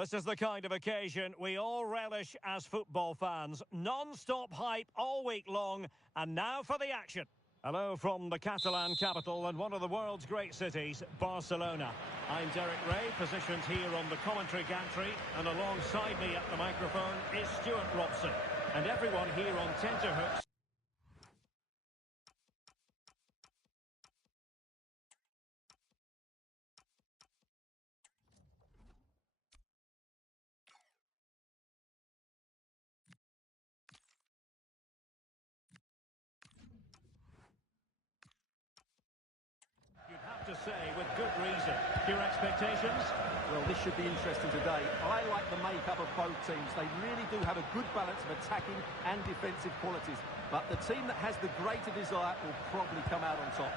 This is the kind of occasion we all relish as football fans. Non-stop hype all week long, and now for the action. Hello from the Catalan capital and one of the world's great cities, Barcelona. I'm Derek Ray, positioned here on the commentary gantry, and alongside me at the microphone is Stuart Robson. And everyone here on tenterhooks. You'd have to say, with good reason. Your expectations? Well, this should be interesting today. I like the makeup of both teams. They really do have a good balance of attacking and defensive qualities. But the team that has the greater desire will probably come out on top.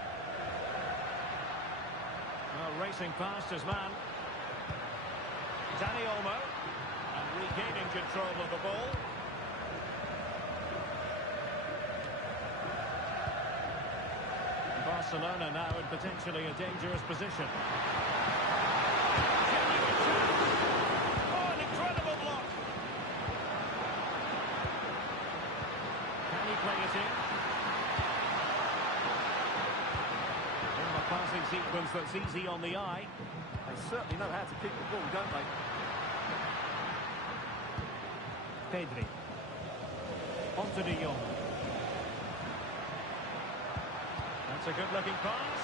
Well, racing past his man. Dani Olmo. And regaining control of the ball. Barcelona now in potentially a dangerous position. Genuine chance. Oh, an incredible block. Can he play it in? Oh, a passing sequence that's easy on the eye. They certainly know how to kick the ball, don't they? Pedri. On to De Jong. It's a good-looking pass.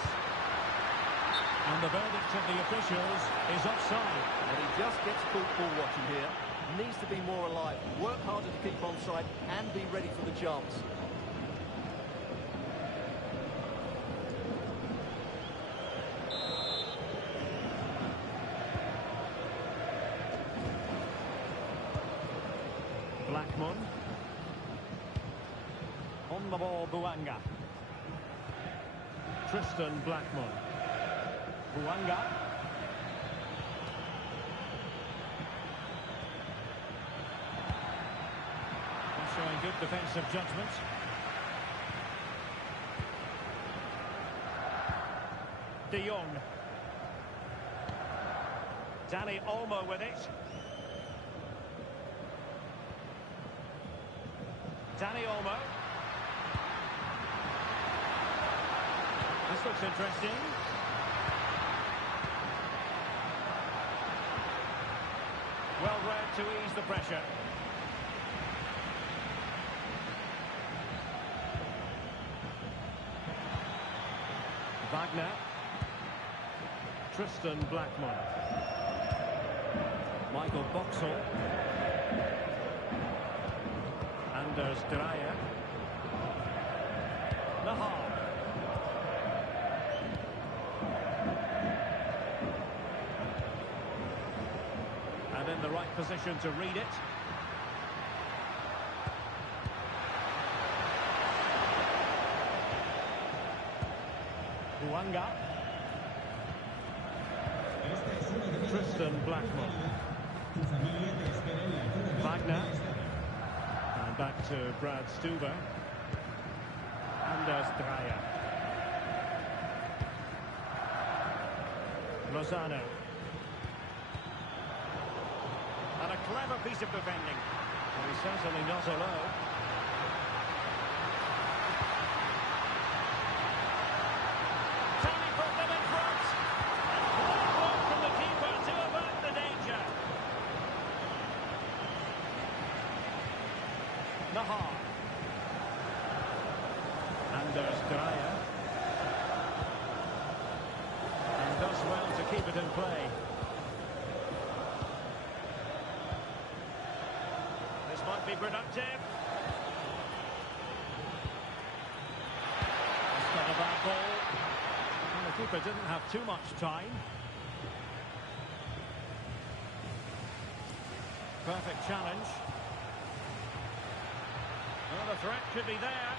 And the verdict of the officials is offside. And he just gets caught ball watching here. Needs to be more alive, work harder to keep onside and be ready for the chance. Blackman. On the ball, Bouanga. Tristan Blackman. Bouanga. He's showing good defensive judgment. De Jong. Dani Olmo with it. Dani Olmo. This looks interesting. Well read to ease the pressure. Wagner. Tristan Blackman. Michael Boxall. Anders Dreyer. Nahar. And in the right position to read it. Bouanga. Tristan Blackman. Wagner. And back to Brad Stuber. Anders Dreyer. Lozano. And a clever piece of defending. Well, he's certainly not alone. Can he put them in front? And great work from the keeper to avert the danger. Nahar. Anders Dreyer. And does well to keep it in play. Might be productive. It's not a bad ball. And the keeper didn't have too much time. Perfect challenge. Well, the threat could be there.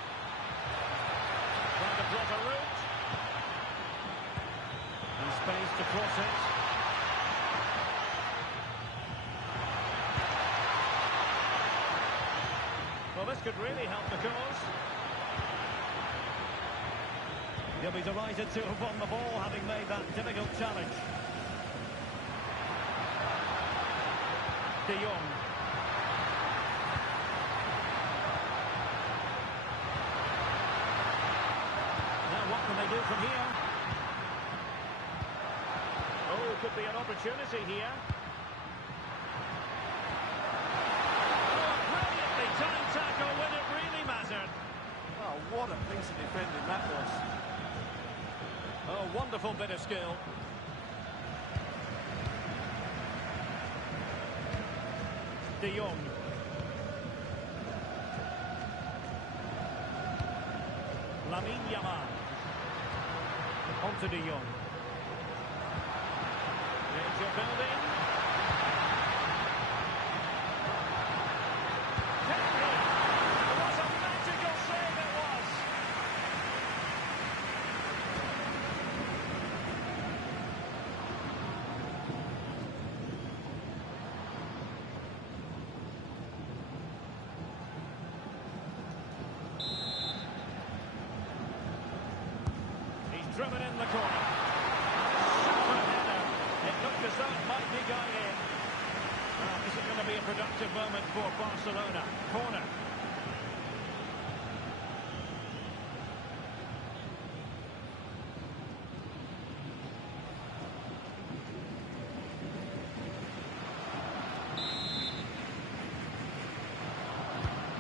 Trying to plot a route. And space to cross it. Well, this could really help the cause. He'll be delighted to have won the ball, having made that difficult challenge. De Jong. Now what can they do from here? Oh, could be an opportunity here. Oh, brilliantly timed tackle when it really mattered. Oh, what a piece of defending that was. Oh, wonderful bit of skill. De Jong. Lamine Yamal. On to De Jong. Danger building. Henry! What a magical save it was! He's driven in the corner. Super header. It looked as though it might be going in. Well, is it going to be a productive moment for Barcelona? Corner.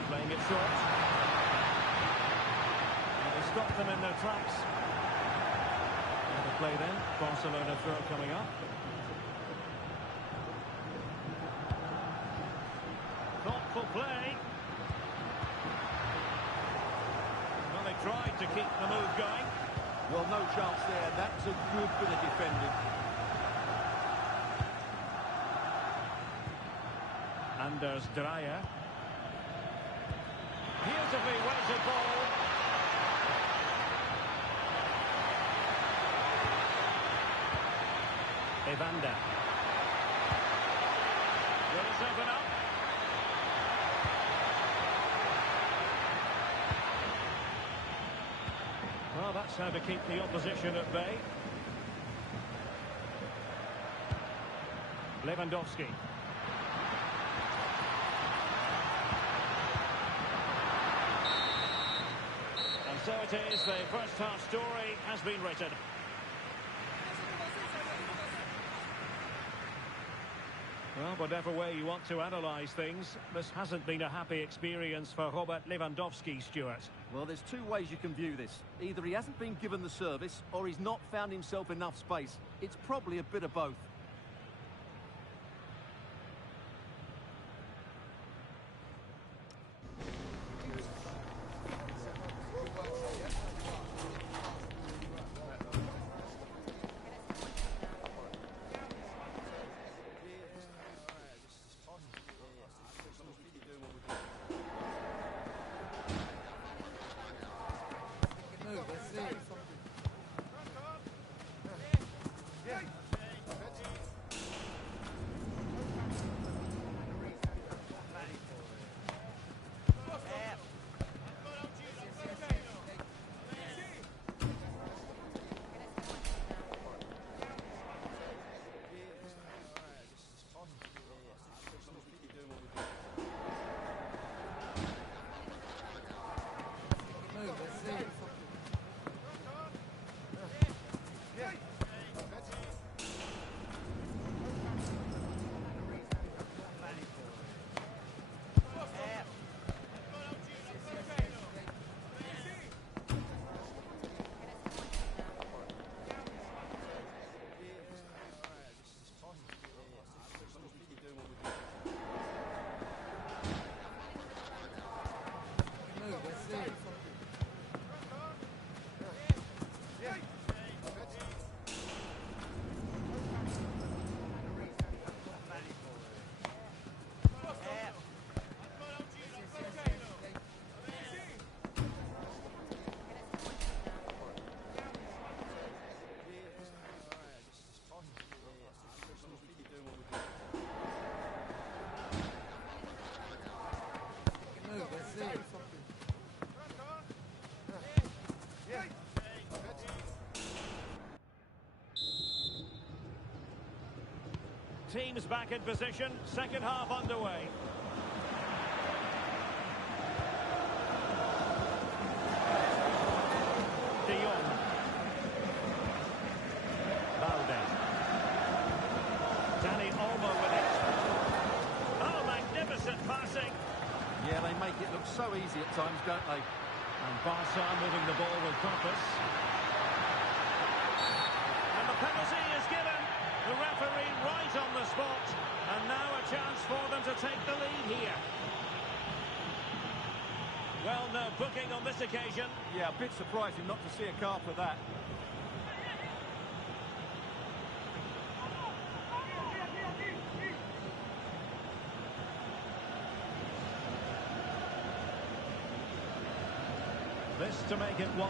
Playing it short. And they stopped them in their tracks. Play then. Barcelona throw coming up. Thoughtful play. Well, they tried to keep the move going. Well, no chance there. That's a good bit of defending. Anders Dreyer. Beautifully weighted ball. Evander. Will this open up? Well, that's how to keep the opposition at bay. Lewandowski. And so it is, the first half story has been written. Well, whatever way you want to analyse things, this hasn't been a happy experience for Robert Lewandowski, Stuart. Well, there's two ways you can view this. Either he hasn't been given the service, or he's not found himself enough space. It's probably a bit of both. teams back in position. Second half underway. De Jong. Balde. Dani Olmo with it. Oh, magnificent passing. Yeah, they make it look so easy at times, don't they? And Barca moving the ball with purpose. And the penalty is given. The referee right on the spot. And now a chance for them to take the lead here. Well, no booking on this occasion. Yeah, a bit surprising not to see a card for that. This to make it 1-0.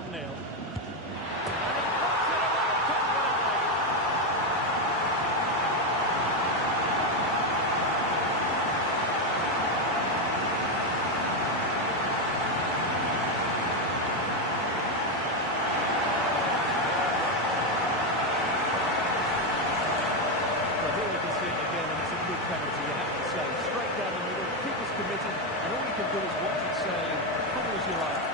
Penalty, you have to say. Straight down the middle, keeper's committed, and all you can do is watch it saying, call as you like.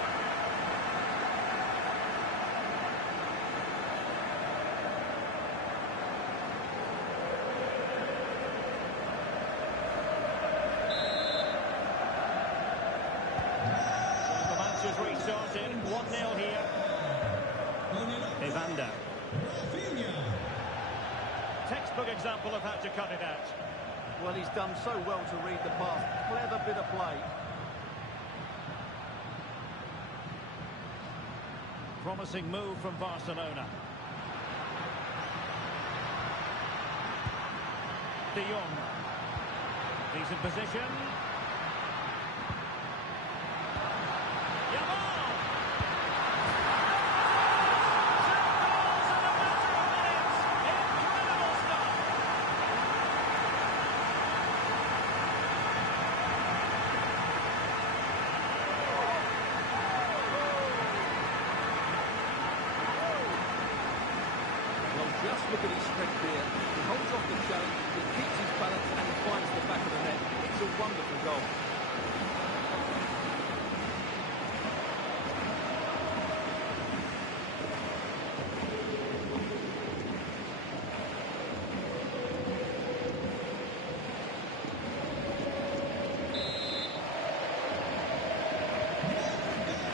So the match is restarted, 1-0 here. Evander. Textbook example of how to cut it out. Well, he's done so well to read the pass. Clever bit of play. Promising move from Barcelona. De Jong. Decent position. Yamal! Just look at his strength here. He holds off the challenge, he keeps his balance and he finds the back of the net. It's a wonderful goal.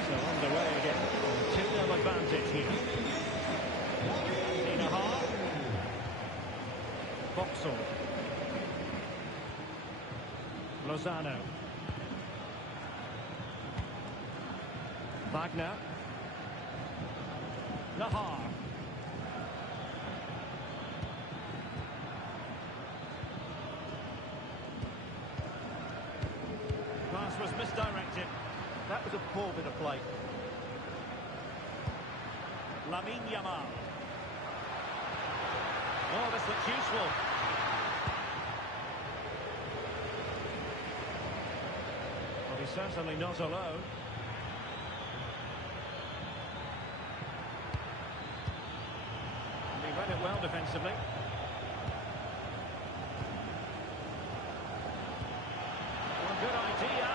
So underway again. 2-0 advantage here. Boxall. Lozano. Wagner. Nahar. Pass was misdirected. That was a poor bit of play. Lamine Yamal. Oh, this looks useful. Well, he's certainly not alone. And he read it well defensively. Well, good idea.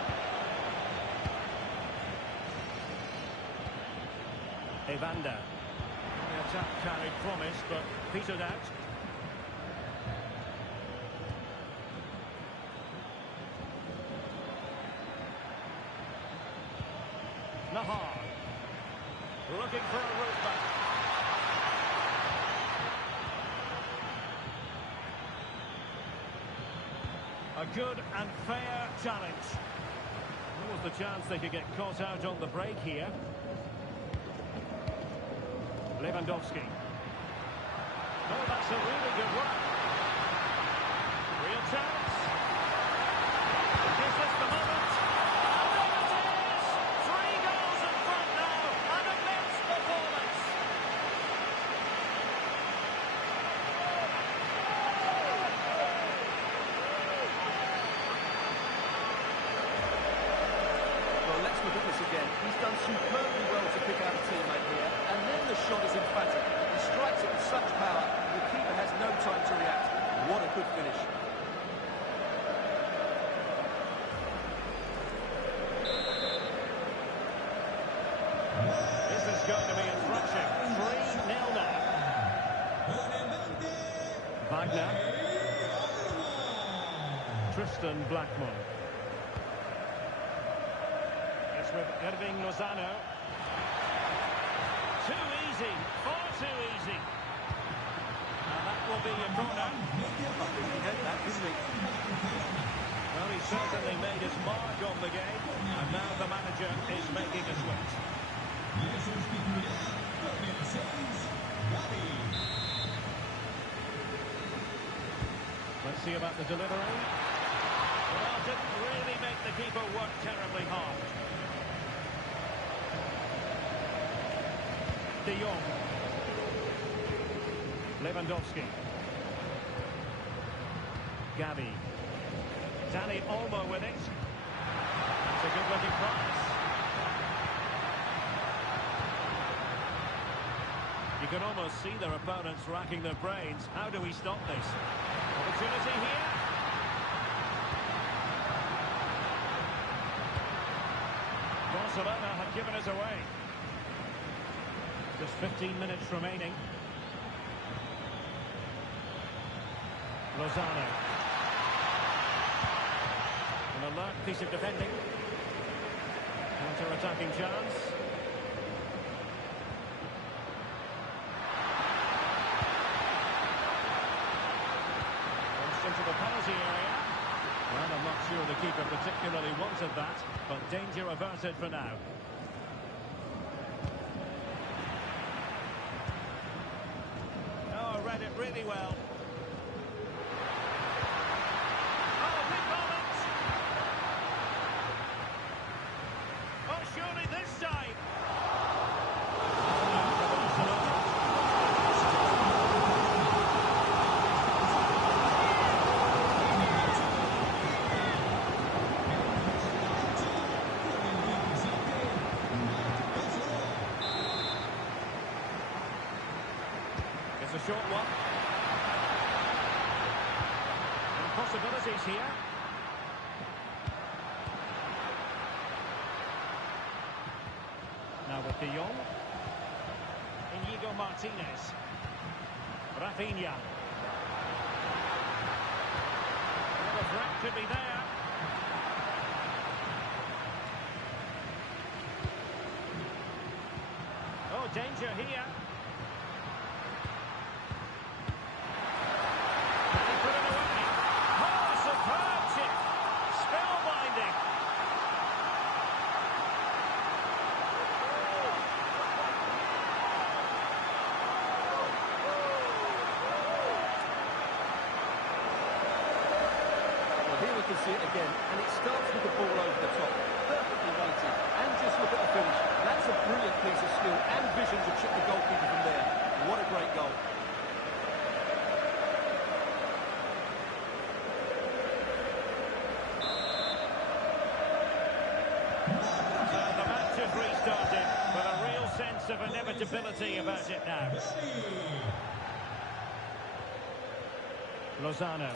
Evander. The attack carried promise, but petered out. Nahar. Looking for a route back. A good and fair challenge. There was the chance they could get caught out on the break here. Lewandowski. Oh, that's a really good work. Real chance. Is this the moment? He's done superbly well to pick out a teammate here, and then the shot is emphatic. He strikes it with such power, the keeper has no time to react. What a good finish. This is going to be a thrashing. 3-0 now. Wagner. Tristan Blackmon. It's with Irving Lozano. Too easy. Far too easy. And that will be a corner. I think he had that, didn't he? Well, he certainly made his mark on the game. And now the manager is making a switch. Let's see about the delivery. Well, didn't really make the keeper work terribly hard. De Jong. Lewandowski. Gavi. Dani Olmo with it. It's a good-looking pass. You can almost see their opponents racking their brains. How do we stop this? Opportunity here. Barcelona have given us away. Just 15 minutes remaining. Lozano. An alert piece of defending. Counter-attacking chance. Into the penalty area. Well, I'm not sure the keeper particularly wanted that, but danger averted for now. Oh, read it really well. Oh, big moment! Oh, surely this time! It's a short one. And possibilities here. Now with De Jong. Inigo Martinez. Rafinha. Well, the threat could be there. Oh, danger here. Here we can see it again, and it starts with the ball over the top. Perfectly weighted, and just look at the finish. That's a brilliant piece of skill and vision to chip the goalkeeper from there. What a great goal. So the match has restarted with a real sense of inevitability about it now. Lozano.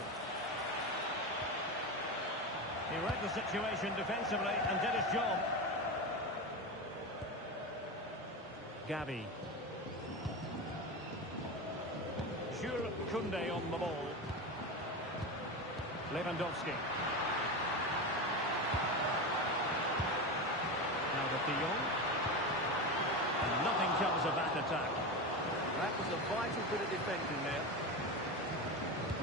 He read the situation defensively and did his job. Gavi. Jules Koundé on the ball. Lewandowski. Now with De Jong. And nothing comes of that attack. That was a vital bit of defending there.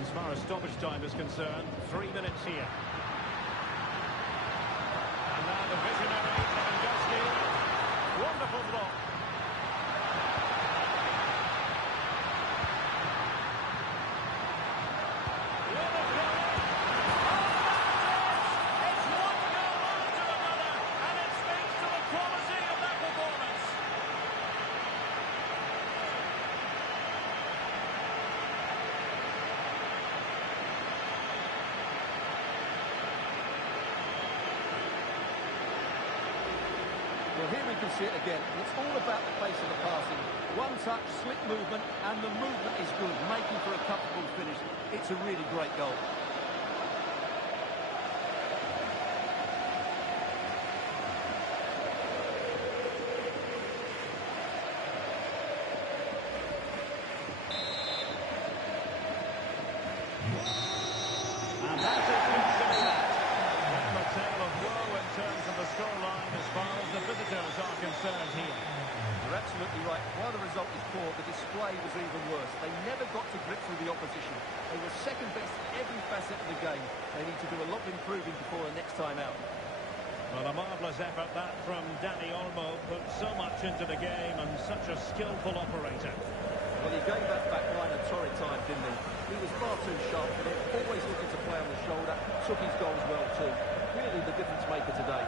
As far as stoppage time is concerned, 3 minutes here. And now the visionary Lewandowski. Wonderful block. Well, here we can see it again. It's all about the pace of the passing. One touch, slick movement, and the movement is good, making for a comfortable finish. It's a really great goal. And that's it, consider that. That's a tale of woe in terms of the scoreline as far as the visitors are concerned here. You're absolutely right. While the result is poor, the display was even worse. They never got to grips with the opposition. They were second best in every facet of the game. They need to do a lot of improving before the next time out. Well, a marvellous effort that from Dani Olmo, put so much into the game and such a skillful operator. Well, he gave that back line a torrid time, didn't he? He was far too sharp for it, always looking to play on the shoulder, took his goals well too. Really the difference maker today.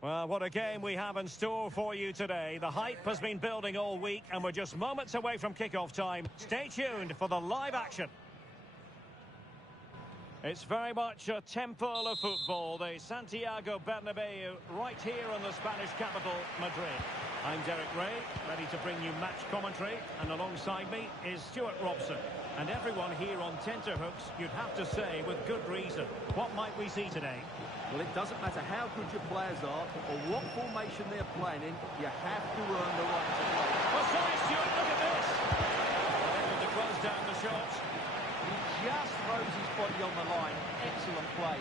Well, what a game we have in store for you today. The hype has been building all week and we're just moments away from kick-off time. Stay tuned for the live action. It's very much a temple of football, the Santiago Bernabeu, right here in the Spanish capital, Madrid. I'm Derek Ray, ready to bring you match commentary, and alongside me is Stuart Robson. And everyone here on tenterhooks, you'd have to say, with good reason. What might we see today? Well, it doesn't matter how good your players are or what formation they're playing in, you have to earn the right to play. Well, sorry, Stuart, look at this! Able to close down the shots. He just throws his body on the line. Excellent play.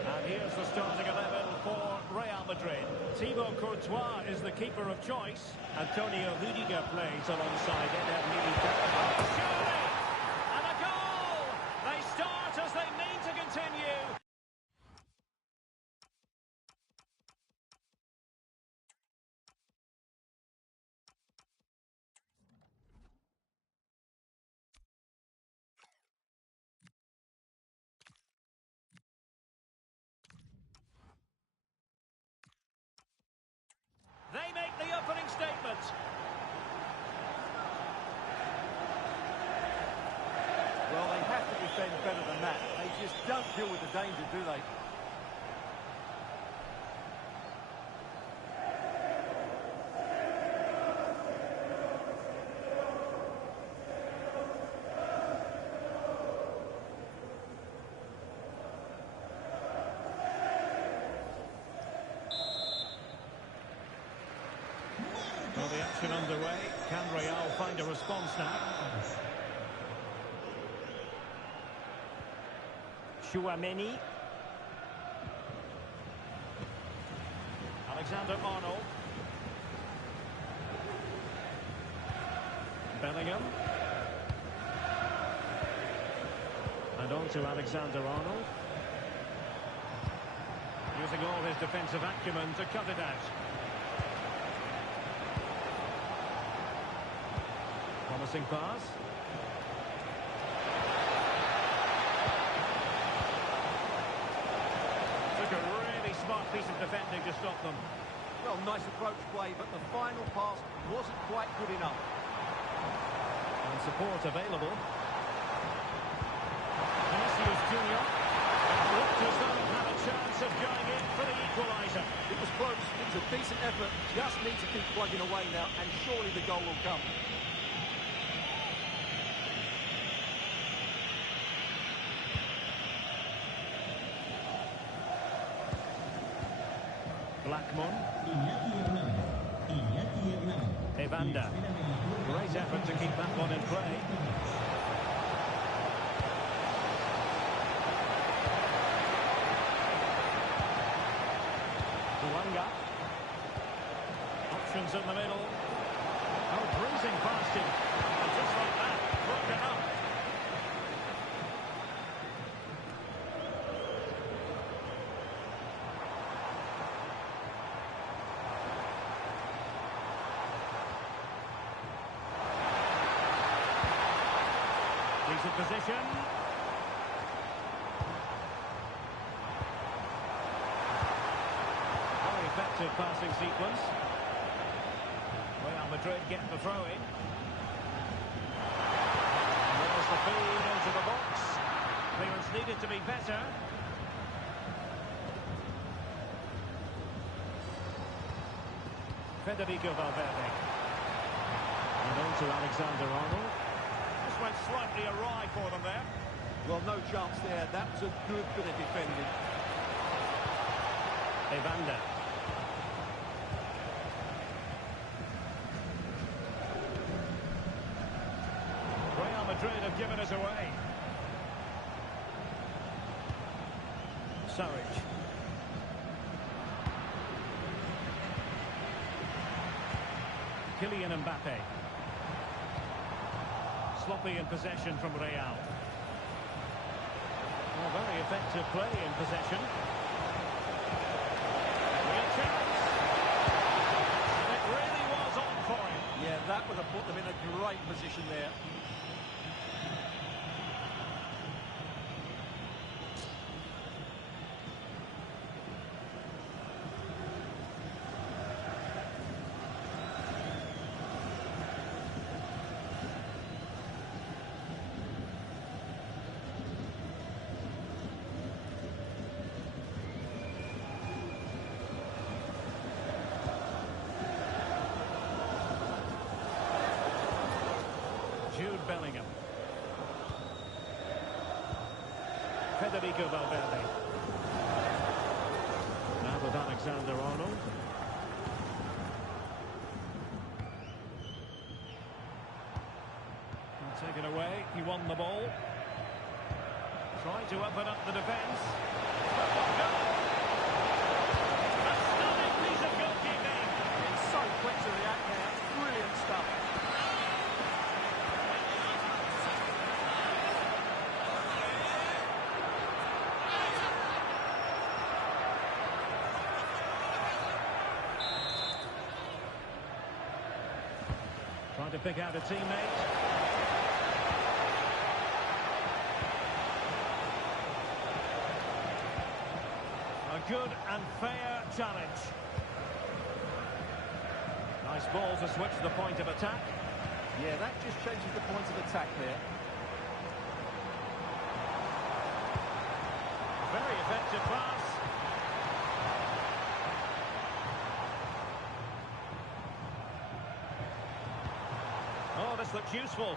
And here's the starting 11 for Real Madrid. Thibaut Courtois is the keeper of choice. Antonio Rüdiger plays alongside Eder Militao. Surely! And a goal! They start as they mean to continue. They make the opening statement. Well, they have to defend better than that. They just don't deal with the danger, do they? Well, the action underway. Can Real find a response now? Tchouaméni. Alexander-Arnold. Bellingham. And on to Alexander-Arnold. Using all his defensive acumen to cut it out. Promising pass. Took a really smart piece of defending to stop them. Well, nice approach play, but the final pass wasn't quite good enough. And support available. Vinicius Junior. Looked as though he had a chance of going in for the equaliser. It was close. It was a decent effort. Just need to keep plugging away now, and surely the goal will come. Blackmon. Evander. Great effort to keep that one in play. Luanga. Options in the middle. Oh, breezing past him. And just like that, broken up. Decent position. Very effective passing sequence. Real Madrid get the throw in. There's the feed into the box. Clearance needed to be better. Federico Valverde. And on to Alexander-Arnold. Went slightly awry for them there. Well, no chance there. That was a good bit of defending. Evander. Real Madrid have given us away. Surridge. Kylian Mbappe. Sloppy in possession from Real. Well, very effective play in possession. Real chance. And it really was on for him. Yeah, that would have put them in a great position there. Jude Bellingham. Federico Valverde. Now with Alexander-Arnold. Taken away, he won the ball. Trying to open up the defence. A stunning piece of goalkeeping. It's so quick to react there. Brilliant stuff. Trying to pick out a teammate. A good and fair challenge. Nice ball to switch the point of attack. Yeah, that just changes the point of attack there. Very effective pass. Oh, this looks useful.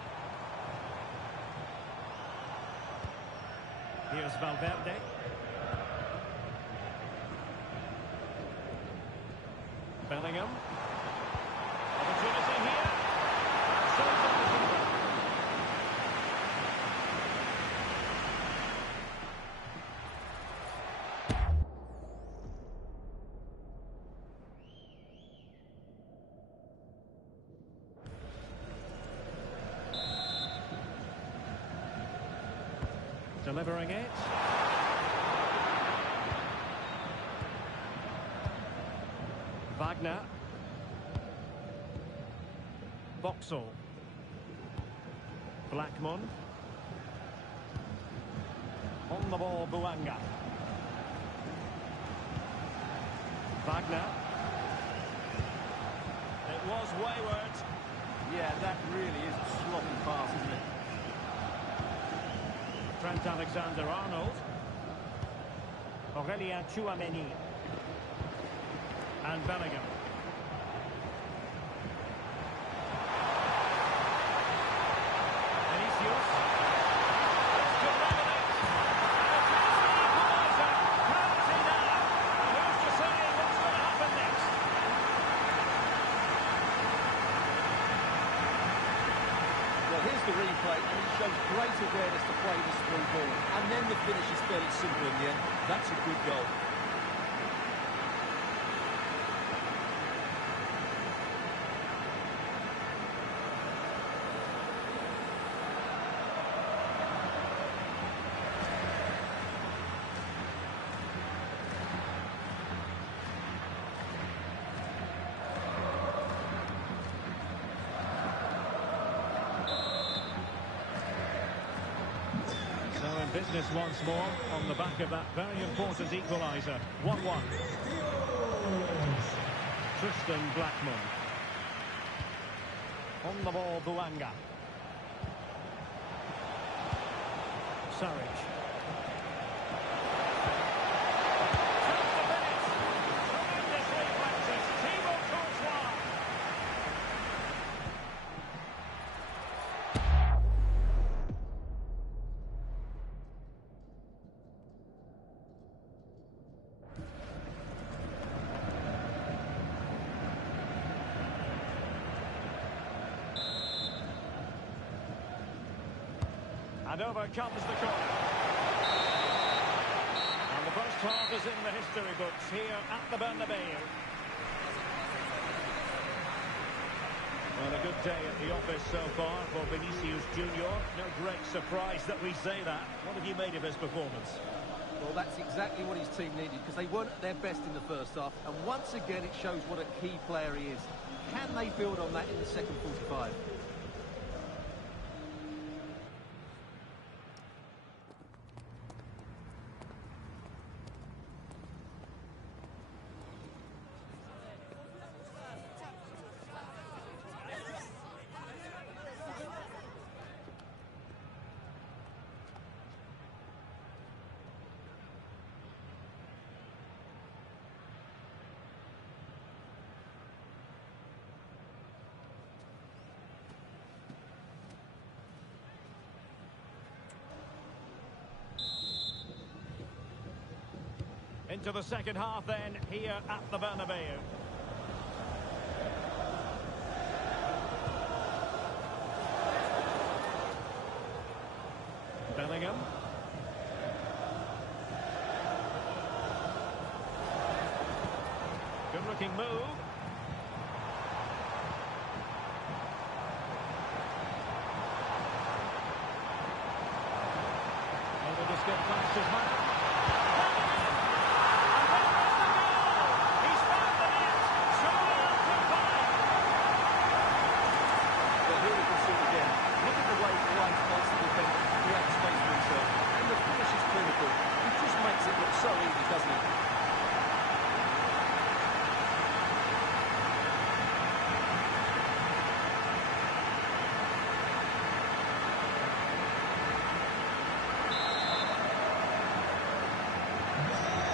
Here's Valverde. Bellingham. Opportunity here. Saved by the keeper. delivering it. Wagner. Boxall. Blackman. On the ball, Bouanga. Wagner. It was wayward. Yeah, that really is a sloppy pass, isn't it? Trent Alexander-Arnold. Aurélien Tchouaméni. And Bellingham. Vinicius. This could level it. And it's the equaliser. How is he now? Who's to say what's going to happen next? Well, here's the replay, and he shows great awareness to play this through ball. And then the finish is fairly simple in the end. That's a good goal. Business once more on the back of that very important equaliser. 1-1. Tristan Blackman. On the ball, Bouanga. Sarich. Just a minute. Tremendous reflexes. Thibaut Courtois. And over comes the corner. And the first half is in the history books here at the Bernabeu. Well, a good day at the office so far for Vinicius Junior. No great surprise that we say that. What have you made of his performance? Well, that's exactly what his team needed, because they weren't at their best in the first half. And once again, it shows what a key player he is. Can they build on that in the second 45? Into the second half then, here at the Bernabeu. Bellingham. Good looking move. Able to skip past his man. So easy, doesn't it?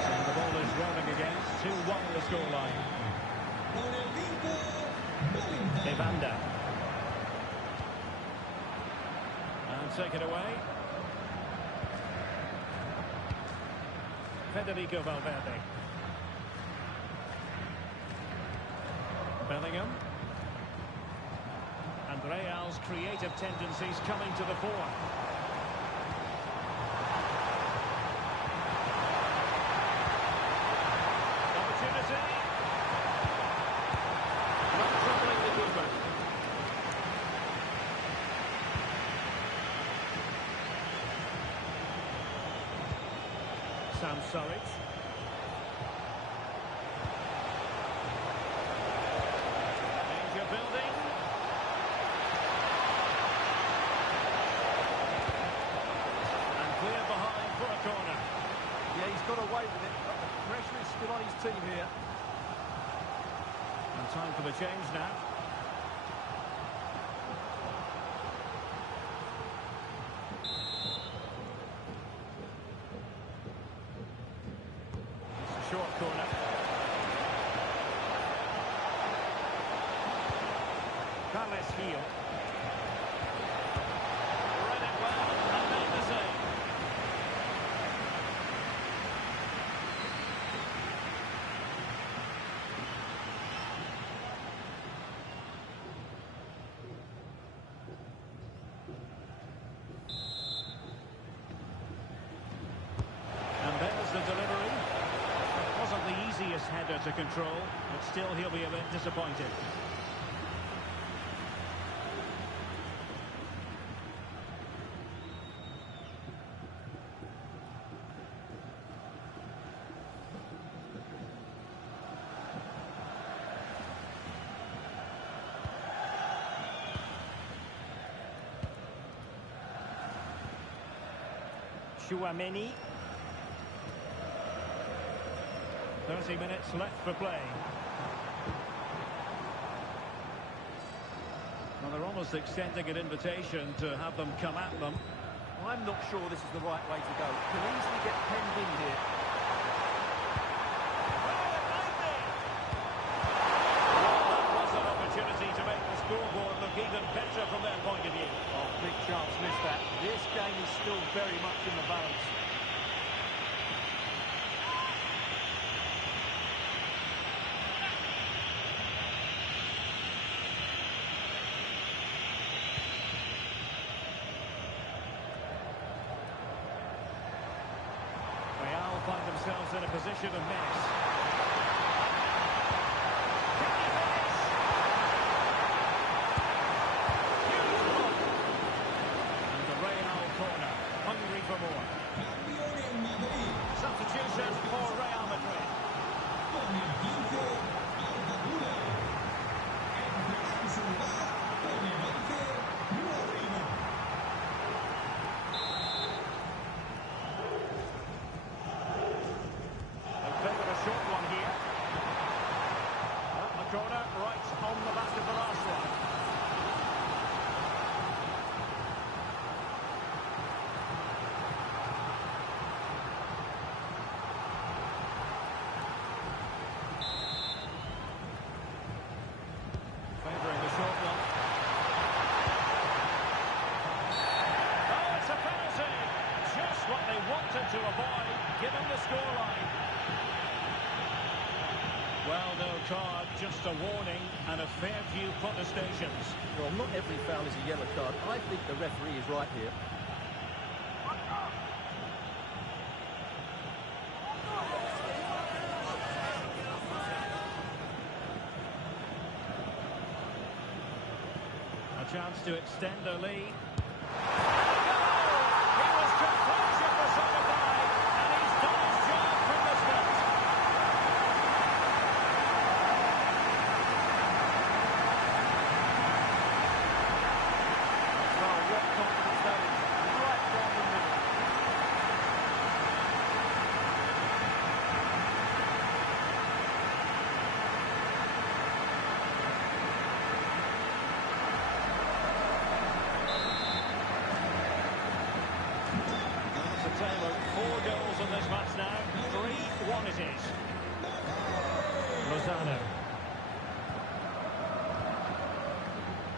So the ball is rolling again. 2-1 the scoreline. Evander. And taken away. Federico Valverde. Bellingham. And Real's creative tendencies coming to the fore. Opportunity. Not troubling the keeper. Sam Surridge. Danger building. And clear behind for a corner. Yeah, he's got away with it, but the pressure is still on his team here. And time for the change now. It's a short corner. Carles Gil. Read it well and made the save. And there's the delivery. It wasn't the easiest header to control, but still he'll be a bit disappointed. Tchouaméni. 30 minutes left for play. Well, they're almost extending an invitation to have them come at them. I'm not sure this is the right way to go. Can easily get penned in here. That was an opportunity to make the scoreboard look even better from their point of view. Oh, big chance missed that. This game is still very much in the balance. Real find themselves in a position of menace. And the Real corner, hungry for more. Substitution for Real Madrid. They've favored a short one here. Up the corner, right on the back of the last one. Favouring the short one. Oh, it's a penalty! Just what they wanted to avoid, given the scoreline. Well, no card, just a warning and a fair few protestations. Well, not every foul is a yellow card. I think the referee is right here. A chance to extend their lead. He was composure for such a fight, and he's done his job from the spot. Well, what confidence that is. Right down the middle. It's a tale of 4 goals in this match now. 3-1 it is. Lozano.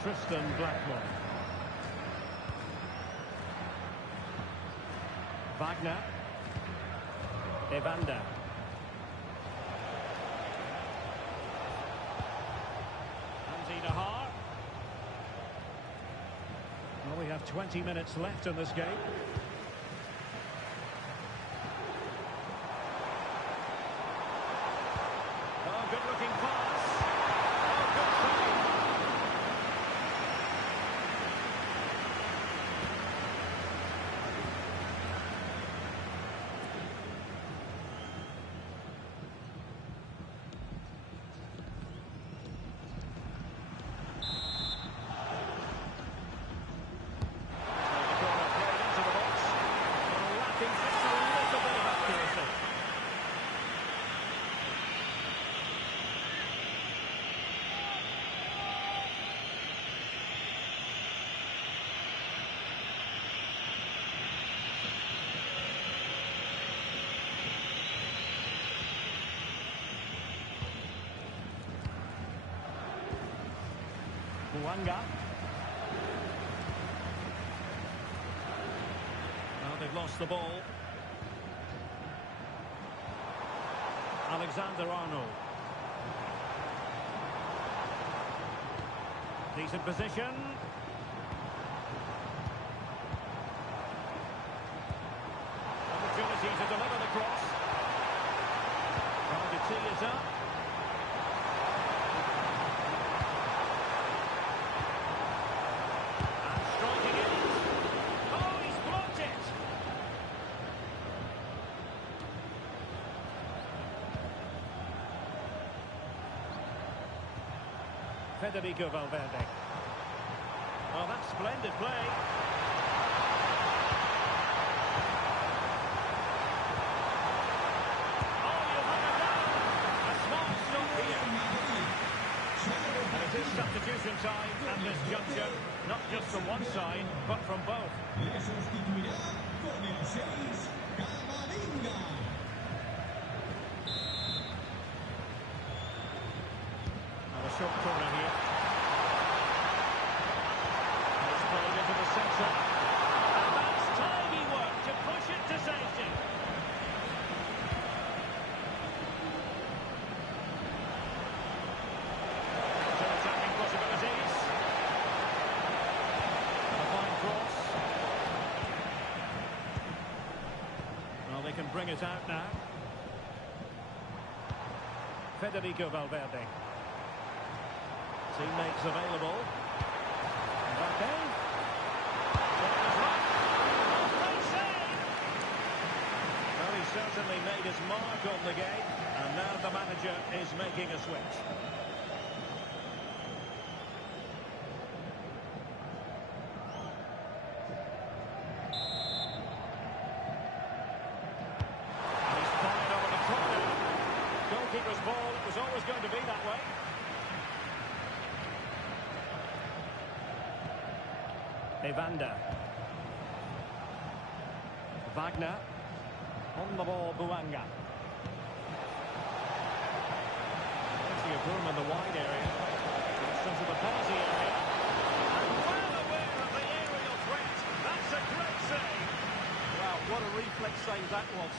Tristan Blackmore. Wagner. Evander. Hamzi Nahar. Well, we have 20 minutes left in this game. Oh, good-looking pass. Oh, good save. Buanga. Now they've lost the ball. Alexander-Arnold. Decent position. Opportunity to deliver the cross. Trying to tee it up. And striking it. Oh, he's blocked it. Federico Valverde. Oh, that's splendid play. Oh, you have it down. A small stop here. And it is substitution time at this juncture, not just from one side, but from both. Le sustituirá con el 6, Camavinga. And a short corner here. It's played into the centre. And that's tidy work to push it to safety. Some attacking possibilities. A fine cross. Well, they can bring it out now. Federico Valverde. Teammates available. Mbappe. Great save. Well, he certainly made his mark on the game, and now the manager is making a switch. And he's fired over the corner. Goalkeeper's ball. It was always going to be that way. Evander. Wagner. On the ball, Buanga. Plenty of room in the wide area. Gets into the penalty area. And well aware of the aerial threat. That's a great save. Wow, what a reflex save that was.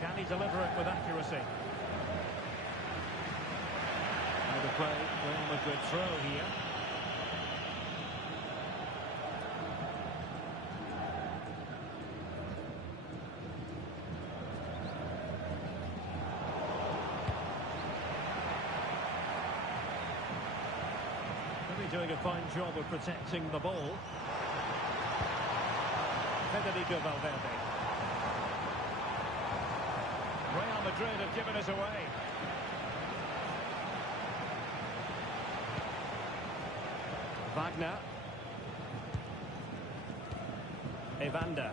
Can he deliver it with accuracy? Now the play, Real Madrid throw here. Really doing a fine job of protecting the ball. Federico Valverde. Real Madrid have given us away. Wagner. Evander.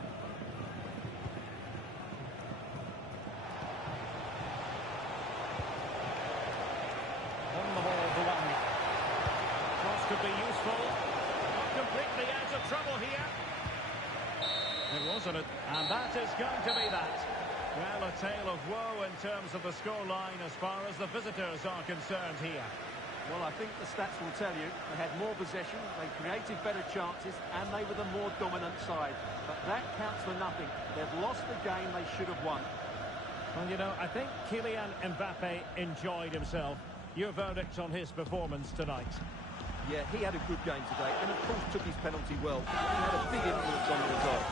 On the ball, Buanga. Cross could be useful. Not completely out of trouble here. It wasn't it? And that is going to be that. Well, a tale of woe in terms of the scoreline as far as the visitors are concerned here. Well, I think the stats will tell you they had more possession, they created better chances, and they were the more dominant side. But that counts for nothing. They've lost the game they should have won. Well, you know, I think Kylian Mbappe enjoyed himself. Your verdict on his performance tonight? Yeah, he had a good game today, and of course took his penalty well. He had a big influence on the result.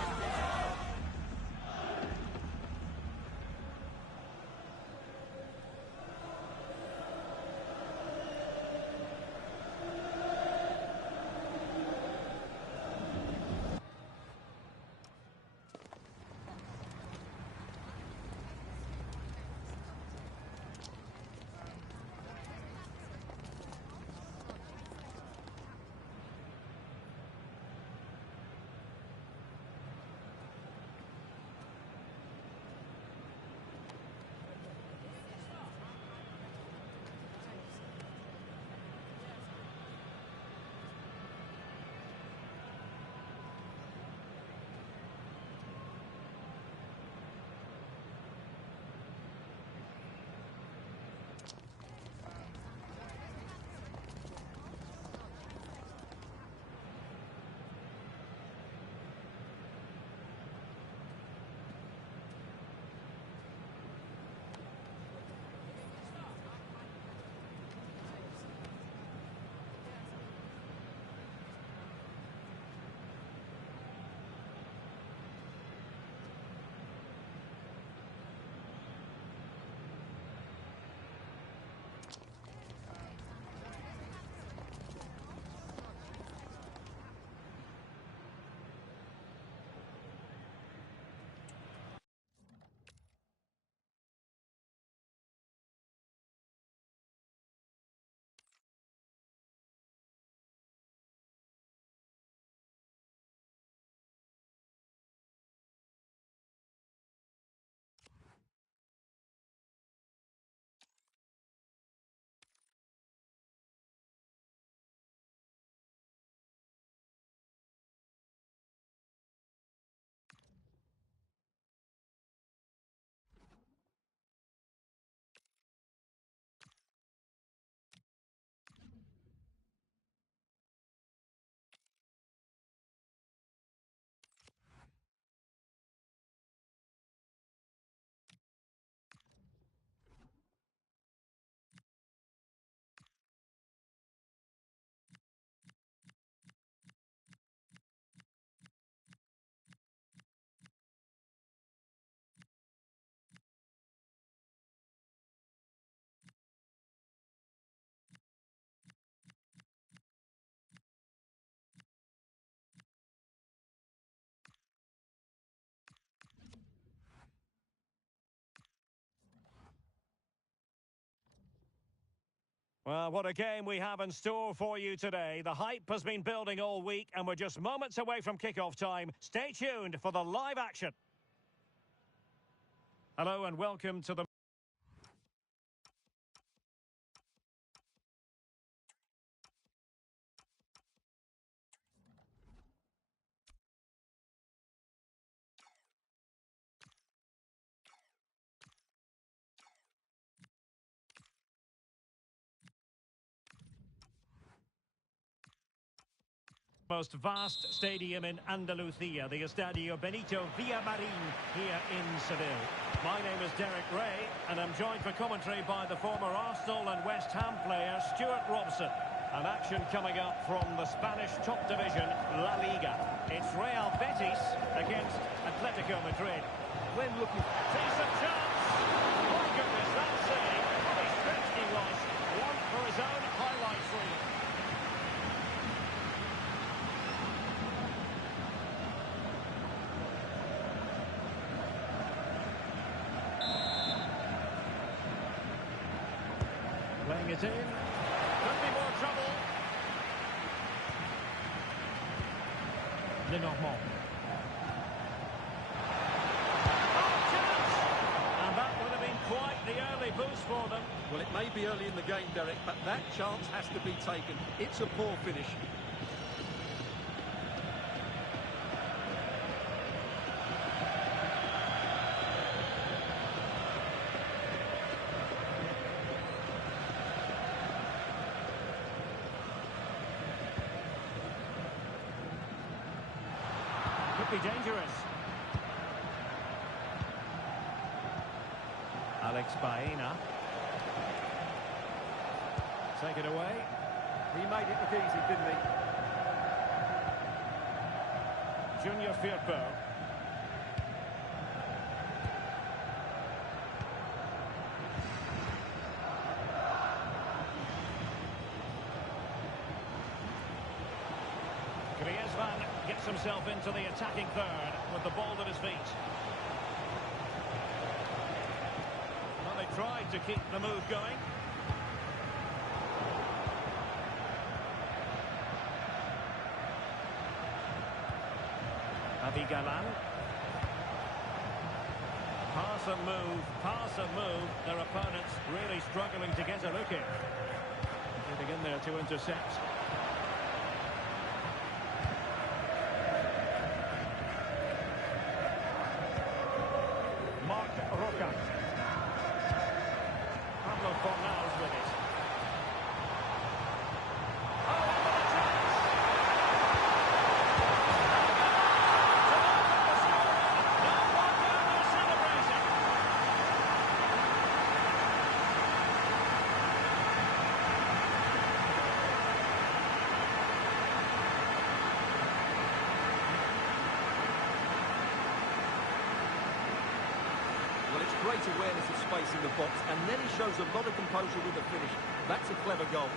Well, what a game we have in store for you today. The hype has been building all week, and we're just moments away from kickoff time. Stay tuned for the live action. Hello and welcome to the most vast stadium in Andalusia, the Estadio Benito Villamarín here in Seville. My name is Derek Ray, and I'm joined for commentary by the former Arsenal and West Ham player Stuart Robson. An action coming up from the Spanish top division, La Liga. It's Real Betis against Atletico Madrid. When looking... Decent chance! My goodness, that save! What a stretch he was. One for his own highlights reel. Playing it in. Could be more trouble. Lenormand. Oh, chance! And that would have been quite the early boost for them. Well, it may be early in the game, Derek, but that chance has to be taken. It's a poor finish. Could be dangerous. Alex Baena. Take it away. He made it look easy, didn't he? Junior Firpo. Griezmann gets himself into the attacking third with the ball at his feet. Well, they tried to keep the move going. Galan. Pass and move. Their opponents really struggling to get a look in. Getting in there to intercept. Marc Roca. Pablo Fornals with it. Well, it's great awareness of space in the box, and then he shows a lot of composure with the finish. That's a clever goal.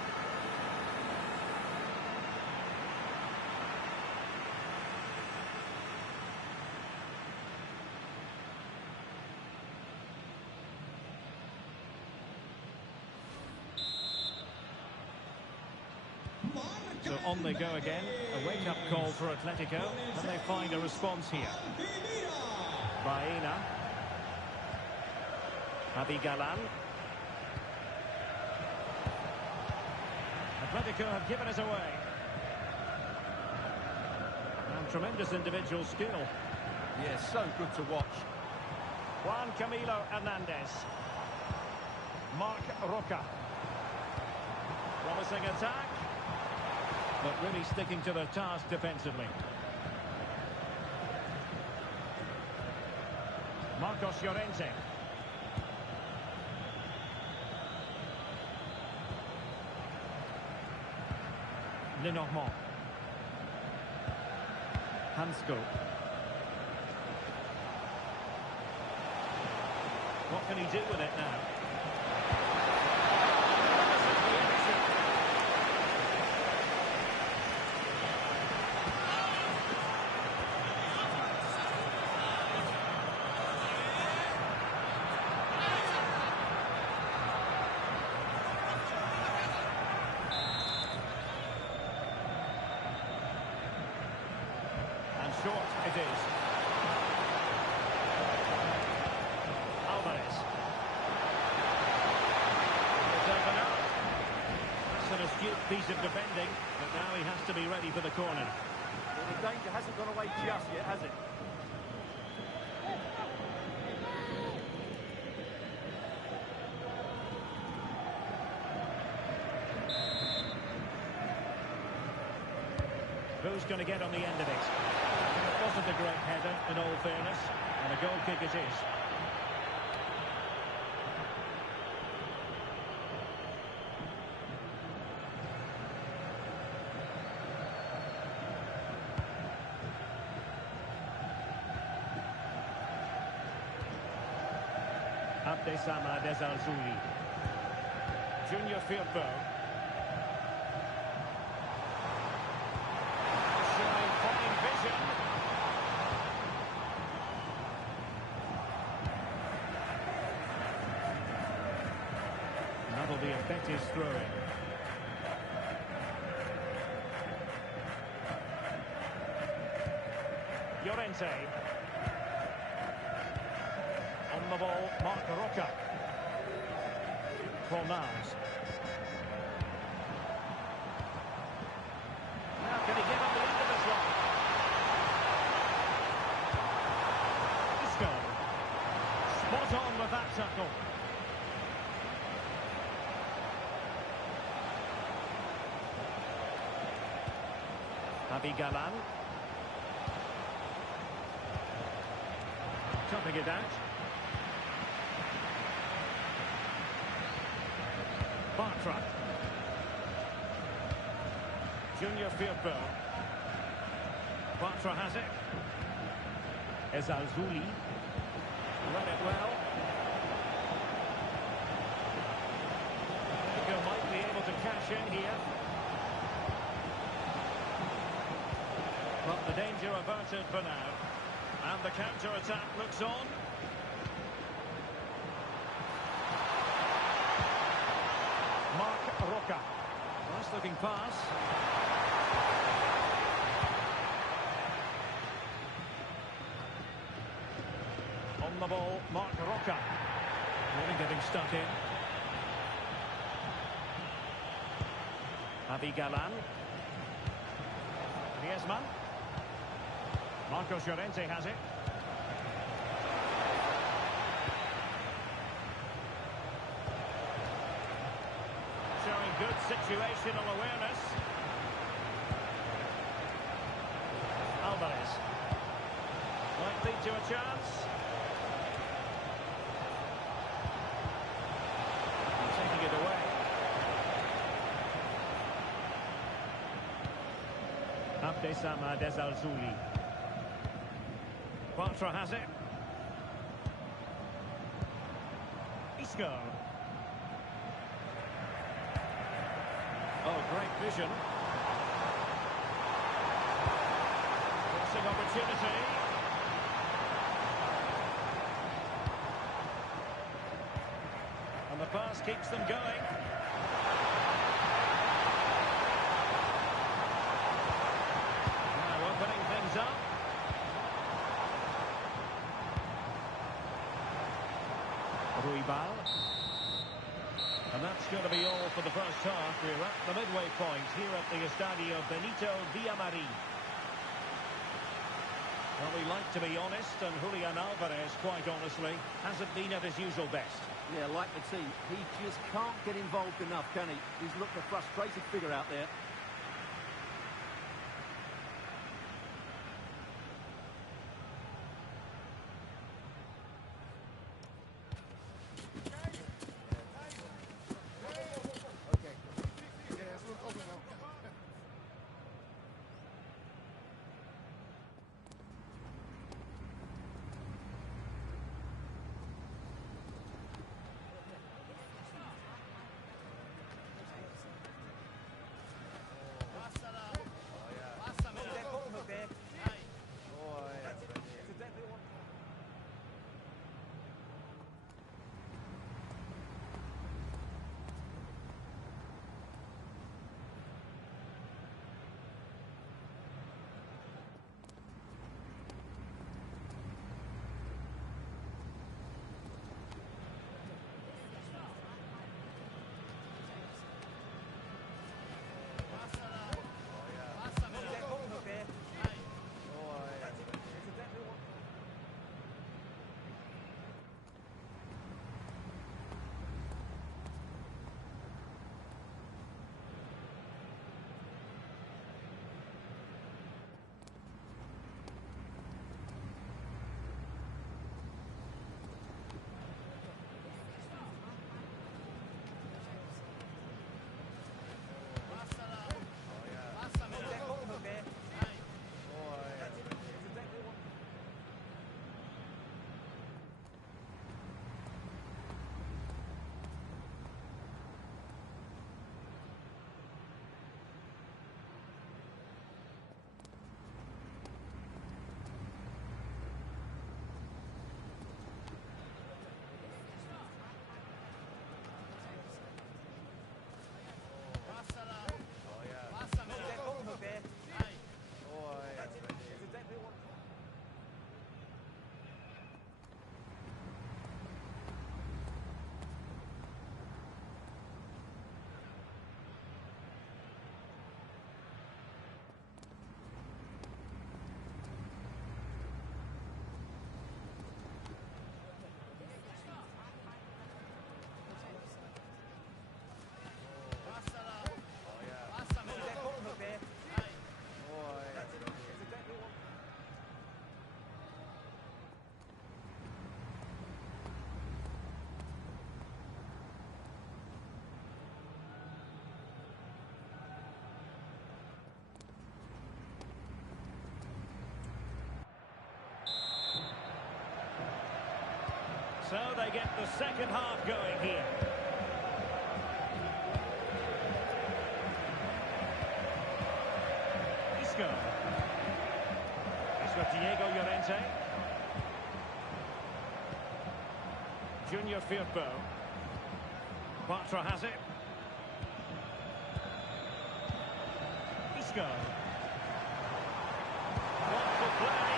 So on they go again. A wake-up call for Atletico. Can they find a response here? Baena. Galan. Atletico have given us away. And tremendous individual skill. Yeah, so good to watch. Juan Camilo Hernandez. Marc Roca. Promising attack. But really sticking to their task defensively. Marcos Llorente. Lenormand. Hansko. What can he do with it now? it is. Alvarez. That's an astute piece of defending, but now he has to be ready for the corner. Well, the danger hasn't gone away just yet, has it? Who's going to get on the end of it? It wasn't a great header, in all fairness, and a goal kick it is. Abdessamad Ezzalzouli. Junior Firpo. Showing fine vision. That'll be a Betis throw-in. Llorente. On the ball, Marc Roca. Fornals. Now can he get on the end of this one? Isco. Spot on with that tackle. Javi Galán. Topping it out. Bartra. Junior Firpo. Bartra has it. Ezzalzouli. Run it well. Atletico might be able to cash in here. But the danger averted for now. And the counter-attack looks on. Marc Roca. Nice looking pass. On the ball, Marc Roca. Really getting stuck in. Javi Galán. Griezmann. Marcos Llorente has it. Showing good situational awareness. Alvarez. Might lead to a chance. And taking it away. Abdessamad Ezzalzouli. Bartra has it. Isco. Oh, great vision. Crossing opportunity. And the pass keeps them going. Now opening things up. Ruibal. And that's going to be all for the first half. We're at the midway point here at the Estadio Benito Villamarín. Well, we like to be honest, and Julian Alvarez, quite honestly, hasn't been at his usual best. Yeah, like the team, he just can't get involved enough, can he? He's looked a frustrated figure out there. So they get the second half going here. Isco. It's got Diego Llorente. Junior Firpo. Bartra has it. Isco. Wonderful play.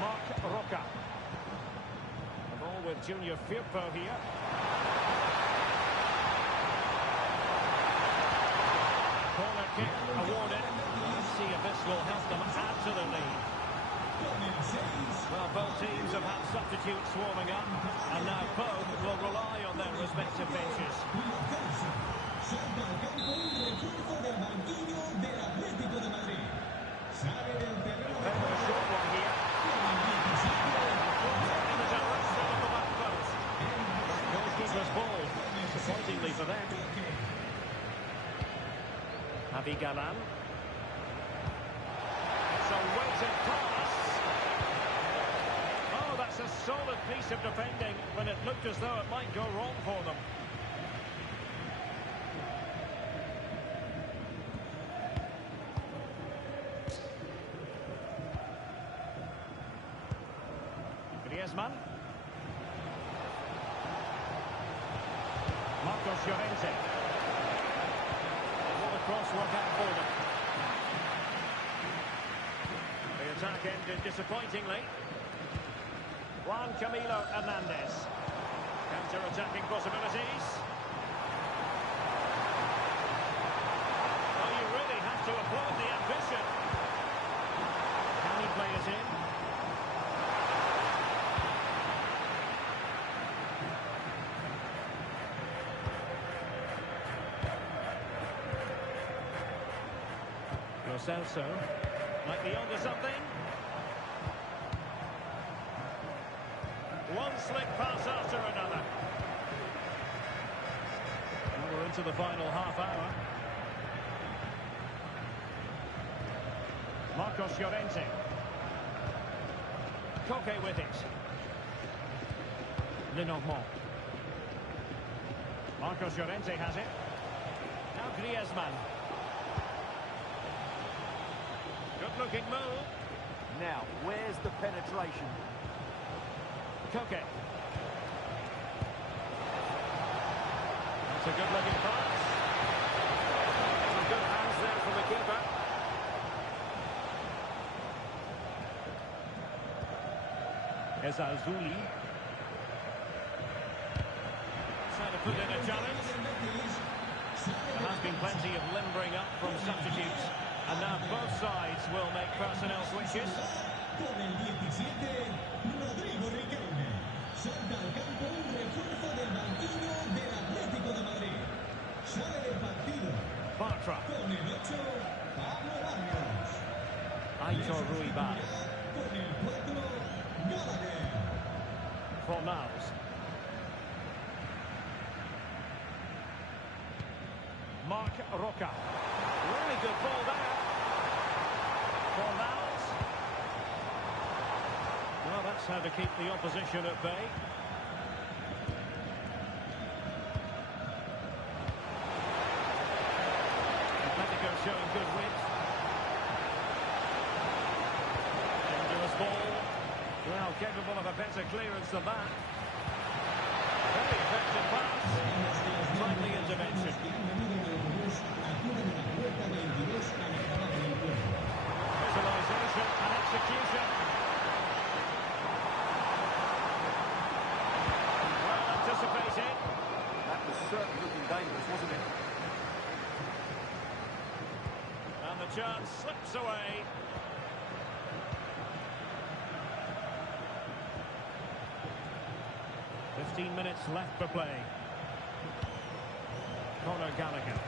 Marc Roca. The ball with Junior Firpo here. Corner kick awarded. Let's see if this will help them add to the lead. Well, both teams have had substitutes swarming up, and now both will rely on their respective benches. A short one here. In the direction of the back post. Goalkeeper's ball, disappointingly for them. Javi Galán. It's a weighted pass. Oh, that's a solid piece of defending when it looked as though it might go wrong for them. Griezmann. Marcos Llorente. All the crosswork out for them. The attack ended disappointingly. Juan Camilo Hernandez. Counter-attacking possibilities. Oh, you really have to applaud the ambition. Can he play it in? Lo Celso might be onto something. One slick pass after another. And we're into the final half hour. Marcos Llorente. Koke with it. Lenormand. Marcos Llorente has it. Now Griezmann. Good-looking move. Now, where's the penetration? Koke. It's a good-looking pass. Some good hands there from the keeper. Ezazuli. Trying to put in a challenge. There has been plenty of limbering up from substitutes. And now both sides will make personnel switches. Con el 17, Rodrigo Riquelme. Salta al campo un refuerzo del banquillo del Atlético de Madrid. Sale del partido. Bartra. Con el 8, Pablo Barrios. Aitor Ruibal. Con el 4, Gallagher. Fornals. Marc Roca. Really good ball there. Fornals. Well, that's how to keep the opposition at bay. Atletico showing good width. Dangerous ball. Well, capable of a better clearance than that. Very effective pass. Timely intervention. Visualization and execution. Well anticipated. That was certainly looking dangerous, wasn't it? And the chance slips away. "15 minutes left for play." Conor Gallagher.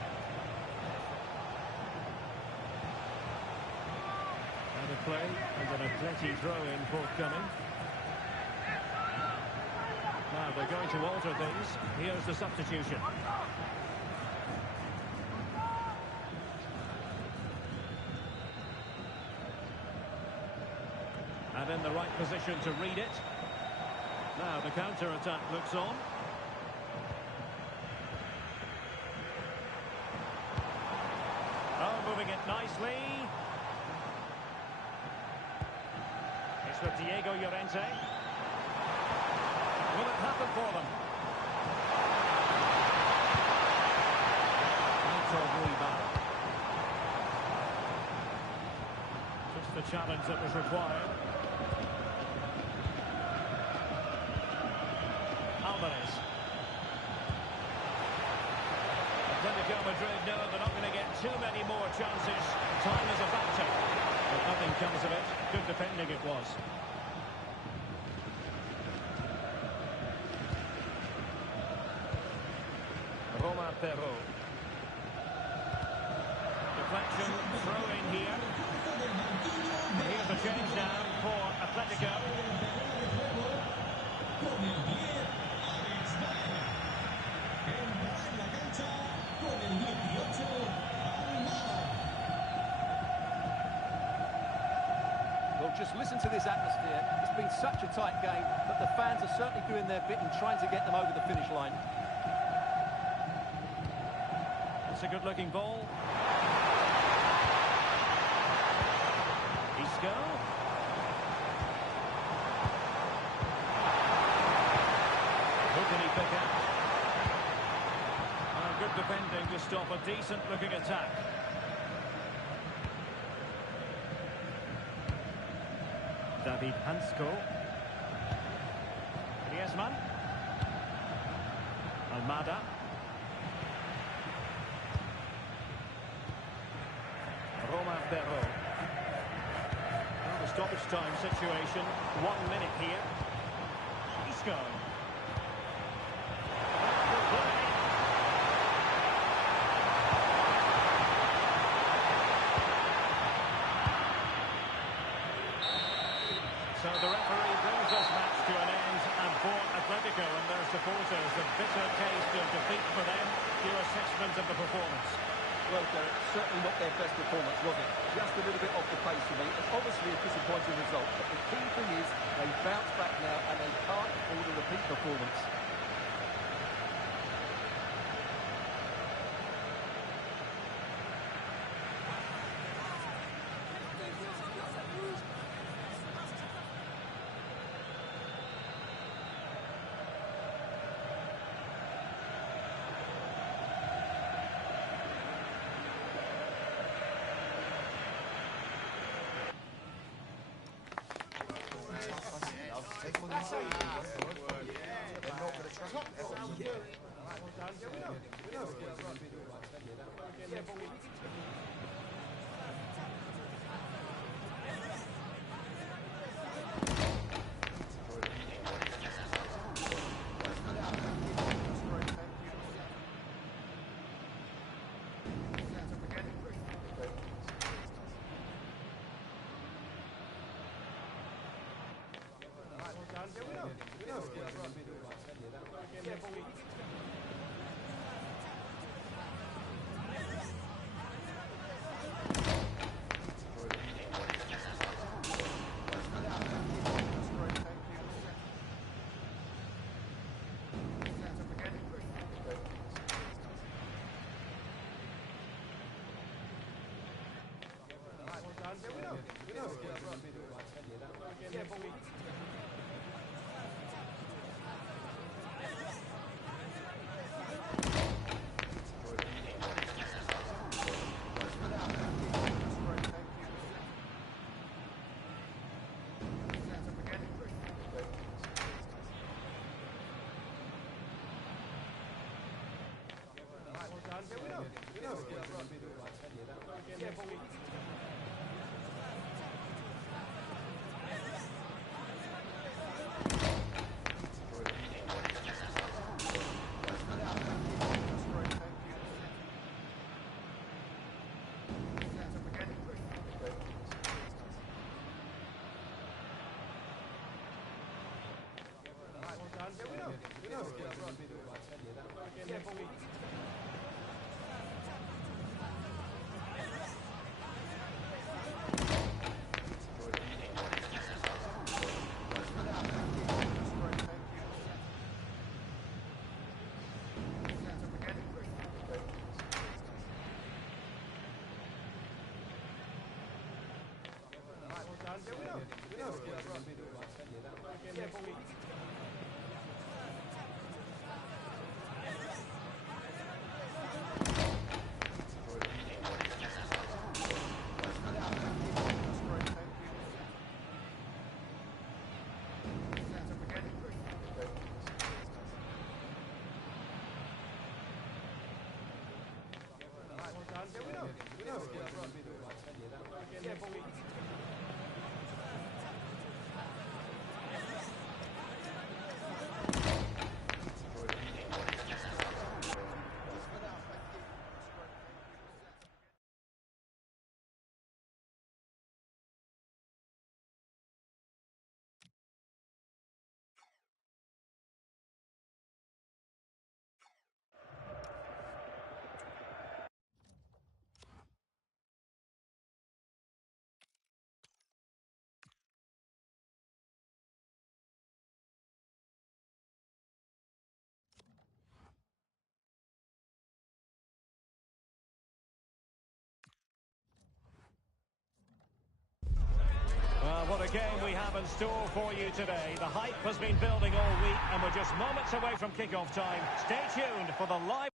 Out of play and an Atleti throw-in forthcoming. Now they're going to alter things. Here's the substitution. And in the right position to read it. Now the counter-attack looks on. Oh, moving it nicely. It's with Diego Llorente. Will it happen for them? Just the challenge that was required. Alvarez. Atletico Madrid know they're not going to get too many more chances. Time is a factor. But nothing comes of it. Good defending it was. Roma Perro. Deflection, throw in here. And here's the change now for Atletico. Well, just listen to this atmosphere. It's been such a tight game, but the fans are certainly doing their bit and trying to get them over the finish line. It's a good-looking ball. Isco. Who can he pick out? Good defending to stop a decent-looking attack. David Hansko. Griezmann. Almada. Roma Perro. Well, the stoppage time situation. 1 minute here. Isco. So the referee brings this match to an end, and for Atletico and their supporters, a bitter taste of defeat for them. Your assessment of the performance? Well, Derek, certainly not their best performance, was it? Just a little bit off the pace for me, and obviously a disappointing result. But the key thing is they bounce back now, and they can't afford a repeat performance. Well, what a game we have in store for you today. The hype has been building all week, and we're just moments away from kickoff time. Stay tuned for the live...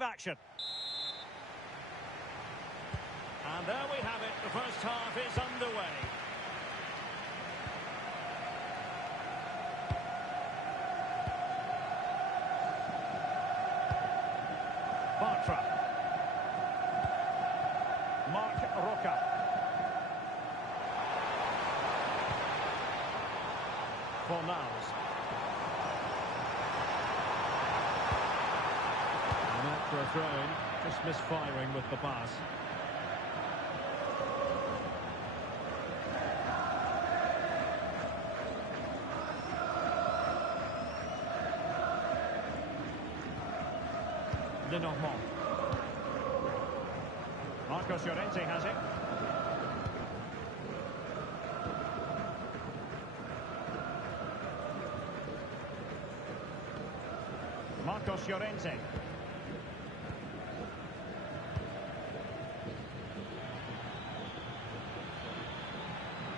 action. And there we have it. The first half is underway. Bartra. Marc Roca. Fornals. And out for a throw-in. Just misfiring with the pass. Lenormand. Marcos Llorente has it. Marcos Llorente.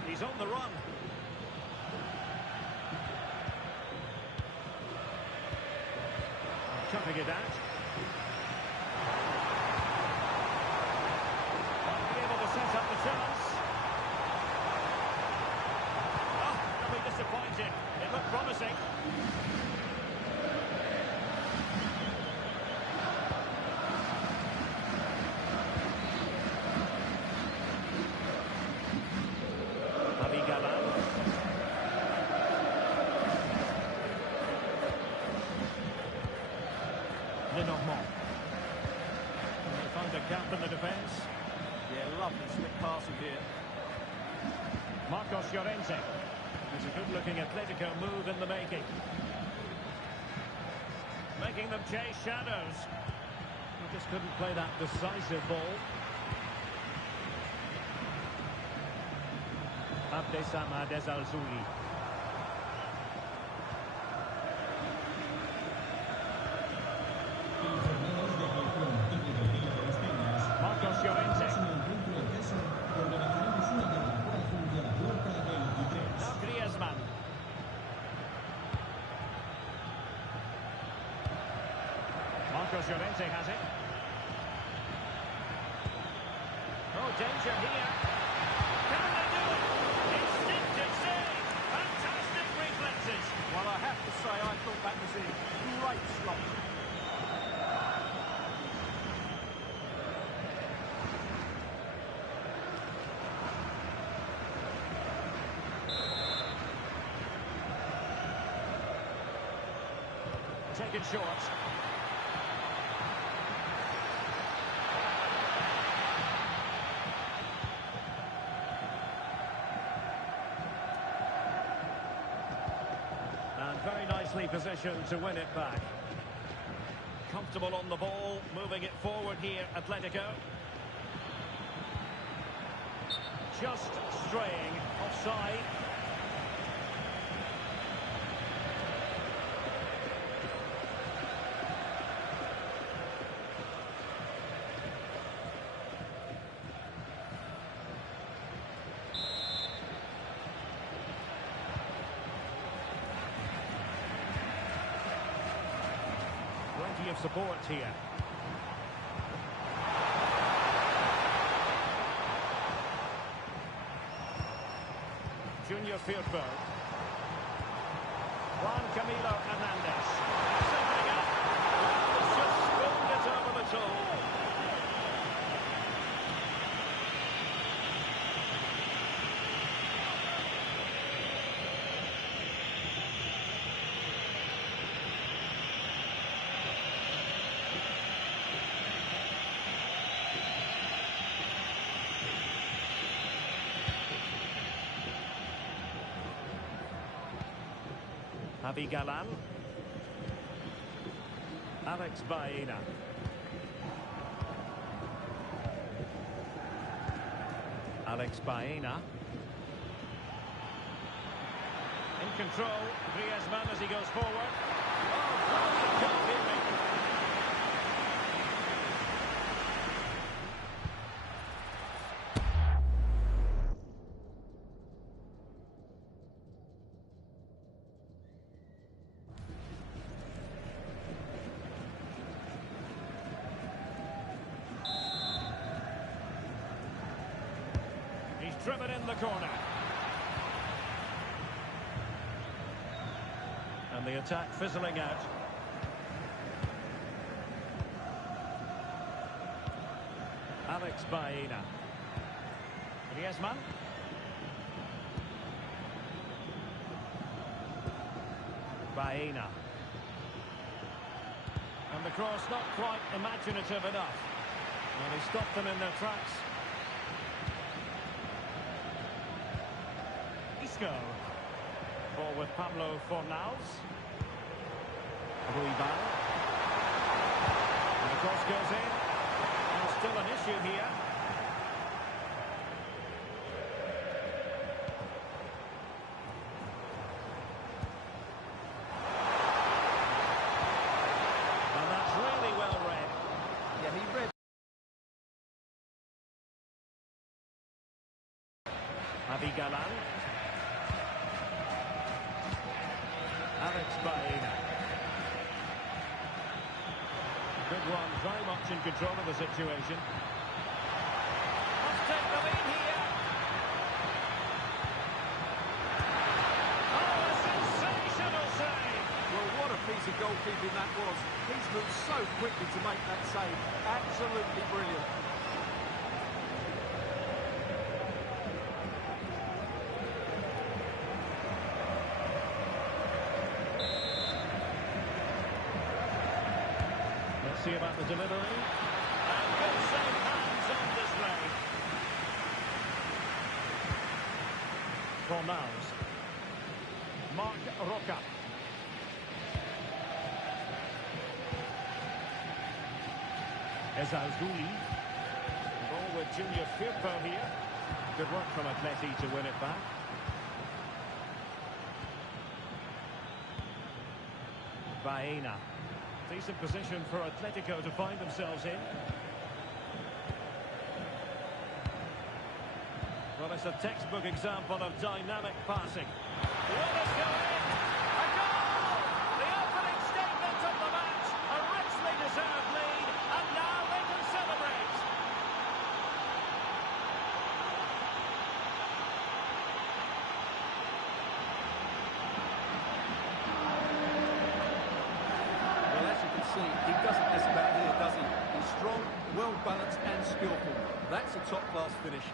He's on the run. Cutting it out. Set up the chance. Oh, that'll be disappointing. It looked promising. Javi Galán. Lenormand. They found a gap in the defence. Yeah, lovely slick passing here. Marcos Llorente. It's a good-looking Atletico move in the making. Making them chase shadows. They just couldn't play that decisive ball. Abdessamad Ezzalzouli. Marcos Llorente. Now Griezmann. Marcos Llorente has it. Oh, danger here. Can they do it? Instinctive save. Fantastic reflexes. Well, I have to say, I thought that was in great slot. Taken short. And very nicely positioned to win it back. Comfortable on the ball, moving it forward here, Atletico. just straying offside. Plenty of support here. Junior Firpo. Juan Camilo Hernandez. Something up. Well, it's just spooned it over the toe. Javi Galán. Alex Baena. Alex Baena. In control, Griezmann as he goes forward. Oh, brilliant goalkeeping. Driven in the corner. And the attack fizzling out. Alex Baena. Griezmann. Baena. And the cross not quite imaginative enough. And he stopped them in their tracks. Ball with Pablo Fornals. Ruibal. And the cross goes in. And still an issue here. And that's really well read. Yeah, he read. Javi Galán. Alex Baena. Good one, very much in control of the situation. Let's take the lead here. Oh, a sensational save! Well, what a piece of goalkeeping that was. He's moved so quickly to make that save. Absolutely brilliant. See about the delivery. And good save hands on display. Fornals. Marc Roca. Ezazouli. Ball with Junior Firpo here. Good work from Atleti to win it back. Baena. Decent position for Atletico to find themselves in. Well, it's a textbook example of dynamic passing. Will it go in? A goal! The opening statement of the match. A richly deserved lead. And now they can celebrate. See, he doesn't mess about here, does he? He's strong, well-balanced and skillful. That's a top-class finish.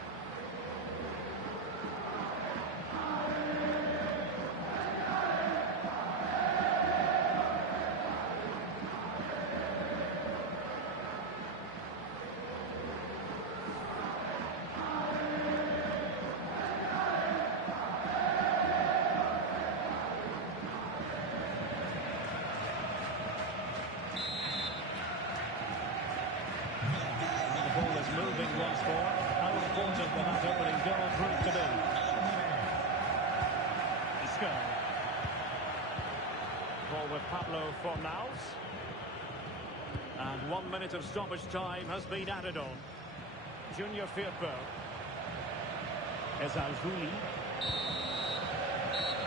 Moving once more. How important will that opening goal prove to be? Isco. Ball with Pablo Fornals. And 1 minute of stoppage time has been added on. Junior Firpo. Ezalzouli.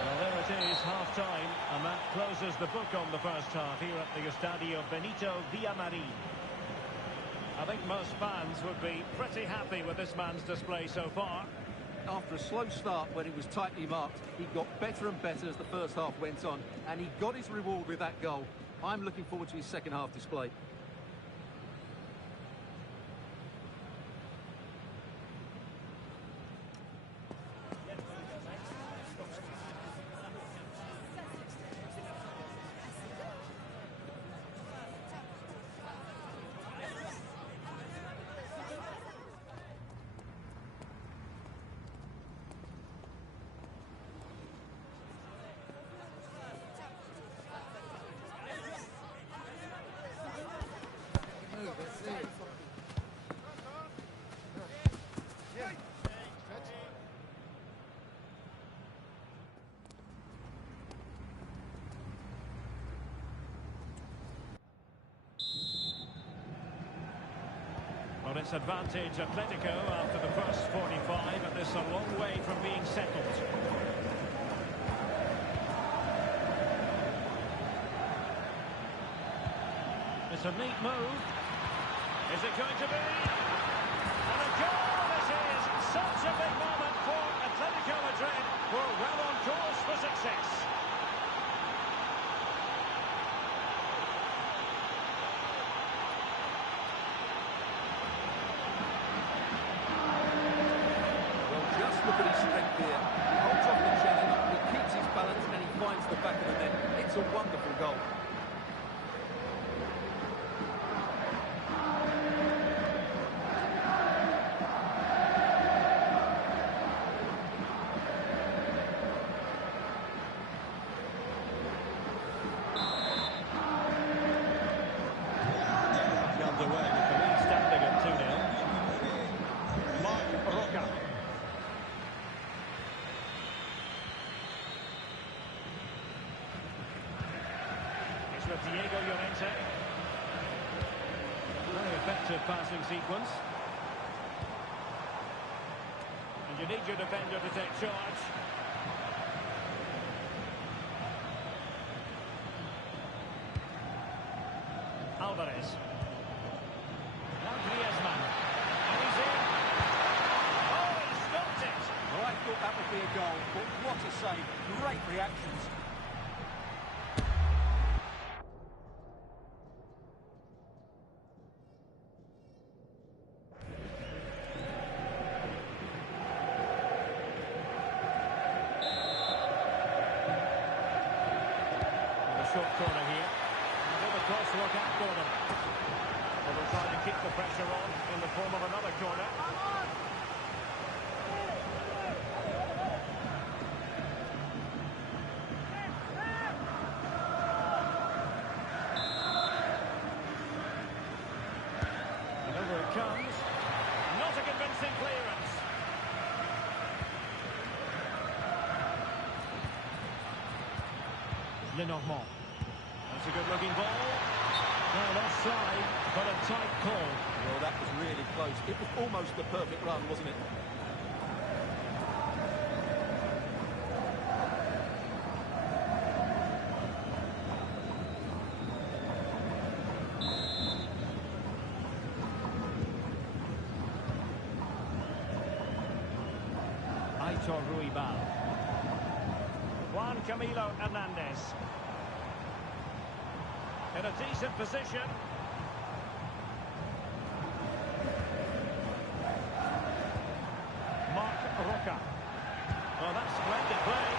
Well, there it is, half-time, and that closes the book on the first half here at the Estadio Benito Villamarín. I think most fans would be pretty happy with this man's display so far. After a slow start when he was tightly marked, he got better and better as the first half went on, and he got his reward with that goal. I'm looking forward to his second half display. Well, it's advantage Atletico after the first 45, and this is a long way from being settled. It's a neat move. Is it going to be? And a goal this is! Such a big moment for Atletico Madrid, who are well on course for success. Look at his strength here. He holds off the challenge, he keeps his balance, and he finds the back of the net. It's a wonderful goal. Underway with the lead standing at 2-0. Marc Roca. Diego Llorente. Very effective passing sequence. And you need your defender to take charge. Alvarez. Now Griezmann. And he's in. Oh, he stopped it! Well, I thought that would be a goal, but what a save. Great reactions. Short corner here. Another crosslook at for them. Well, they're trying to keep the pressure on in the form of another corner. And over it comes. Not a convincing clearance. Lenormand. That's a good-looking ball. Well, offside, but a tight call. Well, that was really close. It was almost the perfect run, wasn't it? Aitor Ruibal. Juan Camilo Hernandez. In a decent position. Marc Roca. Well, that's splendid play.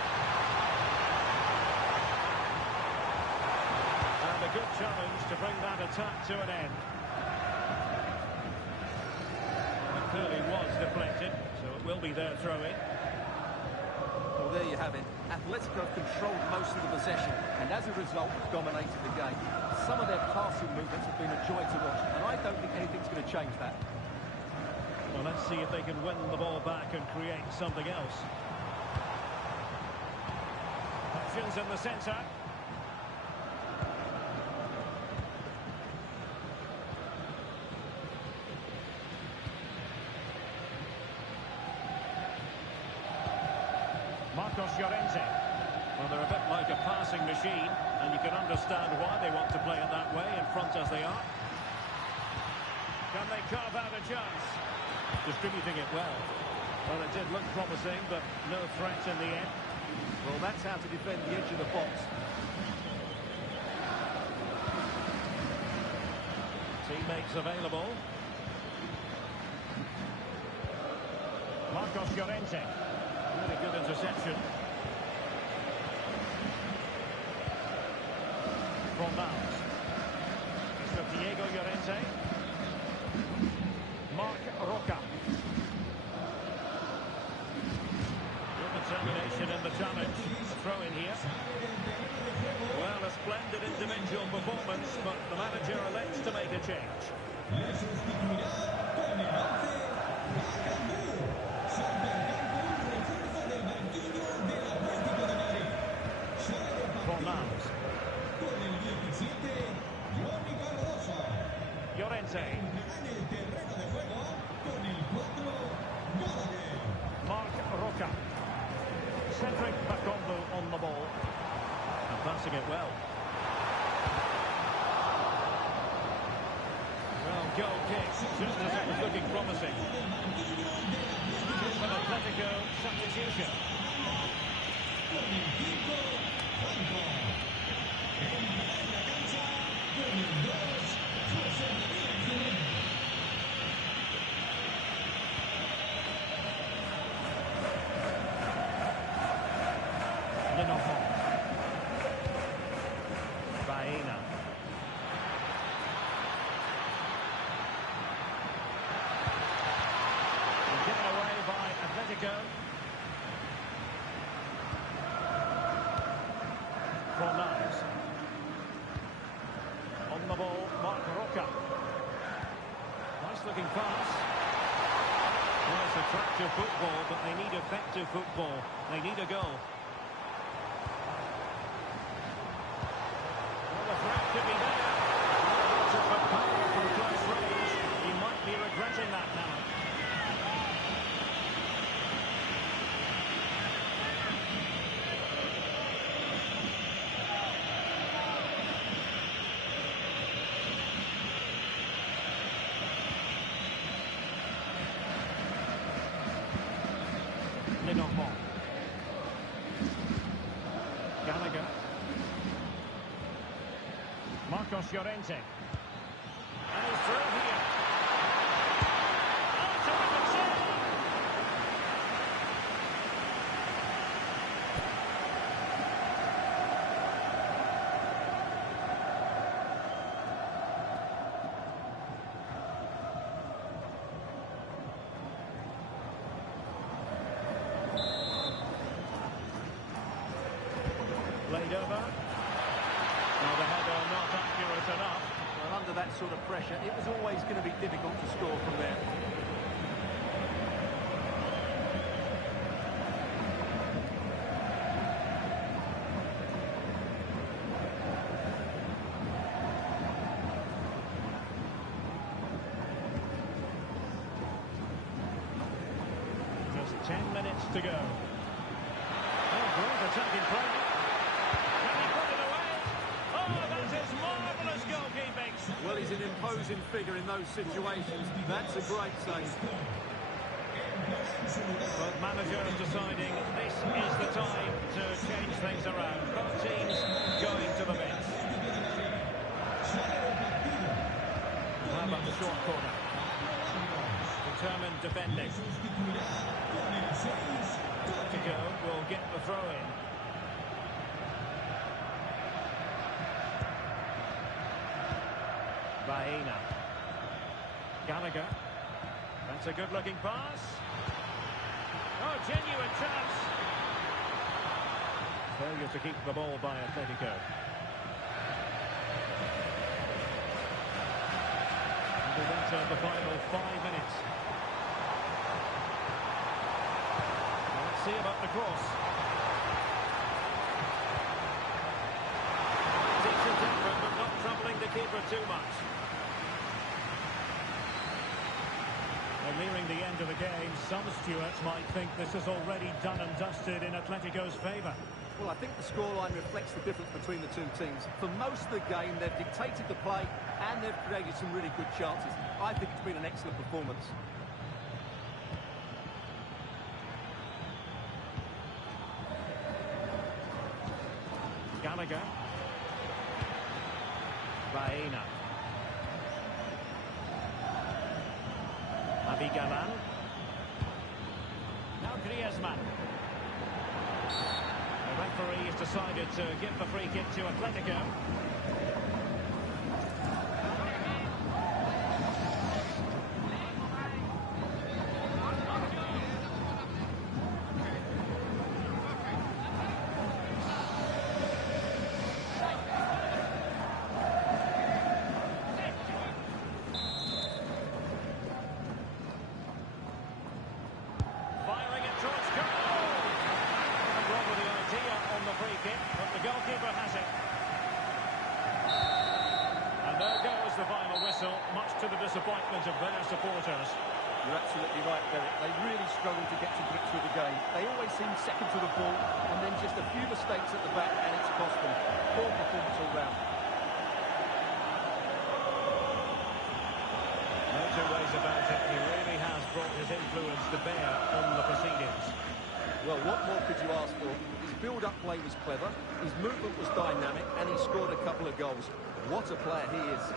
And a good challenge to bring that attack to an end. It clearly was deflected, so it will be their throw-in. Well, there you have it. Atletico controlled most of the possession and as a result dominated the game. Some of their passing movements have been a joy to watch, and I don't think anything's going to change that. Well, let's see if they can win the ball back and create something else. Options in the centre. Marcos Llorente. Well, they're a bit like a passing machine, and you can understand why they want to play it that way, in front as they are. Can they carve out a chance? Distributing it well. Well, it did look promising, but no threat in the end. Well, that's how to defend the edge of the box. Teammates available. Marcos Llorente. Really good interception. From Niles. It's got Diego Llorente. Marc Roca. Good determination in the challenge. A throw in here. Well, a splendid individual performance, but the manager elects to make a change. Le sustituirá con el 11 Bakambu. Salta al campo un refuerzo del banquillo del Atlético de Madrid. Sale del From partido Niles. con el 17 Johnny Cardoso. Llorente. En el terreno de juego con el 4 Gallagher. Marc Roca. Cedric Bakambu on the ball. And passing it well. Well, goal kick, just as it was looking promising. Here's an Atletico substitution. Con el 5 Franco. Entrará en la cancha con el 2 José María Jiménez. Linojo. Baena. Given away by Atletico. Fornals. On the ball, Marc Roca. Nice looking pass. Well, it's attractive football, but they need effective football. They need a goal. Well, the threat could be there. Lots of power from close range. He might be regretting that now. Lenormand. Gallagher. Marcos Llorente. And he's through here. Oh, terrific save! Played over. Now the header not accurate enough. Well, under that sort of pressure, it was always going to be difficult to score from there. Just 10 minutes to go. Oh, great attacking play. Can he put it away? Oh, that is marvellous goalkeeping. Well, he's an imposing figure in those situations. That's a great save. But manager is deciding this is the time to change things around. Both teams going to the bench. How about the short corner? Determined defending. Atletico will get the throw in. Baena. Gallagher. That's a good-looking pass. Oh, genuine chance. Failure to keep the ball by Atletico. And we've entered the final 5 minutes. Let's see about the cross. Decent effort, but not troubling the keeper too much. We're nearing the end of the game. Some stewards might think this is already done and dusted in Atletico's favour. Well, I think the scoreline reflects the difference between the two teams. For most of the game, they've dictated the play and they've created some really good chances. I think it's been an excellent performance. Gallagher. Baena. Abigalan. Now Griezmann. The referee has decided to give the free kick to Atletico. Firing it towards goal. And wrong with the idea on the free kick, but the goalkeeper has it. And there goes the final whistle, much to the disappointment of their supporters. You're absolutely right, Derek. They really struggled to get to grips with the game. They always seem second to the ball, and then just a few mistakes at the back, and it's cost them. Poor performance all round. No two ways about it. He really has brought his influence to bear on the proceedings. Well, what more could you ask for? His build-up play was clever, his movement was dynamic, and he scored a couple of goals. What a player he is.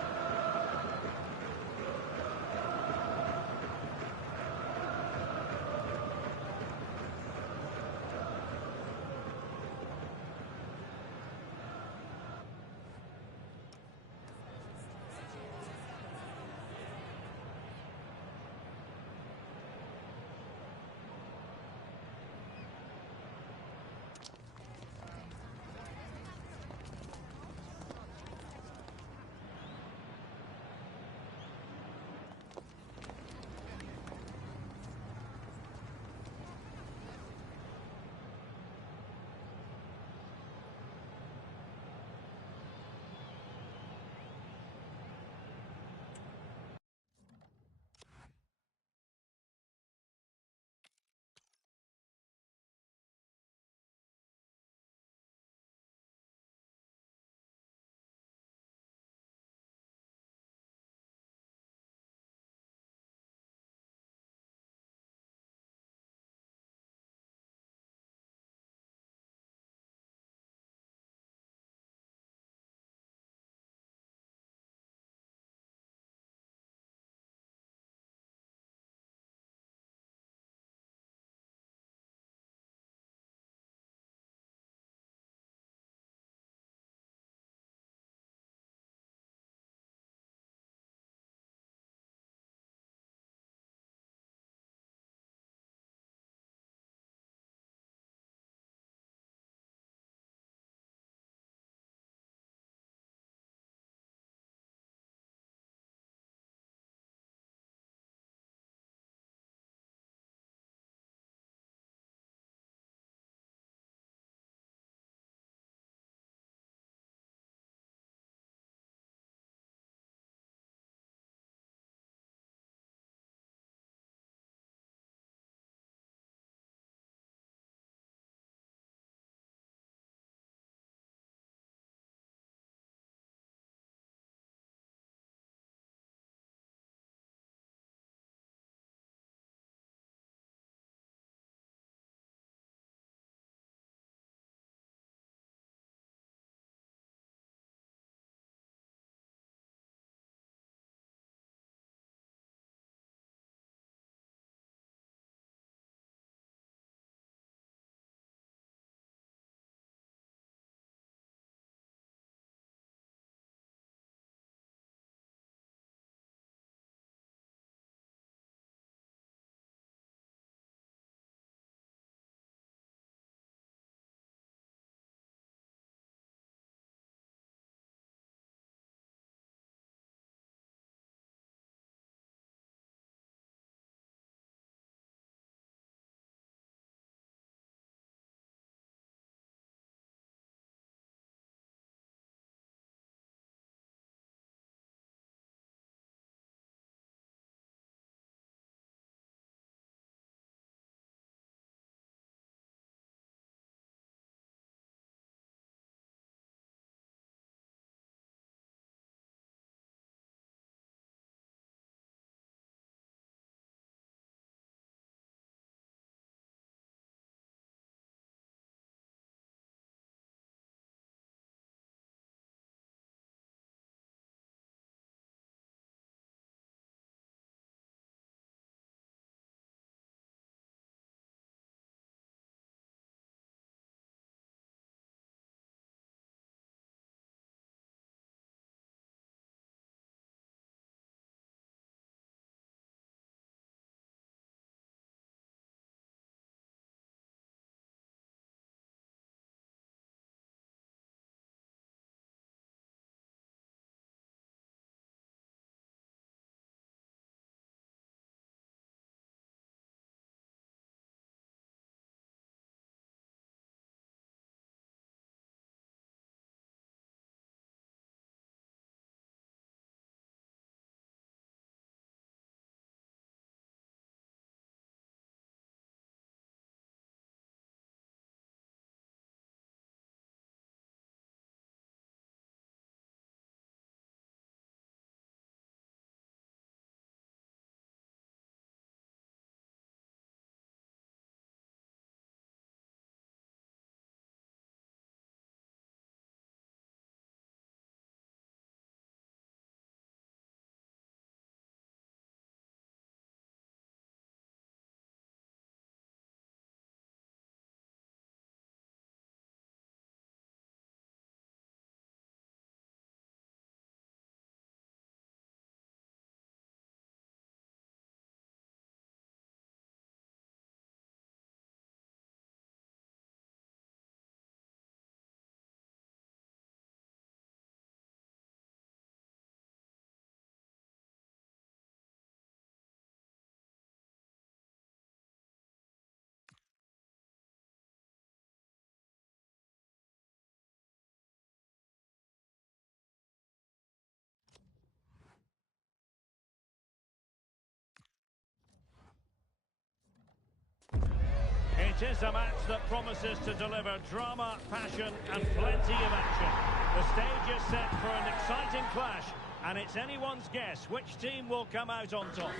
It is a match that promises to deliver drama, passion and plenty of action. The stage is set for an exciting clash, and it's anyone's guess which team will come out on top.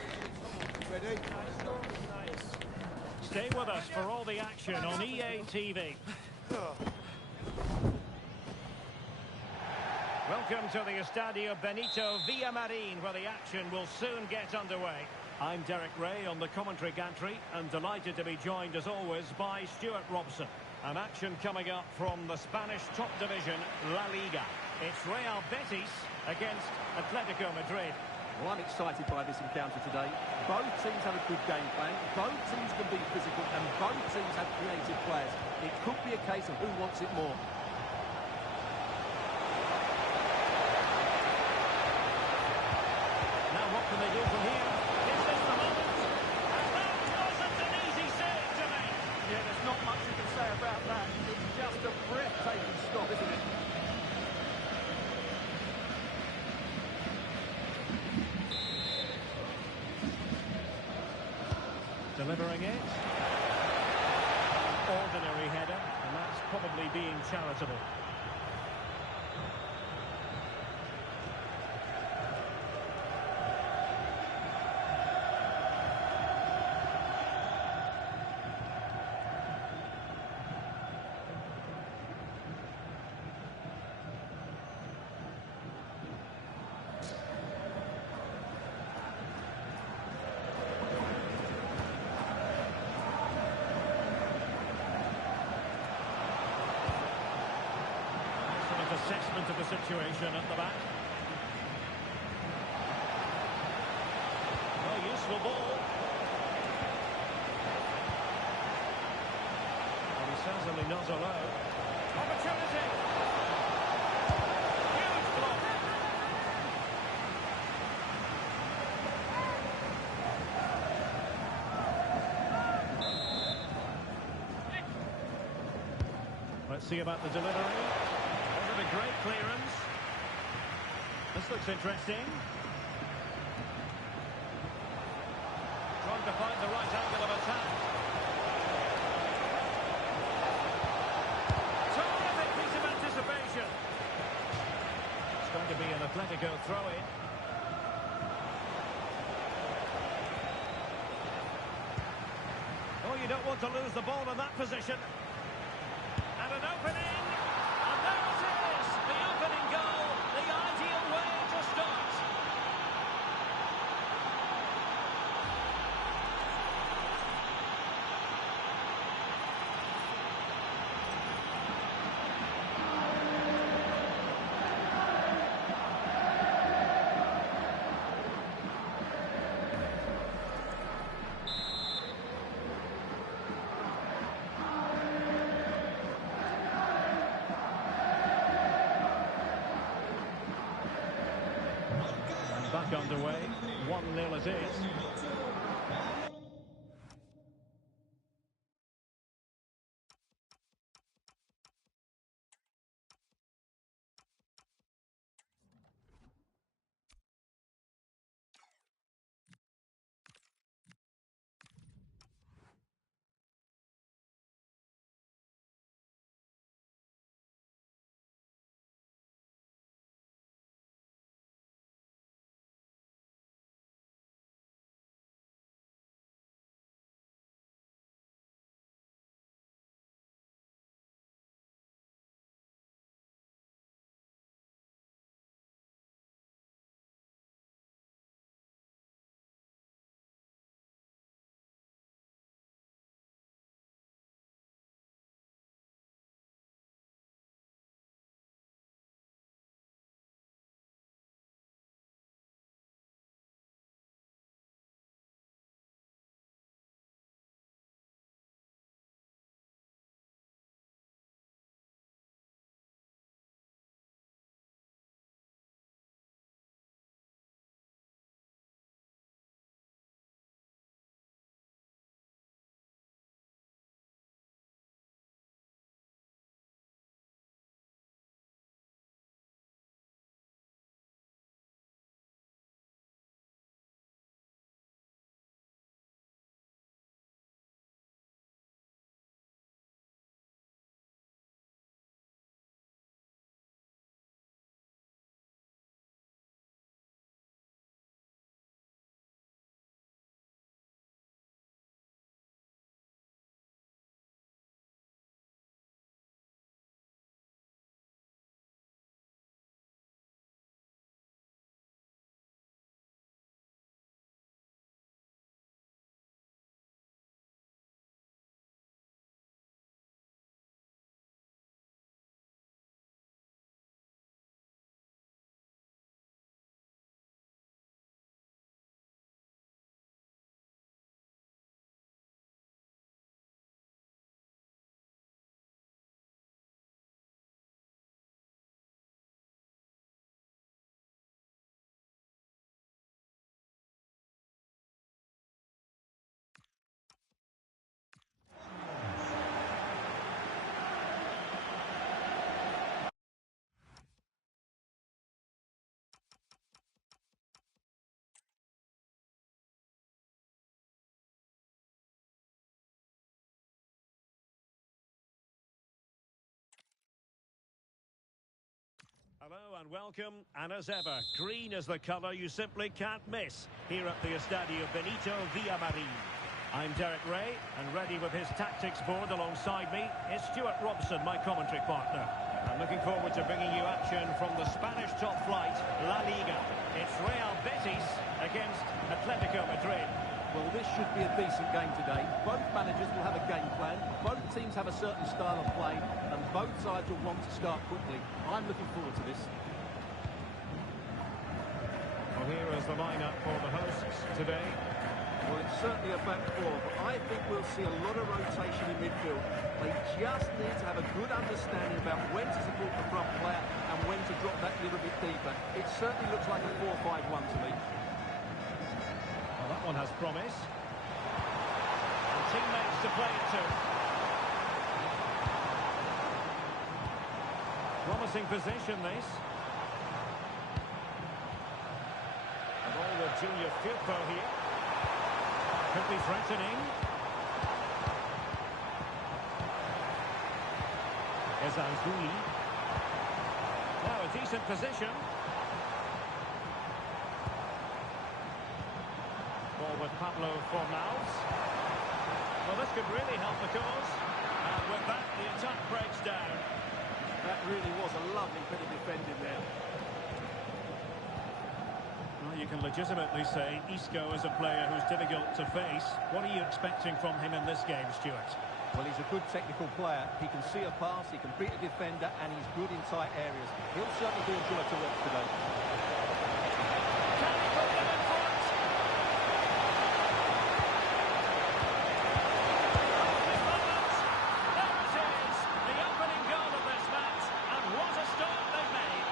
Ready? Stay with us for all the action on EA TV. Welcome to the Estadio Benito Villamarín, where the action will soon get underway. I'm Derek Ray on the commentary gantry, and delighted to be joined as always by Stuart Robson. An action coming up from the Spanish top division, La Liga. It's Real Betis against Atletico Madrid. Well, I'm excited by this encounter today. Both teams have a good game plan, both teams can be physical, and both teams have creative players. It could be a case of who wants it more. Now what can they do from here? This is the moment. And that wasn't an easy save to make. Yeah, there's not much you can say about that. It's just a breathtaking stop, isn't it? Delivering it. Ordinary header, and that's probably being charitable. Assessment of the situation at the back. Oh, useful ball. And he's certainly not alone. Opportunity. Huge block. Let's see about the delivery. A great clearance. This looks interesting. Trying to find the right angle of attack. Terrific piece of anticipation. It's going to be an Atletico throw-in. Oh, you don't want to lose the ball in that position. And an opening. Back underway, 1-0 it is. Hello and welcome, and as ever, green is the colour you simply can't miss here at the Estadio Benito Villamarín. I'm Derek Ray, and ready with his tactics board alongside me is Stuart Robson, my commentary partner. I'm looking forward to bringing you action from the Spanish top flight, La Liga. It's Real Betis against Atletico Madrid. Well, this should be a decent game today. Both managers will have a game plan. Both teams have a certain style of play, and both sides will want to start quickly. I'm looking forward to this. Well, here is the lineup for the hosts today. Well, it's certainly a back four, but I think we'll see a lot of rotation in midfield. They just need to have a good understanding about when to support the front player and when to drop that little bit deeper. It certainly looks like a 4-5-1 to me. Well, that one has promise. And teammates to play it to. Promising position, this. The ball with Junior Firpo here. Could be threatening. Ezanzui. Now a decent position. Ball with Pablo Fornals. Well, this could really help the cause. And with that, the attack breaks down. That really was a lovely bit of defending there. Well, you can legitimately say Isco is a player who's difficult to face. What are you expecting from him in this game, Stuart? Well, he's a good technical player. He can see a pass, he can beat a defender, and he's good in tight areas. He'll certainly be a joy to watch today. Can he put them in front? There it is! The opening goal of this match, and what a start they've made!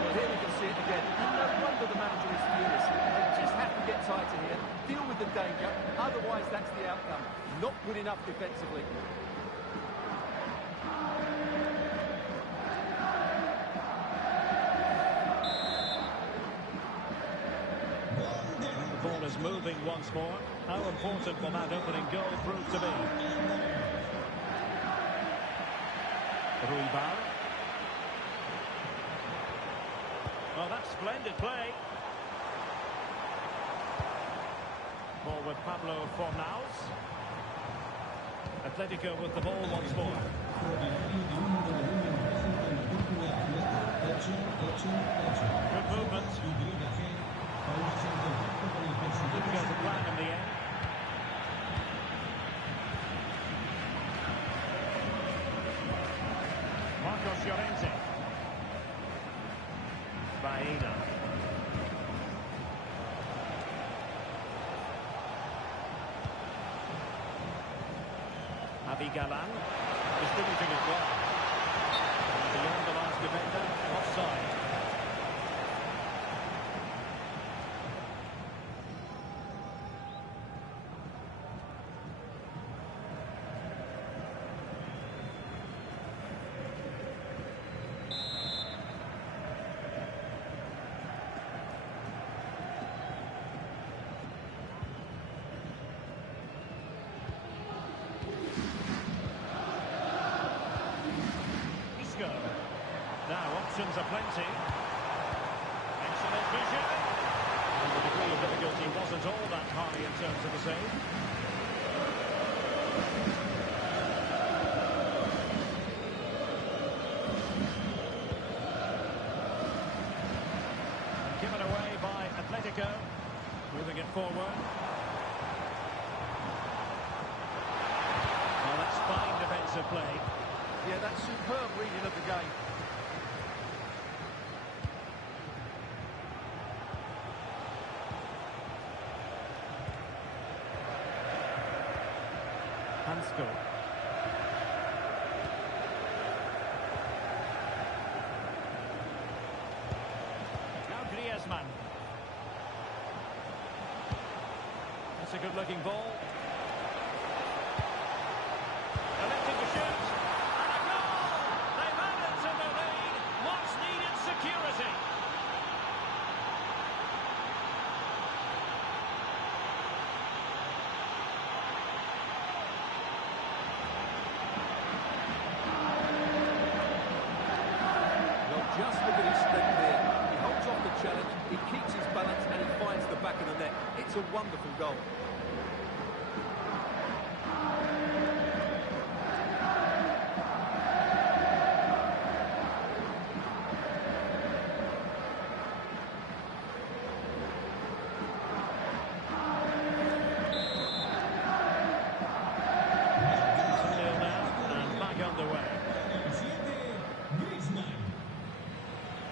Well, here we can see it again. No wonder the manager is furious. They just have to get tighter here, deal with the danger, otherwise that's the outcome. Not good enough defensively. The ball is moving once more. How important will that opening goal prove to be? Ruibar. Oh, that's splendid play. Ball with Pablo Fornals. Atletico with the ball once more. Good movement. Didn't go to plan in the end. Marcos Llorente. Baena. Javi Galán distributing it well. And beyond the last defender, offside. Now options are plenty. Excellent vision. And the degree of difficulty wasn't all that high in terms of the save. Given away by Atletico. Moving it forward. Well, that's fine defensive play. Yeah, that's superb reading of the game. Hansko. Now Griezmann. That's a good-looking ball. Electing to shoot. And a goal! They've added to the lead. Much-needed security. goal.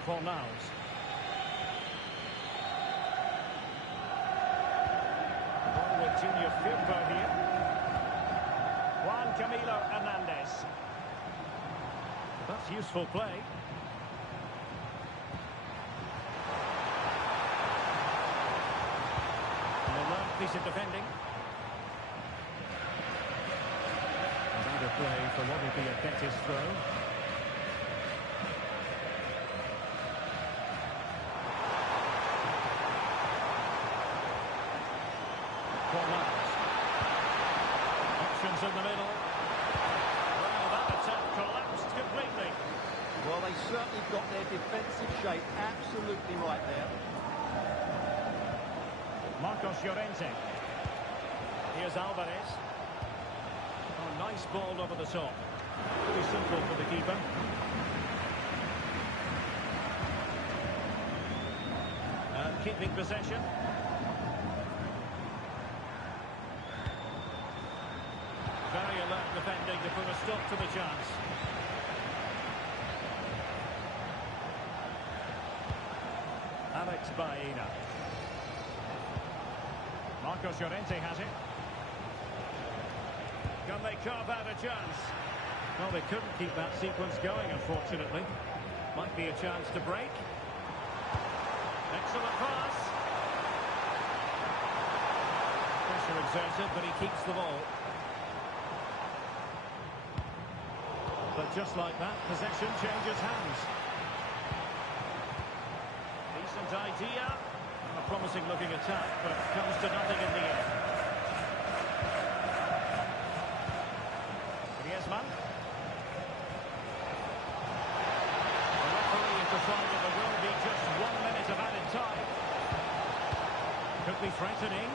Fornals. Ball with Junior Firpo here. Juan Camilo Hernandez. That's useful play. And a long piece of defending. Another play for what will be a Betis throw. Options in the middle. Well, that attack collapsed completely. Well, they certainly got their defensive shape absolutely right there. Marcos Llorente. Here's Alvarez. Oh, nice ball over the top. Pretty simple for the keeper. Keeping possession. Very alert defending to put a stop to the chance. Alex Baena. Marcos Llorente has it. Can they carve out a chance? Well, they couldn't keep that sequence going, unfortunately. Might be a chance to break. Excellent pass. Pressure exerted, but he keeps the ball. But just like that, possession changes hands. Decent idea. A promising looking attack, but comes to nothing in the end. Griezmann. The referee has decided there will be just 1 minute of added time. Could be threatening.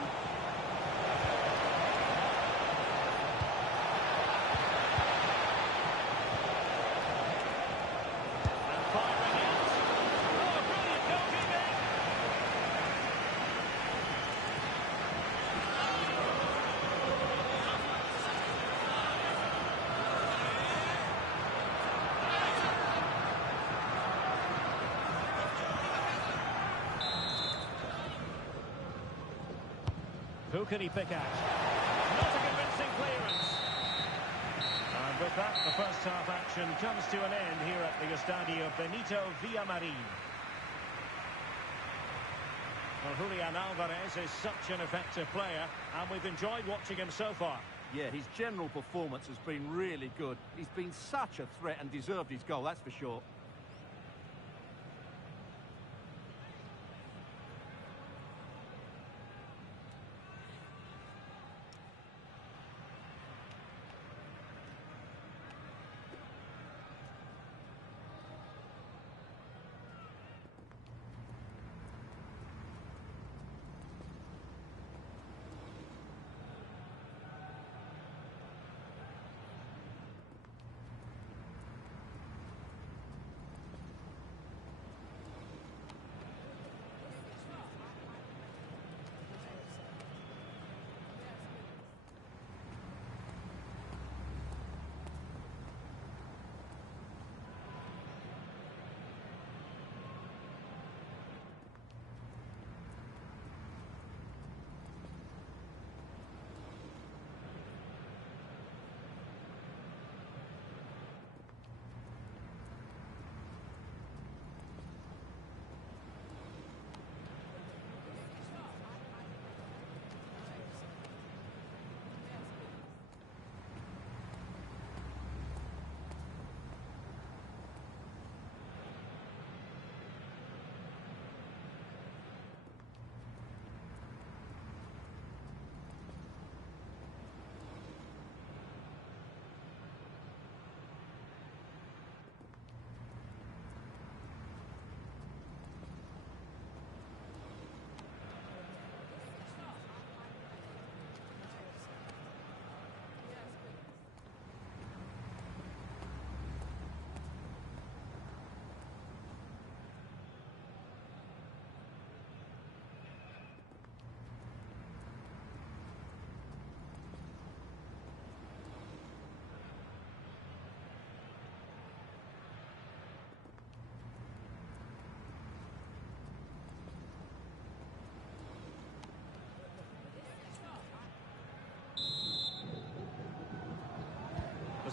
Who can he pick out? Not a convincing clearance. And with that, the first half action comes to an end here at the Estadio Benito Villamarín. Well, Julian Alvarez is such an effective player, and we've enjoyed watching him so far. Yeah, his general performance has been really good. He's been such a threat and deserved his goal, that's for sure.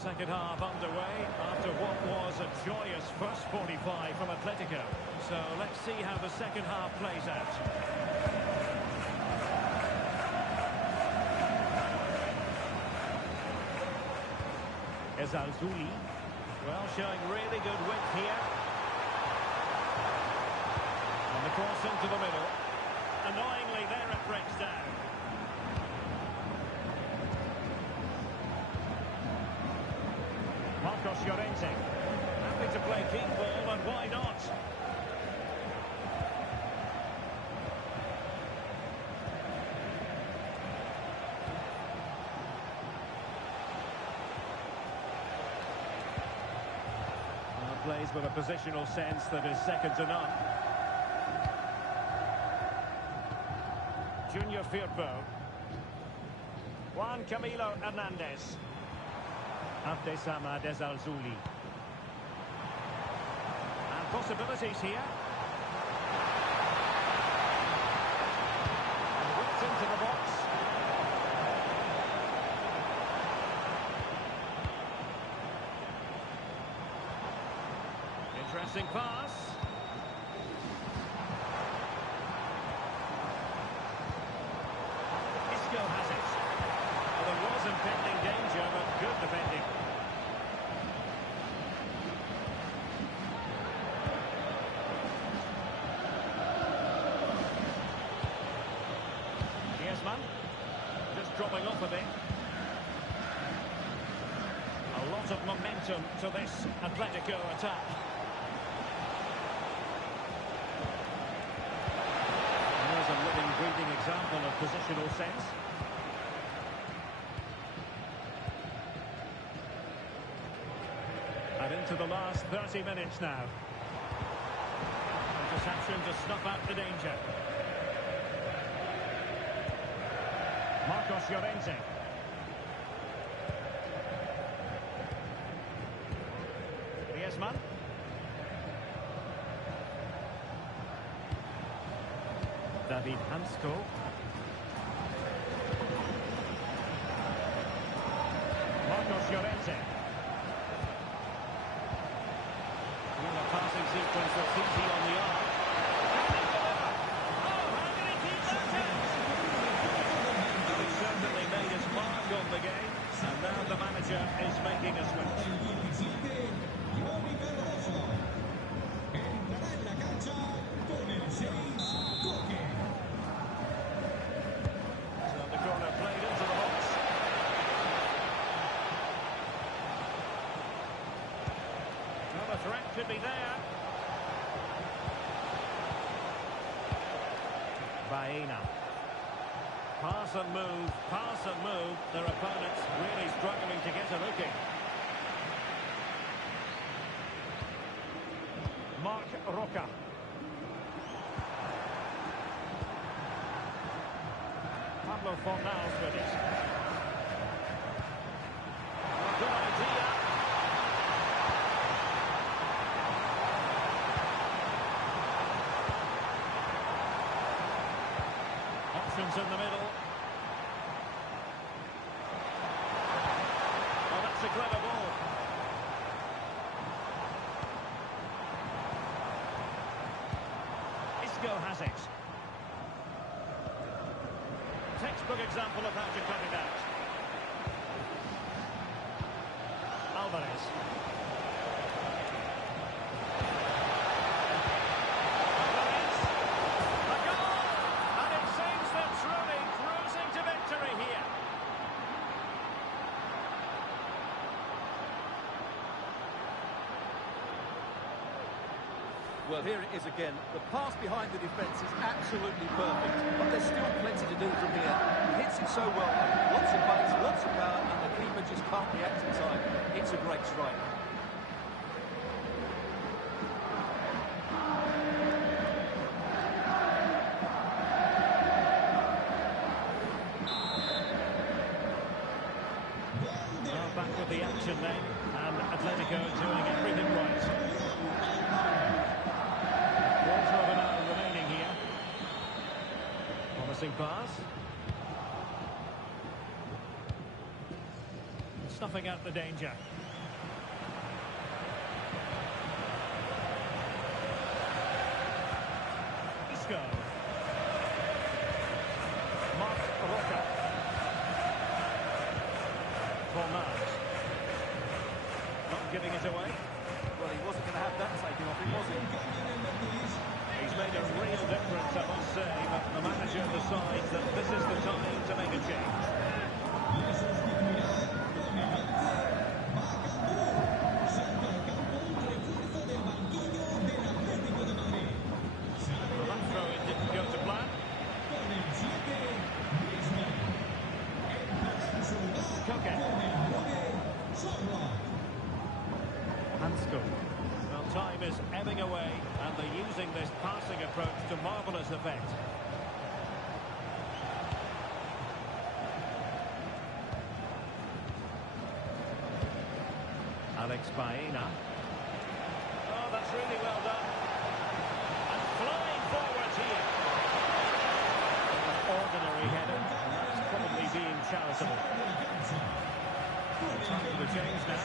second half underway after what was a joyous first 45 from Atletico. So let's see how the second half plays out. Ezalzouli, well, showing really good width here. And the cross into the middle. Annoyingly, there it breaks down. Marcos Llorente. Happy to play keep ball, and why not? Plays with a positional sense that is second to none. Junior Firpo. Juan Camilo Hernandez. Abdessamad Ezalzouli. And possibilities here. And whipped into the box. Interesting pass. Isco has it. Well, there was impending danger, but good defending. Griezmann. Just dropping off a bit. A lot of momentum to this Atletico attack. A living, breathing example of positional sense. And into the last 30 minutes now. Interception to snuff out the danger. Marcos Llorente. Griezmann. David Hansko. Marcos Llorente. In a passing sequence that's easy on the arm. Oh, how did he keep that out? He certainly made his mark on the game, and now the manager is making a switch. Entrará en la cancha con el 6, Coque. Played into the box. Well, the threat could be there. Baena. Pass and move, pass and move. Their opponents really struggling to get a looking. Marc Roca. Pablo Fornals with it. Good idea. Options in the middle. Oh, that's a clever ball. Isco has it. Textbook example of how to cut it out. Alvarez. Alvarez. A goal! And it seems they're truly cruising to victory here. Well, here it is again. The pass behind the defence is absolutely perfect, but there's still plenty to do from here. He hits it so well, lots of pace, lots of power, and the keeper just can't react in time. It's a great strike. Back with the action then, and Atletico doing everything right. Quarter of an hour remaining here. Promising pass. snuffing out the danger. Isco. Mark Roca. Fornals. Not giving it away. Well, he wasn't going to have that taken off him, was he? He's made a real difference, I must say, but the manager decides that this is the time to make a change. Well, that throw-in didn't go to plan. Koke. Hansko. Well, time is ebbing away, and they're using this passing approach to marvellous effect. Alex Baena. Oh, that's really well done. And flying forward here. Ordinary header. That's probably being charitable. Time for the change now.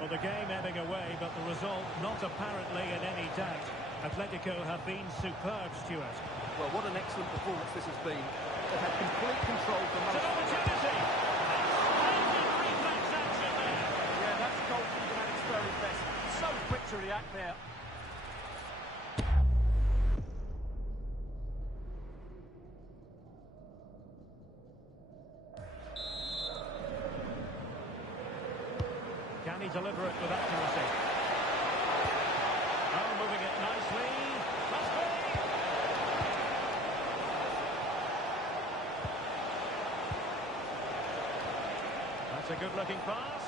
Well, the game ebbing away, but the result not apparently in any doubt. Atletico have been superb, Stuart. Well, what an excellent performance this has been. They've had complete control for It's most an of the opportunity! Splendid reflex action there! Yeah, that's goalkeeping at its very best. So quick to react there. Can he deliver it with accuracy? Oh, moving it nicely. Must be! That's a good-looking pass.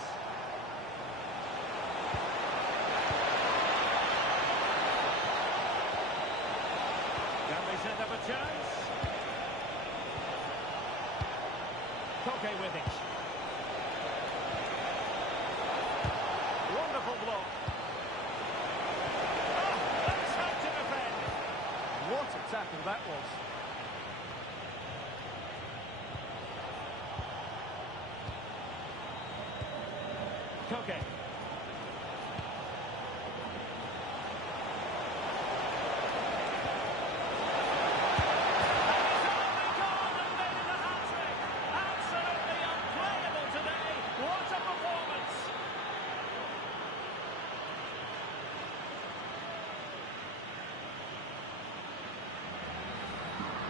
Can they set up a chance? Koke with it. Wonderful block. Oh, that's how to defend. What a tackle that was. Koke.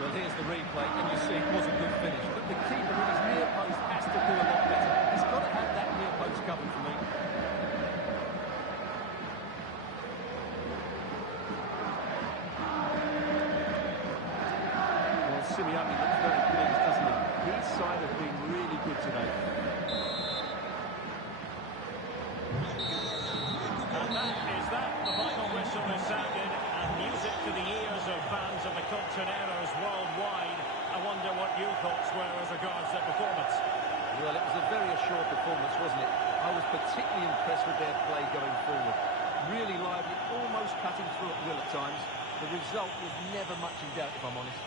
Well, here's the replay, and you see it was a good finish. But the keeper in his near post has to do a lot better. He's got to have that near post covered for me. Well, Simeone looks very pleased, doesn't he? His side have been really good today. And that is that. The final whistle is sounded, and music to the ears of fans of the Colchoneros worldwide. I wonder what your thoughts were as regards their performance. Well, it was a very assured performance, wasn't it? I was particularly impressed with their play going forward. Really lively, almost cutting through at will at times. The result was never much in doubt, if I'm honest.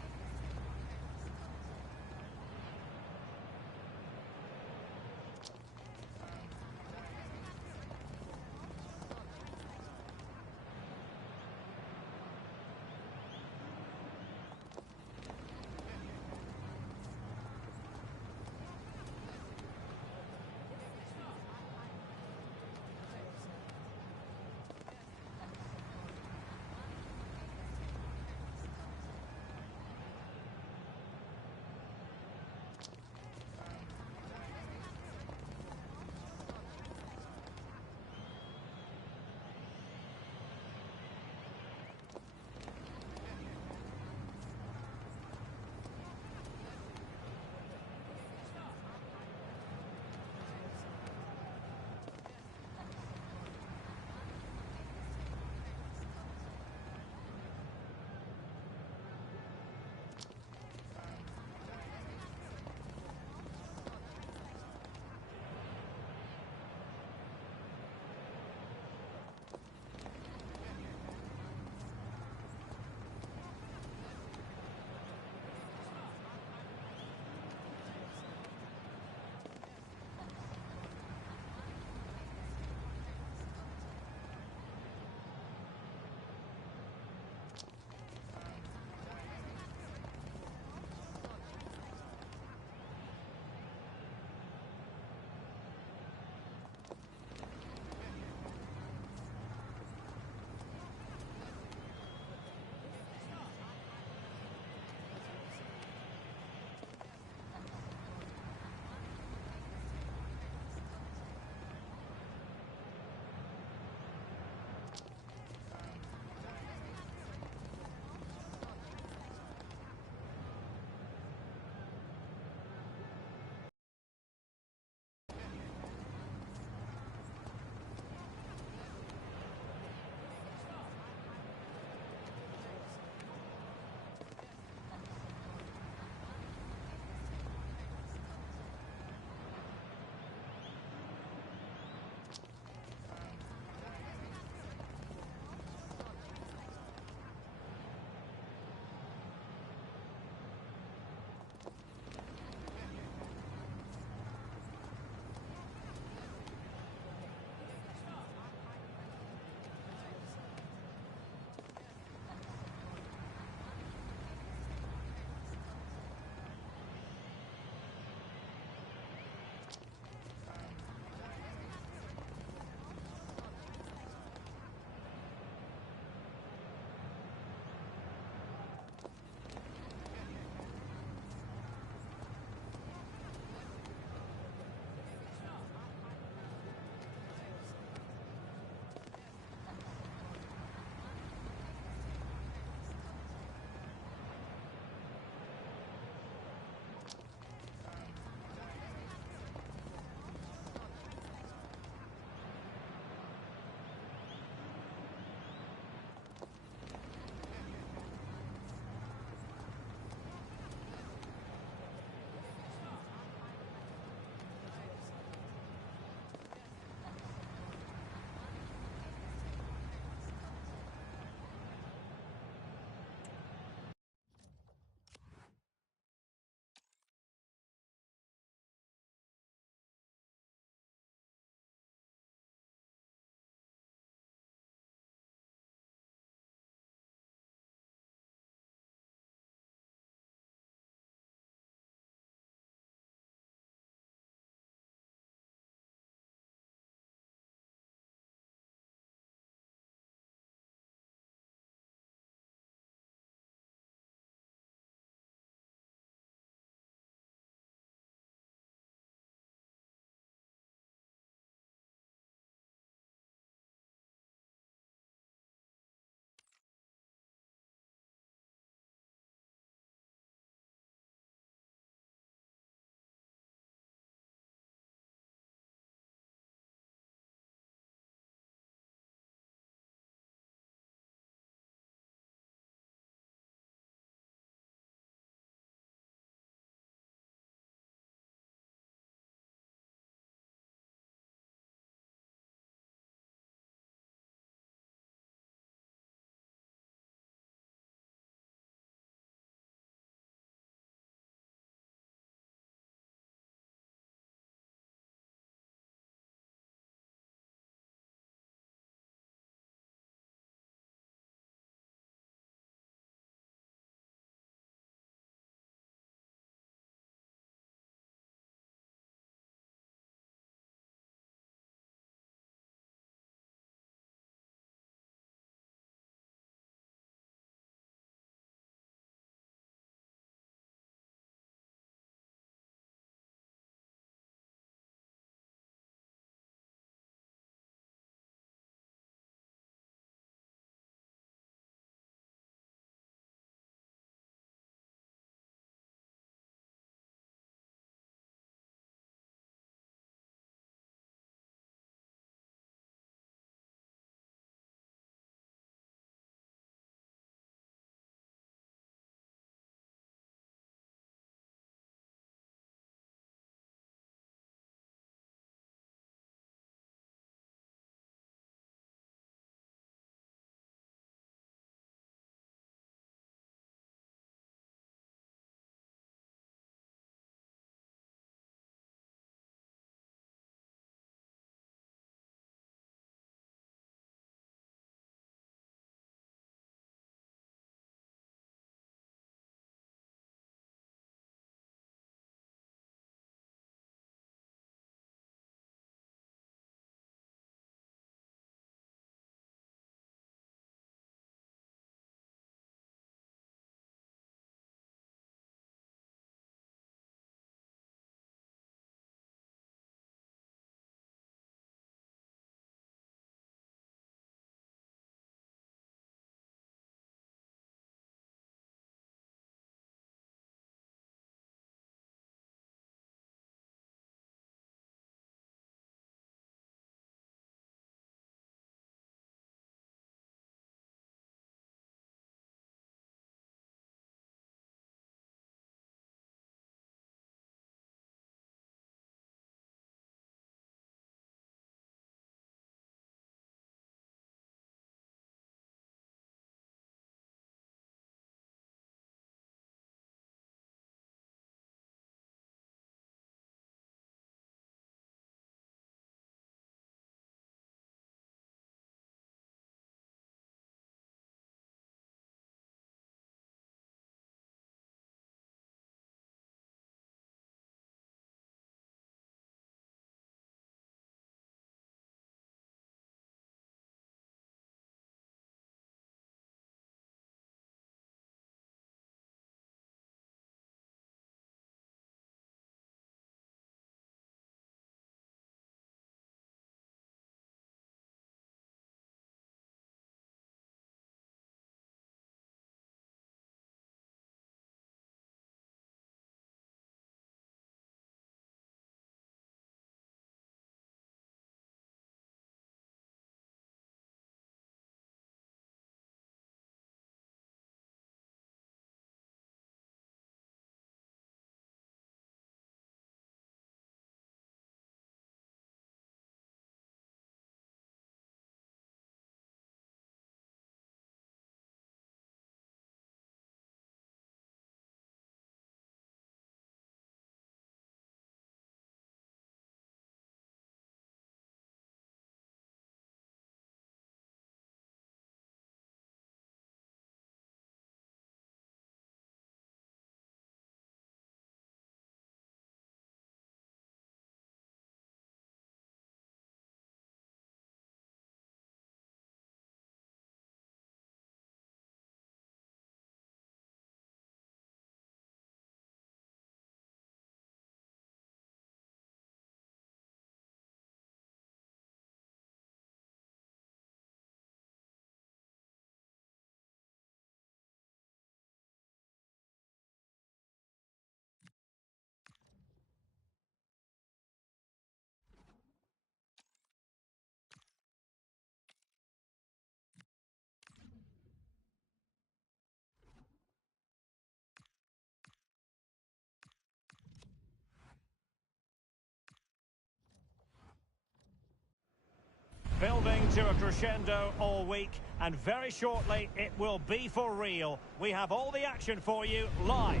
to a crescendo all week, and very shortly it will be for real. We have all the action for you live.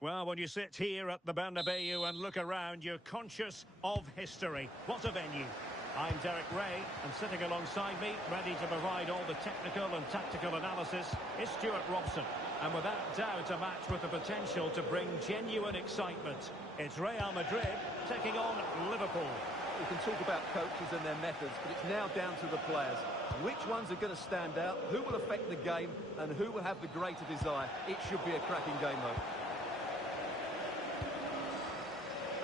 Well, when you sit here at the Bernabeu and look around, you're conscious of history. What a venue. I'm Derek Ray, and sitting alongside me, ready to provide all the technical and tactical analysis, is Stuart Robson. And without doubt, a match with the potential to bring genuine excitement. It's Real Madrid taking on Liverpool. We can talk about coaches and their methods, but it's now down to the players. Which ones are going to stand out, who will affect the game, and who will have the greater desire. It should be a cracking game, though.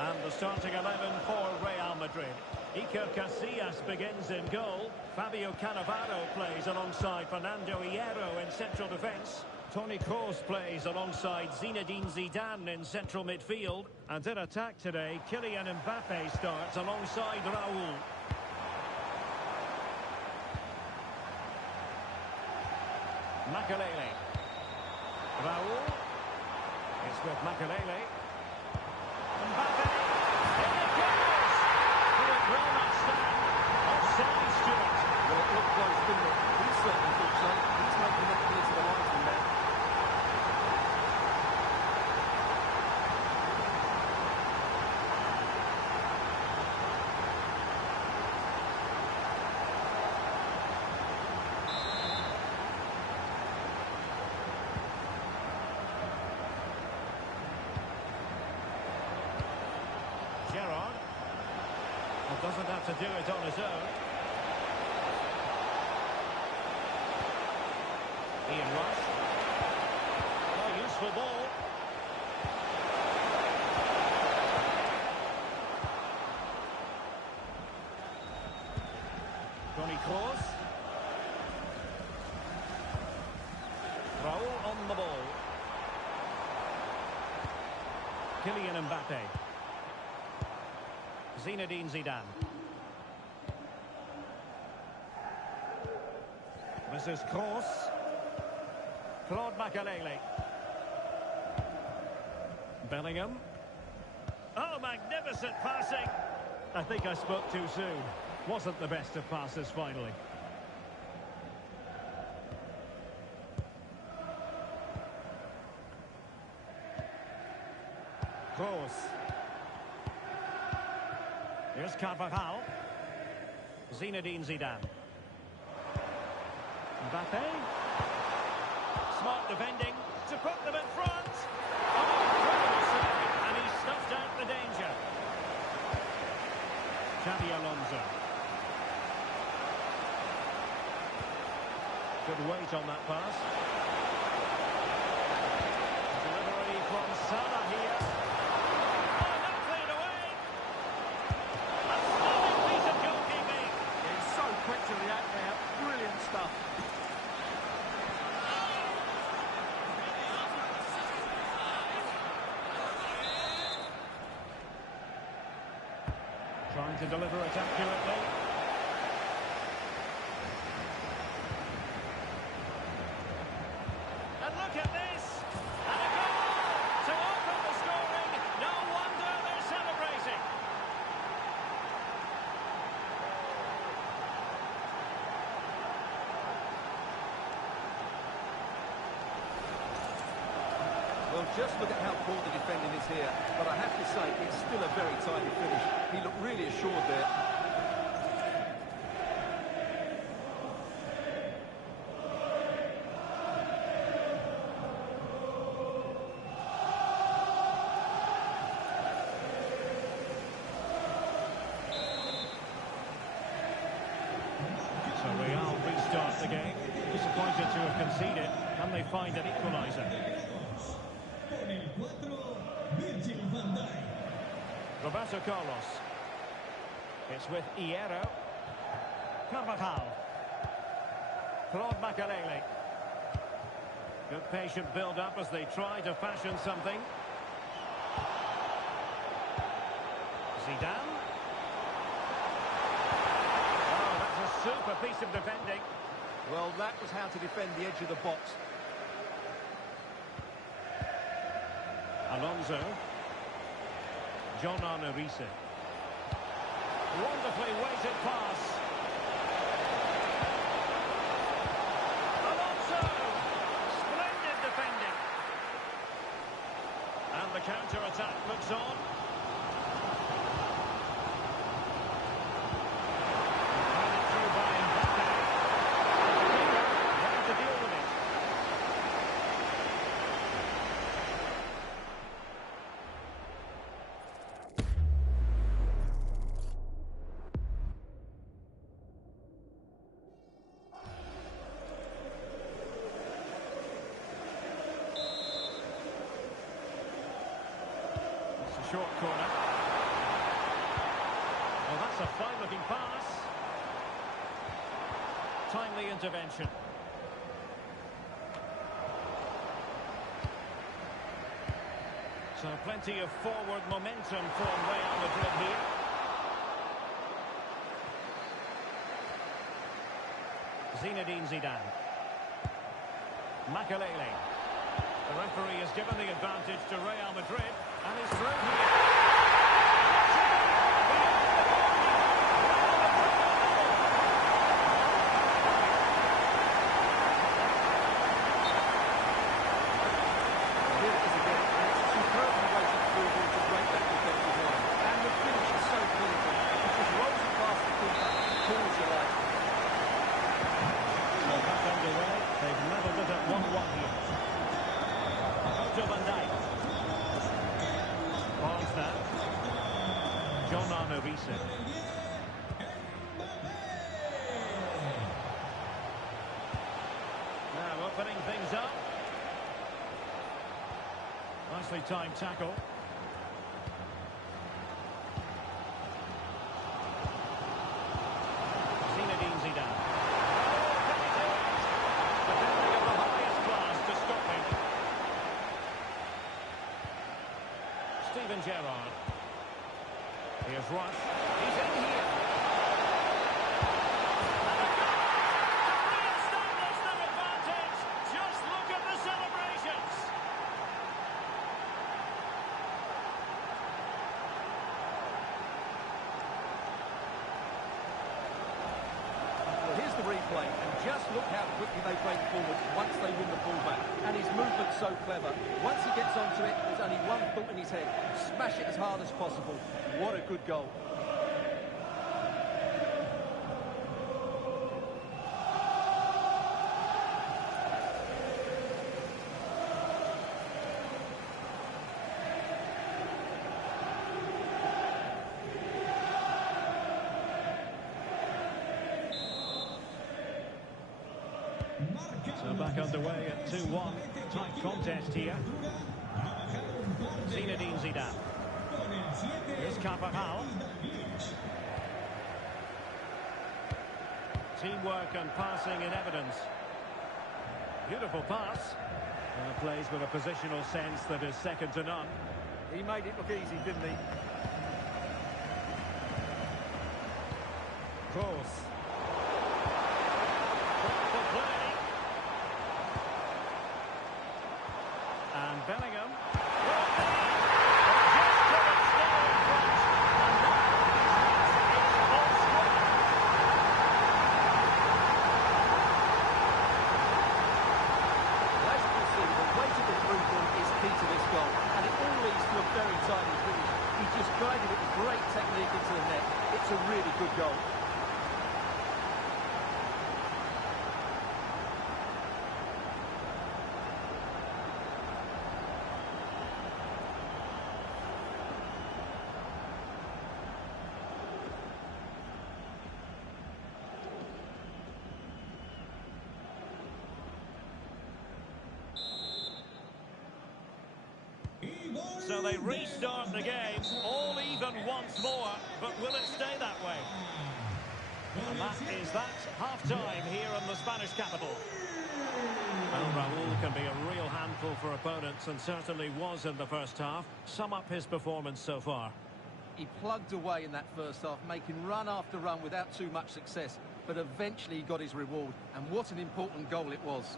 And the starting 11 for Real Madrid. Iker Casillas begins in goal. Fabio Cannavaro plays alongside Fernando Hierro in central defence. Toni Kroos plays alongside Zinedine Zidane in central midfield. And in attack today, Kylian Mbappe starts alongside Raul. Makelele. Raul. It's with Makelele. Mbappe, in it goes! But it will not stand. Offside, Stuart. Well, it looked close, didn't it? He certainly thought so. He's making that clear to the linesman now. Gerrard. Well, doesn't have to do it on his own. Ian Rush. Oh, useful ball. Toni Kroos. Raul on the ball. Kylian Mbappe. Zinedine Zidane. This is Kroos. Claude Makelele. Bellingham. Oh, magnificent passing. I think I spoke too soon. Wasn't the best of passes finally. Kroos. Here's Carvajal. Zinedine Zidane. Mbappe. Smart defending to put them in front. Oh, incredible save. And he stuffed out the danger. Xabi Alonso. Good weight on that pass. Delivery from Salah here. Oh, not cleared away. A stunning piece of goalkeeping. He's so quick to react there. Brilliant stuff. Trying to deliver it accurately. And look at this! And a goal to open the scoring. No wonder they're celebrating. Well, just look at how poor the defending is here. But I have to say, it's still a very tidy finish. He looked really assured there. So Real restart the game. Disappointed to have conceded. Can they find an equaliser? Con el 4, Virgil van Dijk. Roberto Carlos. It's with Hierro. Carvajal. Claude Makelele. Good patient build-up as they try to fashion something. Zidane. Oh, that's a super piece of defending. Well, that was how to defend the edge of the box. Alonso. John Arne Riise. Wonderfully weighted pass. Alonso! Splendid defending. And the counter-attack looks on. And it through by Mbappe. Ready to deal with it. Short corner. Well, that's a fine-looking pass. Timely intervention. So plenty of forward momentum for Real Madrid here. Zinedine Zidane. Makelele. The referee has given the advantage to Real Madrid, and he's through here. Here it is again, and it's a superbly weighted through ball to break that defensive line. And the finish is so clinical. It just rolls it past the keeper, pulls your light. So back underway, they've levelled it at 1-1 here. Van Dijk. Balls now. John Arne Riise. Now opening things up. Nicely timed tackle. Zinedine Zidane. Defending of the highest class to stop him. Steven Gerrard. Here's Rush. He's in here. Re-establish that advantage. Just look at the celebrations. Well, here's the replay, and just look how quickly they break forward once they win the ball back. And his movement's so clever. Once he gets onto it, there's only one thought in his head. Smash it as hard as possible. What a good goal. So back underway at 2-1. Tight contest here. Zinedine Zidane. Here's Carvajal. Teamwork and passing in evidence. Beautiful pass. Plays with a positional sense that is second to none. He made it look easy, didn't he? Kroos. Thoughtful play. And Bellingham. Very tidy finish. He just guided it with great technique into the net. It's a really good goal. So they restart the game, all even once more, but will it stay that way? And that is that half-time here in the Spanish capital. Well, Raul can be a real handful for opponents, and certainly was in the first half. Sum up his performance so far. He plugged away in that first half, making run after run without too much success, but eventually he got his reward, and what an important goal it was.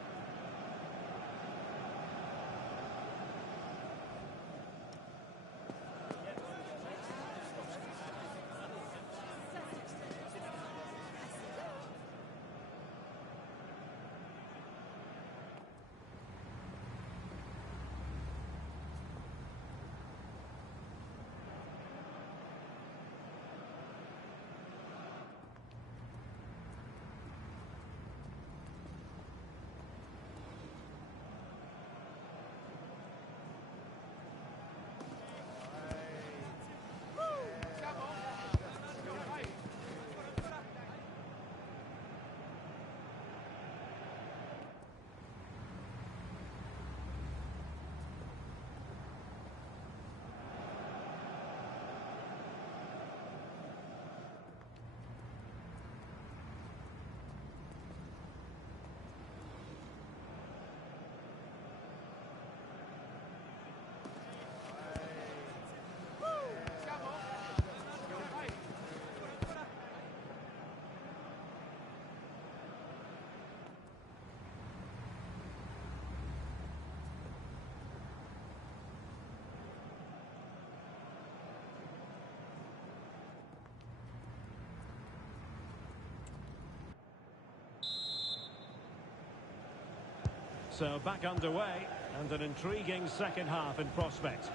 So back underway, and an intriguing second half in prospect.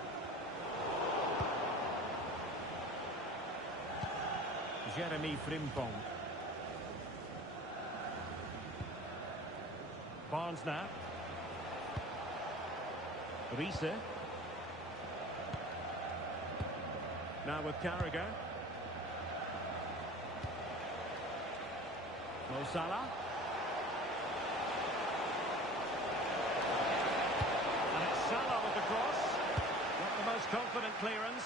Jeremy Frimpong. Barnes now. Riese. Now with Carragher. Mo Salah. And it's Salah with the cross. Not the most confident clearance.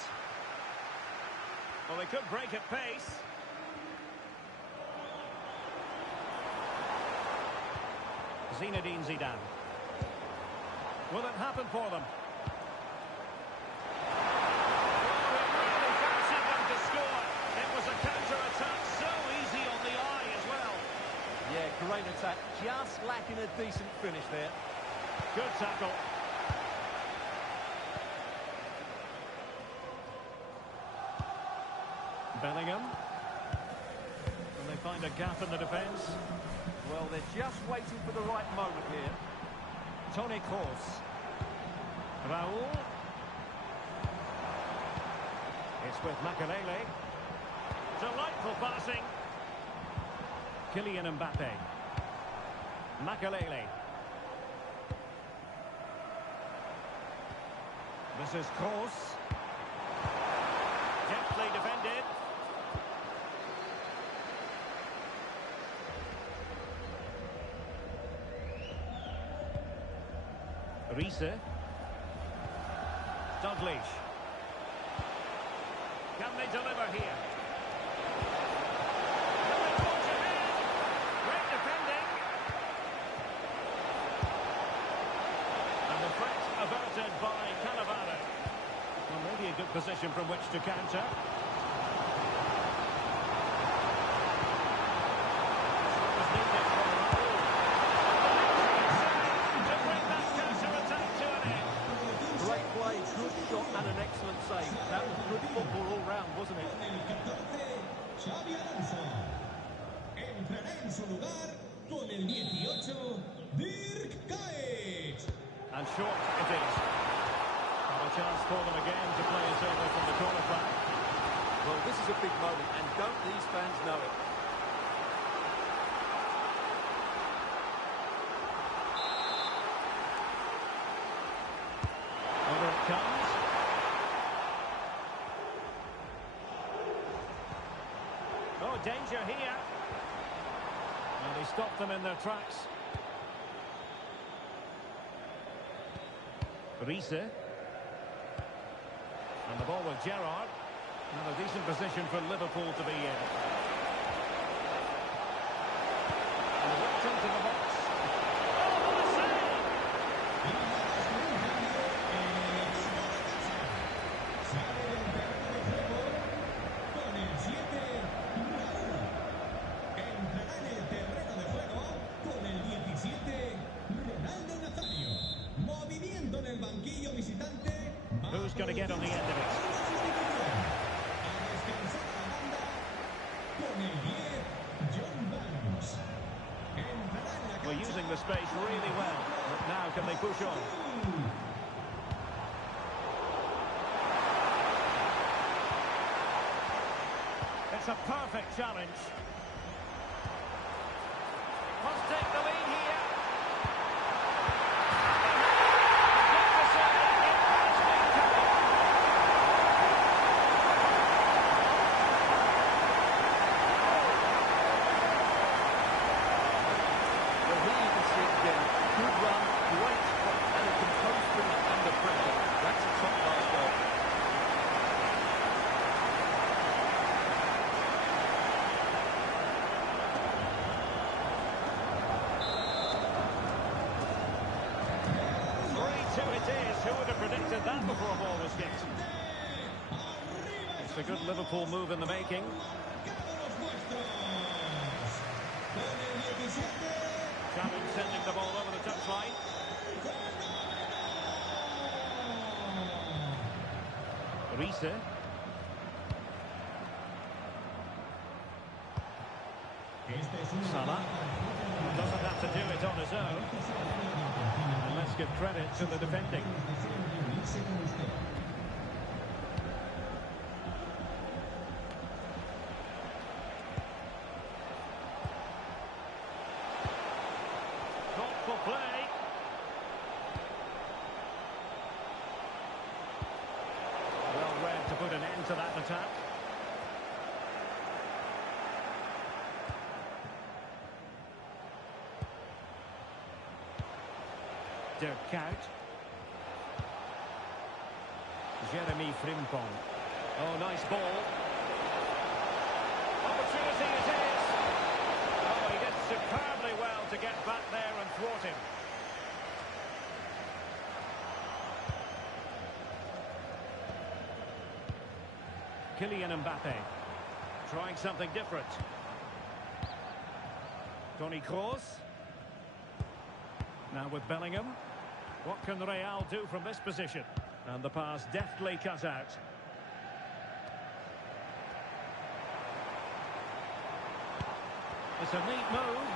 Well, they could break at pace. Zinedine Zidane. Will it happen for them? Really fancied them to score. It was a counter-attack, so easy on the eye as well. Yeah, great attack, just lacking a decent finish there. Good tackle. Bellingham. And they find a gap in the defence. Well, they're just waiting for the right moment here. Toni Kroos. Raul. It's with Makelele. Delightful passing. Kylian Mbappe. Makelele. This is Kroos. Deftly defended. Riese. Dalglish. Can they deliver here? Can they punch ahead? Great defending. And the threat averted by Cannavaro. Well, maybe a good position from which to counter. What was needed from Raul. To bring that counter-attack to an end. Great play, good shot and an excellent save. That was good football all round, wasn't it? El 14, Xavi Alonso. Entrará en su lugar con el 18, Dirk Kuyt. And short it is. And a chance for them again to play it over from the corner flag. Well, this is a big moment, and don't these fans know it? Over it comes. Oh, danger here. And he stopped them in their tracks. Riese. And the ball with Gerrard. And a decent position for Liverpool to be in. And whipped into the box. Oh, what a save! Sale del terreno de juego going to get on the end of it. We're using the space really well, but now can they push on? It's a perfect challenge. Must take the lead here. Who would have predicted that before a ball was kicked? It's a good Liverpool move in the making. Xavi sending the ball over the touchline. Riise. Salah doesn't have to do it on his own. And let's give credit to the defending. Thoughtful play. Well read to put an end to that attack. Dirk Kuyt. Jeremy Frimpong. Oh, nice ball. Opportunity it is. Oh, he did superbly well to get back there and thwart him. Kylian Mbappe. Trying something different. Toni Kroos. Now with Bellingham. What can Real do from this position? And the pass deftly cut out. It's a neat move.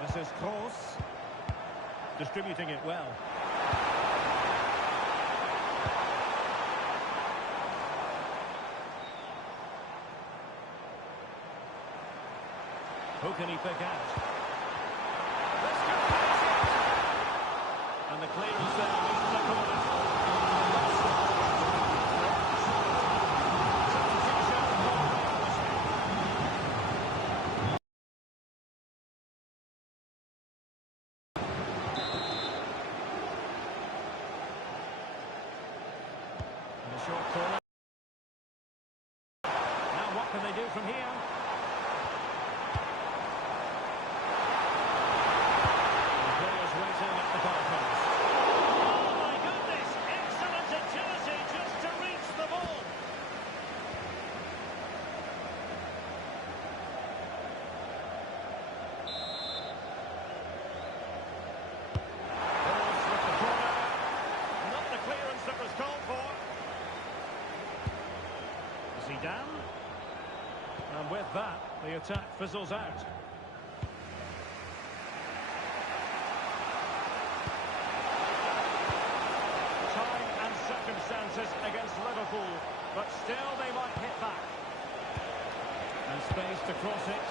This is Kroos. Distributing it well. Who can he pick out? And the clearance there meets the corner. And a short corner. Now what can they do from here? Zidane. And with that, the attack fizzles out. Time and circumstances against Liverpool, but still they might hit back. And space to cross it.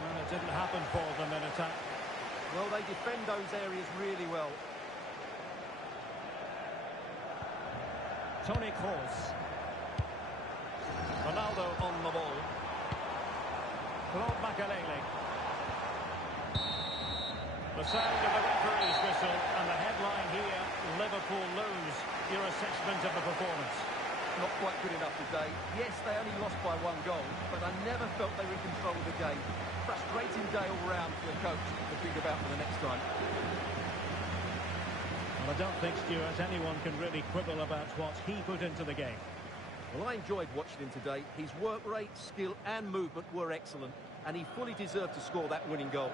Well, it didn't happen for them in attack. Well, they defend those areas really well. Toni Kroos. Ronaldo on the ball. Claude Makelele. The sound of the referee's whistle and the headline here, Liverpool lose. Your assessment of the performance? Not quite good enough today. Yes, they only lost by 1 goal, but I never felt they were in control of the game. Frustrating day all round for the coach to think about for the next time. Well, I don't think, Stuart, anyone can really quibble about what he put into the game. Well, I enjoyed watching him today. His work rate, skill and movement were excellent. and he fully deserved to score that winning goal.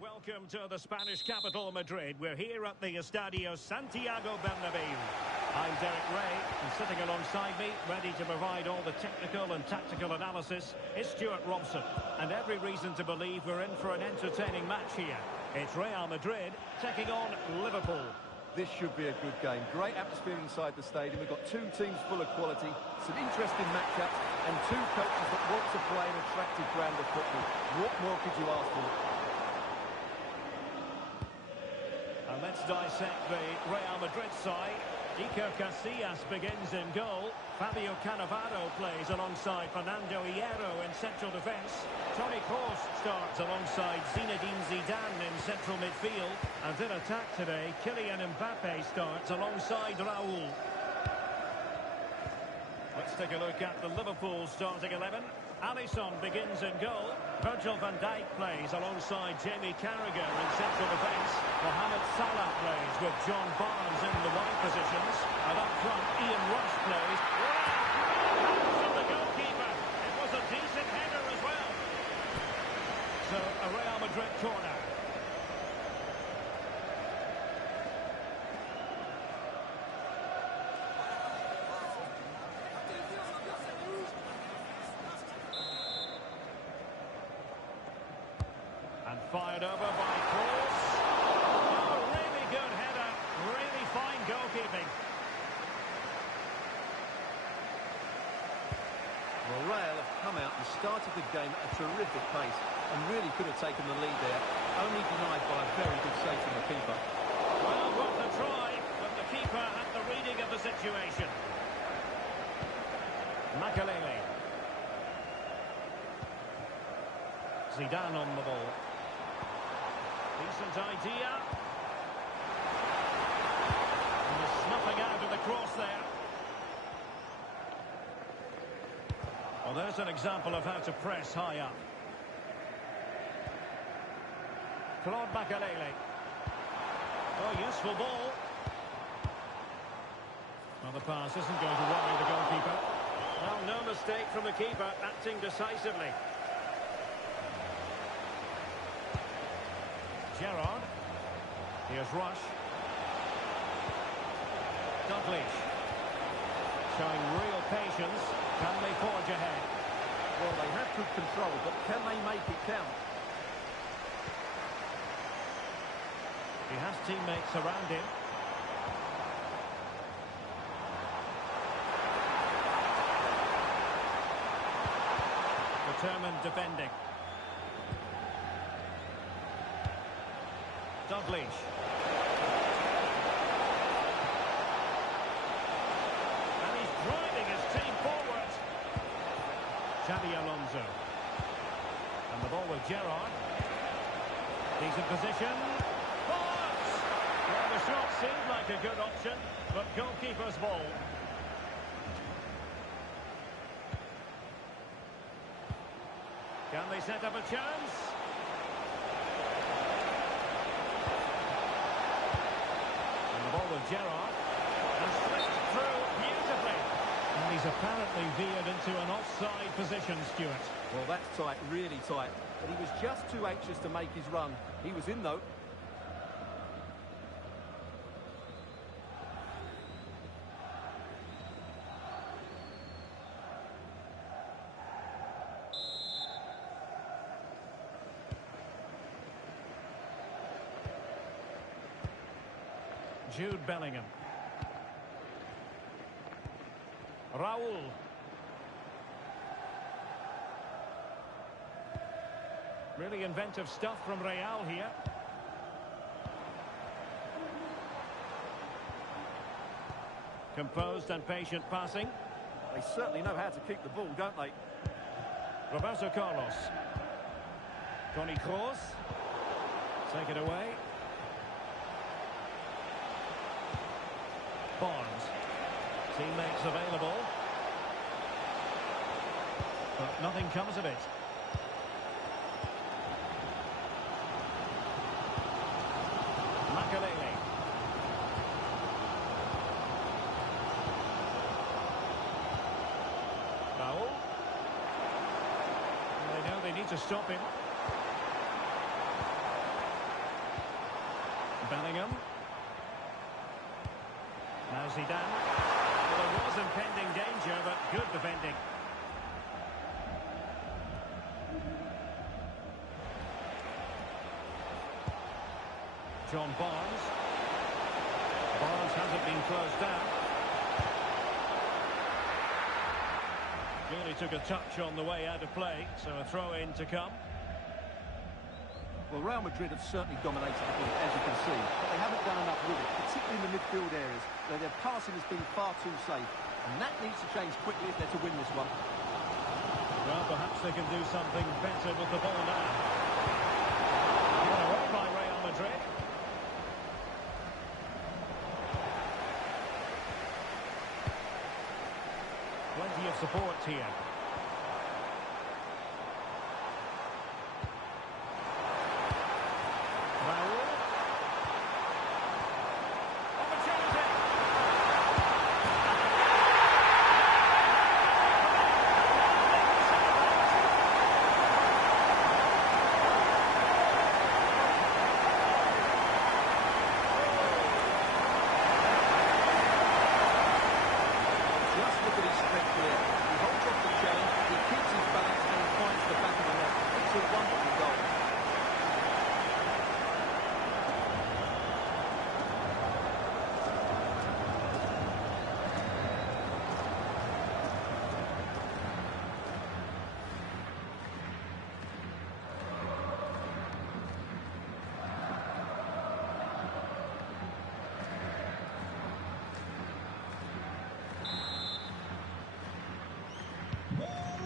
Welcome to the Spanish capital, Madrid. We're here at the Estadio Santiago Bernabeu. I'm Derek Ray, and sitting alongside me, ready to provide all the technical and tactical analysis, is Stuart Robson. And every reason to believe we're in for an entertaining match here. It's Real Madrid taking on Liverpool. This should be a good game. Great atmosphere inside the stadium. We've got two teams full of quality, some interesting matchups, and two coaches that want to play an attractive brand of football. What more could you ask for? And let's dissect the Real Madrid side. Iker Casillas begins in goal. Fabio Cannavaro plays alongside Fernando Hierro in central defence. Toni Kroos starts alongside Zinedine Zidane in central midfield. And in attack today, Kylian Mbappe starts alongside Raul. Let's take a look at the Liverpool starting 11. Alisson begins in goal. Virgil van Dijk plays alongside Jamie Carragher in central defence. Mohamed Salah plays with John Barnes in the wide positions. And up front, Ian Rush plays. Wow! From the goalkeeper. It was a decent header as well. So, a Real Madrid corner. And fired over by Kroos. Oh, really good header. Really fine goalkeeping. Well, Real have come out and started the game at a terrific pace and really could have taken the lead there, only denied by a very good save from the keeper. Well, worth a try, but the keeper had the reading of the situation. Makelele. Zidane on the ball. Decent idea. And the snuffing out of the cross there. Well, there's an example of how to press high up. Claude Makelele. Oh, useful ball. Well, the pass isn't going to worry the goalkeeper. Well, no mistake from the keeper, acting decisively. Gerrard. Here's Rush. Dalglish. Showing real patience. Can they forge ahead? Well, they have good control, but can they make it count? He has teammates around him. Determined defending. Dalglish. And he's driving his team forward. Xabi Alonso. And the ball with Gerrard. Decent position. Balls! Well, the shot seemed like a good option, but goalkeeper's ball. Can they set up a chance? Ball with Gerrard and slipped through beautifully, and he's apparently veered into an offside position, Stuart. Well, that's tight, really tight, but he was just too anxious to make his run. He was in though. Jude Bellingham. Raul. Really inventive stuff from Real here. Composed and patient passing. They certainly know how to keep the ball, don't they? Roberto Carlos. Toni Kroos. Take it away. Barnes. Teammates available. But nothing comes of it. Makalele. Raul. They know they need to stop him. Bellingham. Now Zidane. Well, there was impending danger, but good defending. John Barnes. Barnes hasn't been closed down. Really took a touch on the way out of play, so a throw-in to come. Well, Real Madrid have certainly dominated the game, as you can see, but they haven't done enough with it, particularly in the midfield areas, where their passing has been far too safe. And that needs to change quickly if they're to win this one. Well, perhaps they can do something better with the ball now. Given away by Real Madrid. Plenty of support here. Raul. Opportunity. Just look at his strength here. He holds off the challenge, he keeps his balance, and he finds the back of the net. It's a wonderful goal.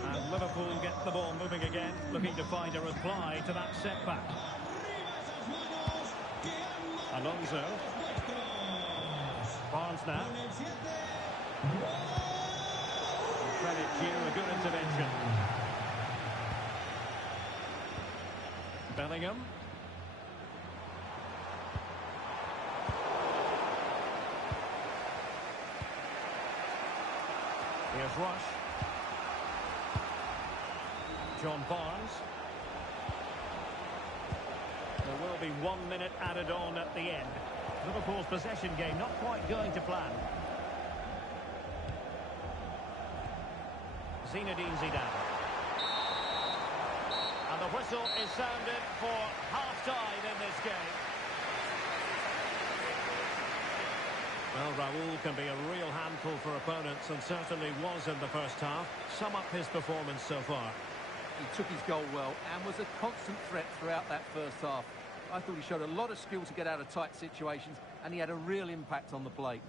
And Liverpool get the ball moving again, looking to find a reply to that setback. Alonso. Barnes now. Credit due, a good intervention. Bellingham. Here's Rush. John Barnes. There will be 1 minute added on at the end. Liverpool's possession game not quite going to plan. Zinedine Zidane. And the whistle is sounded for half-time in this game. Well, Raul can be a real handful for opponents and certainly was in the first half. Sum up his performance so far. He took his goal well and was a constant threat throughout that first half. I thought he showed a lot of skill to get out of tight situations, and he had a real impact on the play.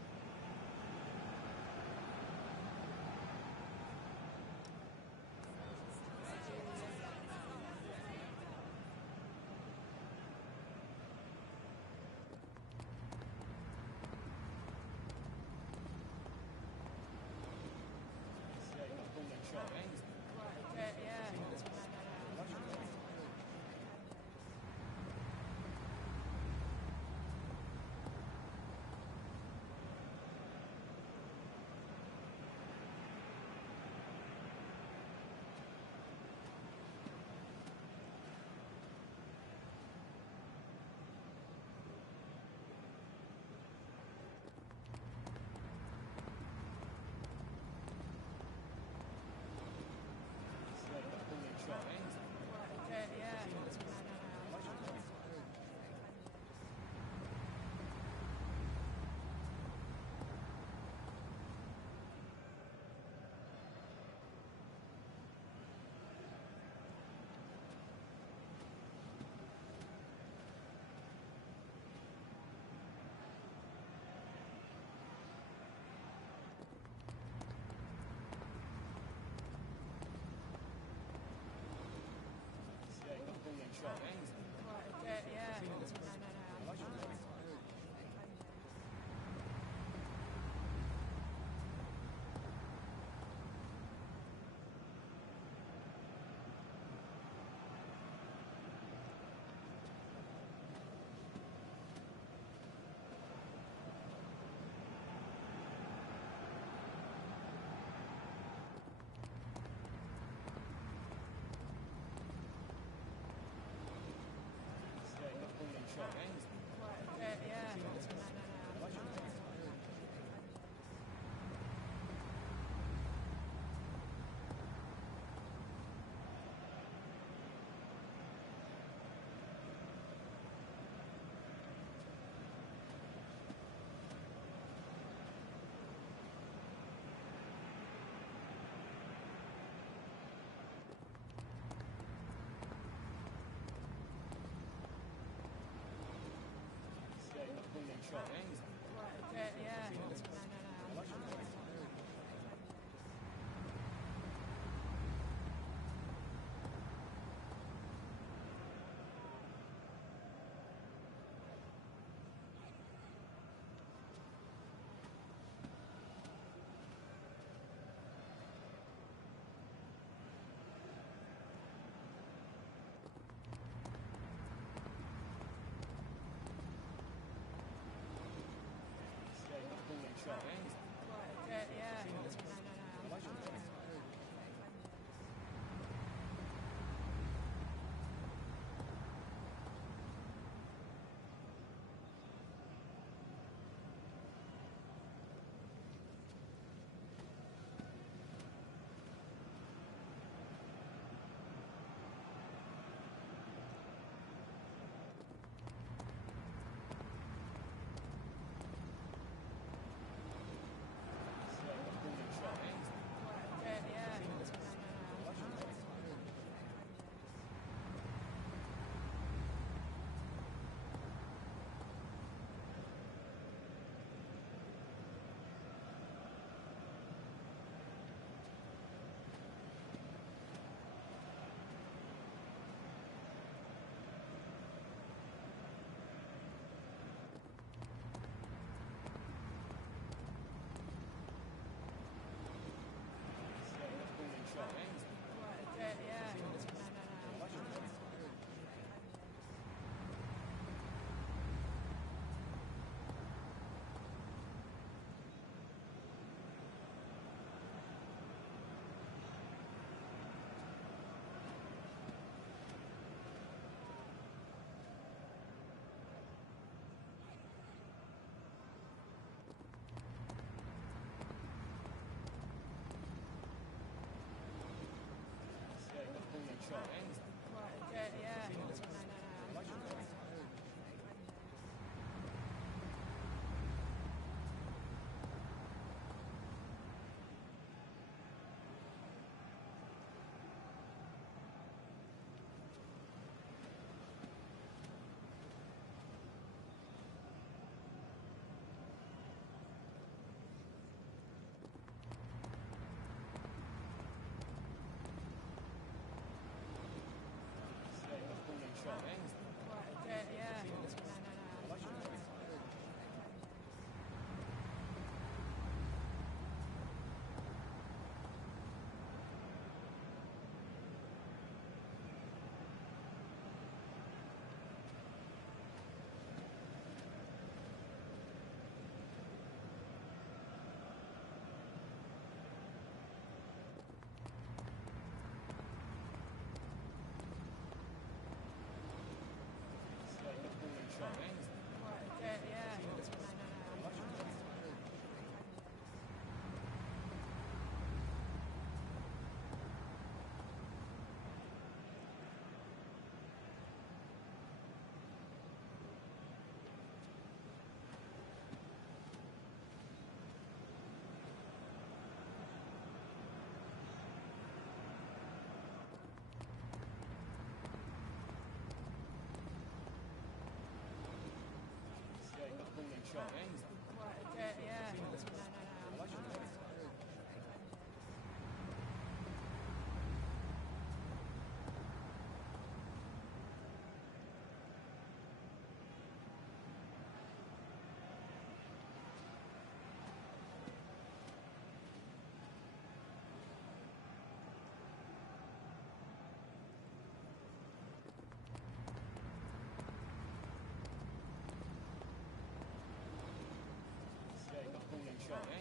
shot, eh?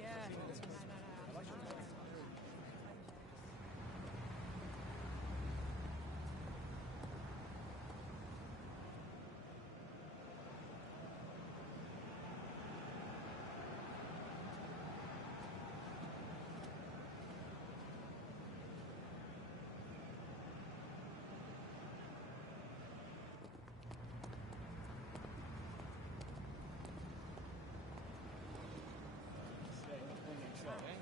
Yeah. No. Shot, eh?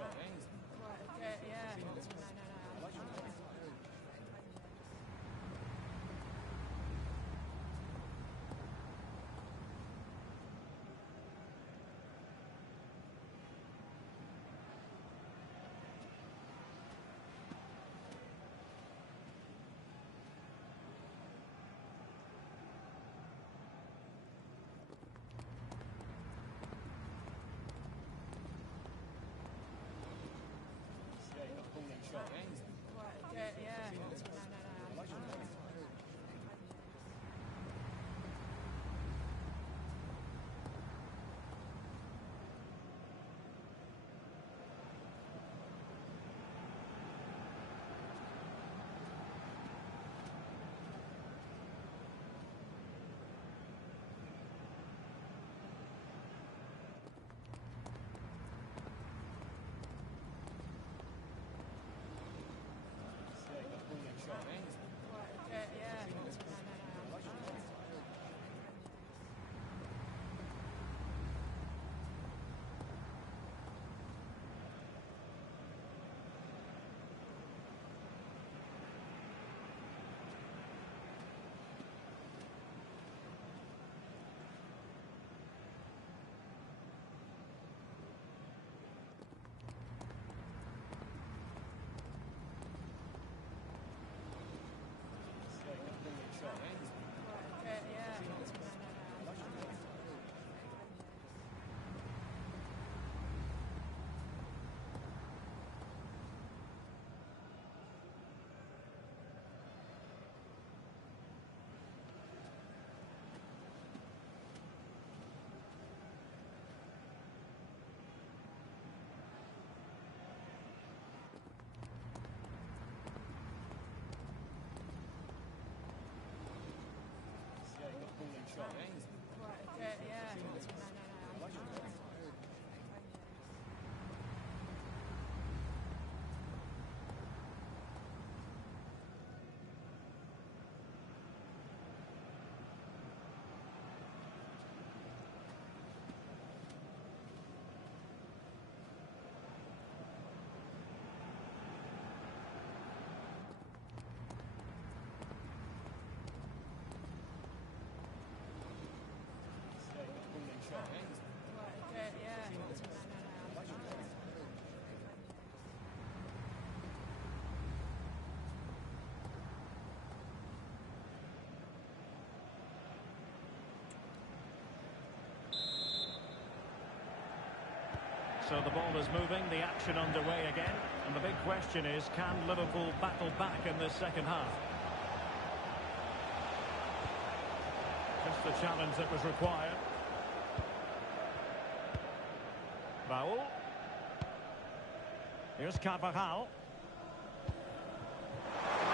Right, okay, yeah. No, no, no. Right, okay, yeah. No, no, no. Right, okay, yeah. No, no, no. Right, okay, yeah. No, no, no. Right, okay, yeah. No, no, no. Right, okay, yeah. No, no, no. So the ball is moving, the action underway again. And the big question is, can Liverpool battle back in this second half? Just the challenge that was required. Raul. Here's Carvajal.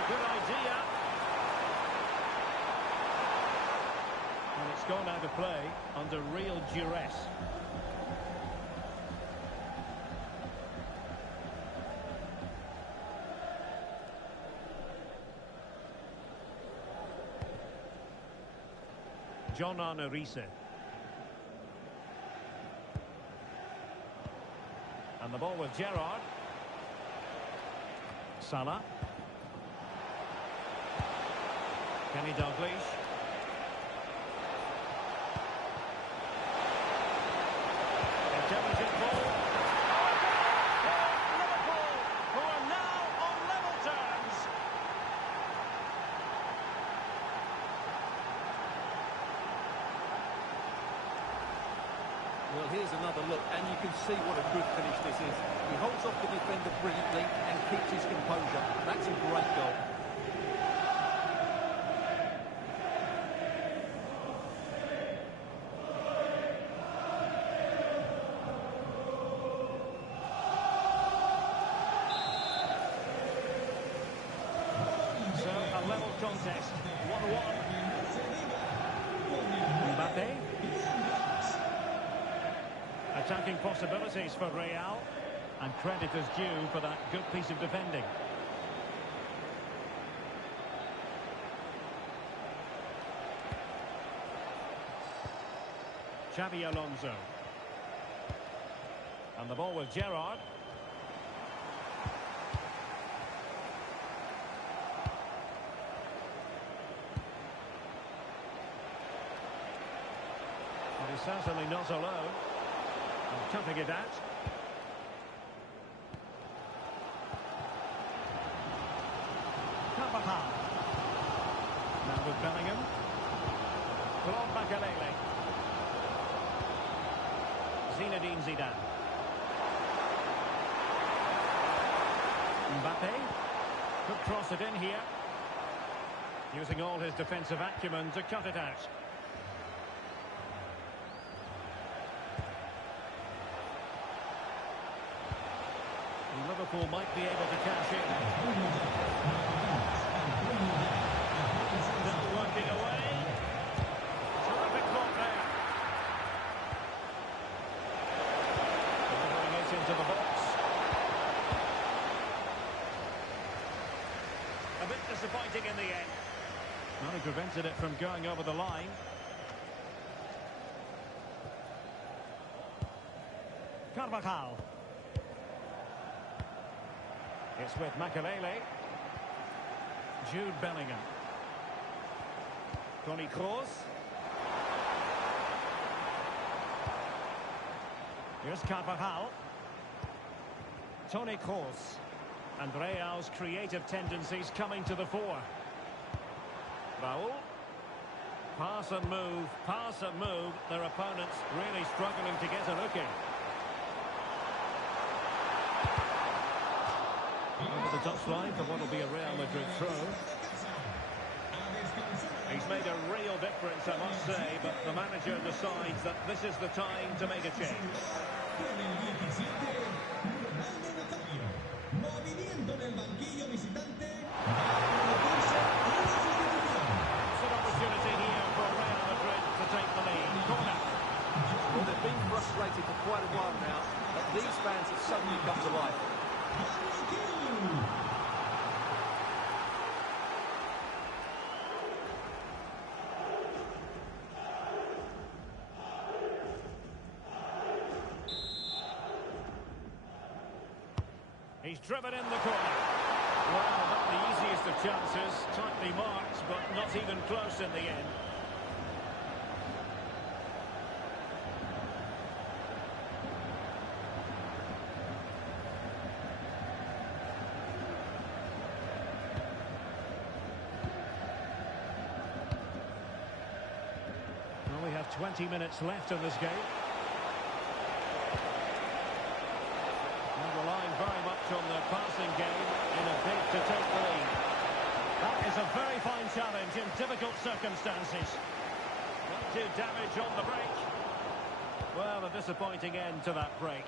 Good idea. And it's gone out of play under real duress. John Arne Riise. And the ball with Gerrard. Salah. Kenny Dalglish. Intelligent ball. Liverpool, who are now on level terms. Well, here's another look, and you can see what a good finish this is. He holds off the defender brilliantly and keeps his composure. That's a great goal. So, a level contest, 1-1. Mbappe. Attacking possibilities for Real, and credit is due for that good piece of defending. Xabi Alonso. And the ball with Gerrard. certainly not alone. And cutting it out. Carvajal. Now with Bellingham. Claude Makelele. Zinedine Zidane. Mbappe. Could cross it in here. Using all his defensive acumen to cut it out. And Liverpool might be able to cash in. Still working away. Terrific block there. Delivering it into the box. A bit disappointing in the end. Well, he prevented it from going over the line. Carvajal. It's with Makelele. Jude Bellingham. Toni Kroos. Here's Carvajal. Toni Kroos. And Real's creative tendencies coming to the fore. Raul. Pass and move, pass and move. Their opponents really struggling to get a look in. Over the touchline for what will be a Real Madrid throw. He's made a real difference, I must say, but the manager decides that this is the time to make a change. Well, they've been frustrated for quite a while now, but these fans have suddenly come to life. He's driven in the corner. Well, not the easiest of chances, tightly marked, but not even close in the end. Well, we have 20 minutes left in this game. And relying very much on the passing game in a bid to take the lead. That is a very fine challenge in difficult circumstances. Not do damage on the break. Well, a disappointing end to that break.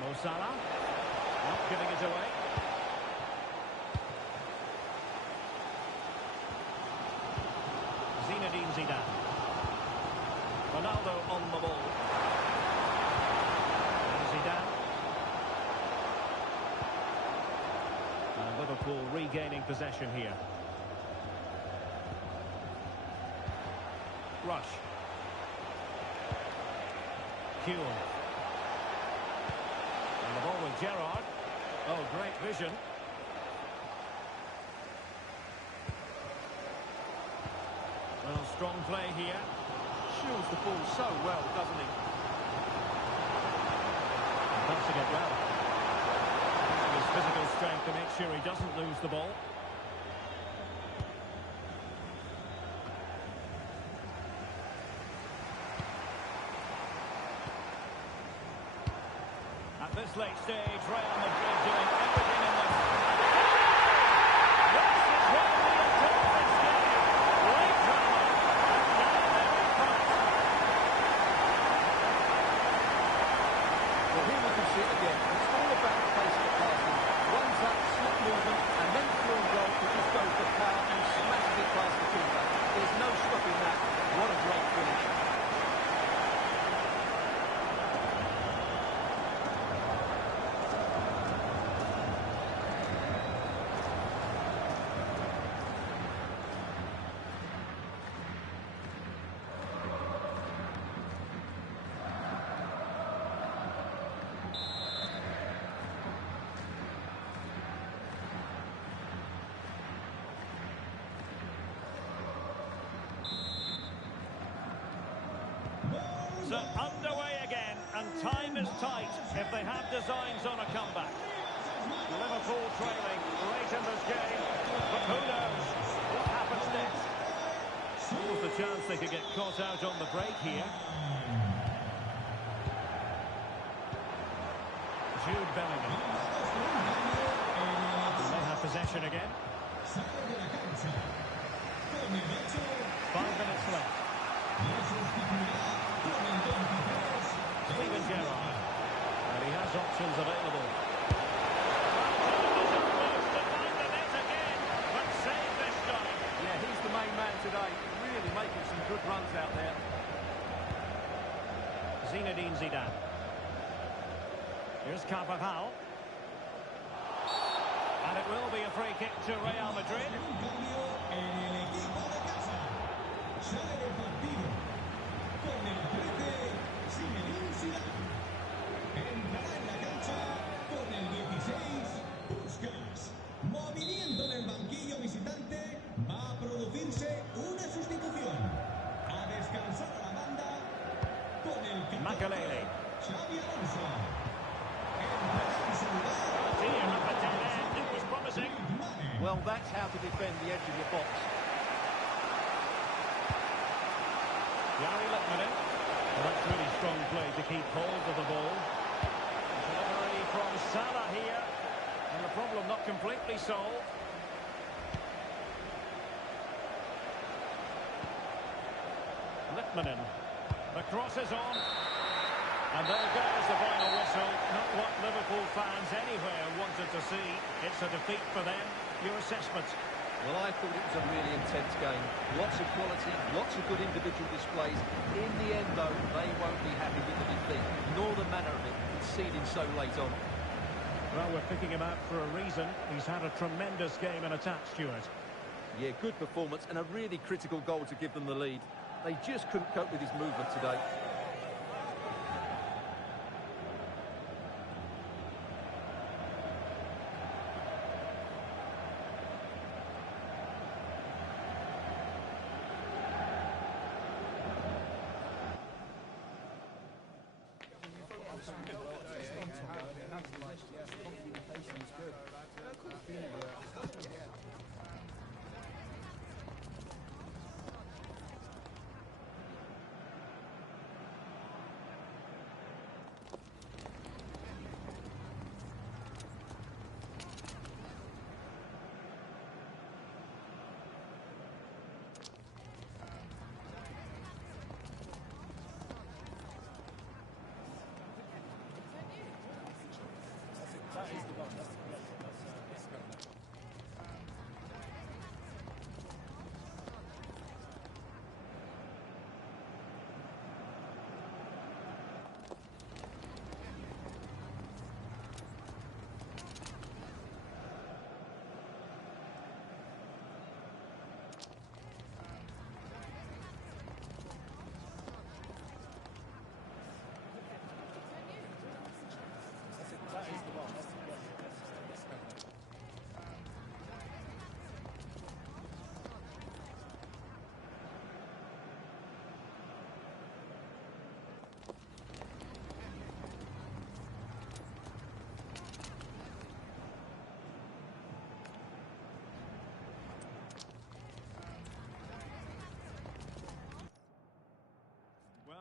Mo Salah. Not giving it away. Zinedine Zidane. Ronaldo on the ball. And Zidane. And Liverpool regaining possession here. Rush. Kuhl. And the ball with Gerrard. Oh, great vision. Well, strong play here. Shields the ball so well, doesn't he? Passing it well. Using his physical strength to make sure he doesn't lose the ball. At this late stage, Real Madrid doing everything in their... This is where we have called this game. Late drama. And now they're in front. Well, here we can see it again. It's all about the pace of the passing. One touch, slip movement, and then through goal, who just goes for power and smashes it past the keeper. There's no stopping that. What a great finish. So underway again, and time is tight if they have designs on a comeback. Liverpool trailing late in this game, but who knows what happens next? Almost a chance they could get caught out on the break here. Jude Bellingham. They have possession again. 5 minutes left. Steven Gerrard. And he has options available. Yeah, he's the main man today. Really making some good runs out there. Zinedine Zidane. Here's Carvajal. And it will be a free kick to Real Madrid. Sale del partido con el 13, Zinedine Zidane. Entrará en la cancha con el 16, Puskás. Movimiento en el banquillo visitante. Va a producirse una sustitución. A descansar a la banda con el 14, Makelele. Xabi Alonso. Entrará en su lugar. It was promising. Well, that's how to defend the edge of your box. Gary Littmanen. Well, that's really strong play to keep hold of the ball. Delivery from Salah here. And the problem not completely solved. Littmanen. The cross is on. And there goes the final whistle. Not what Liverpool fans anywhere wanted to see. It's a defeat for them. Your assessment? Well, I thought it was a really intense game. Lots of quality, lots of good individual displays. In the end, though, they won't be happy with the defeat, nor the manner of it, conceding so late on. Well, we're picking him out for a reason. He's had a tremendous game in attack, Stuart. Yeah, good performance and a really critical goal to give them the lead. They just couldn't cope with his movement today.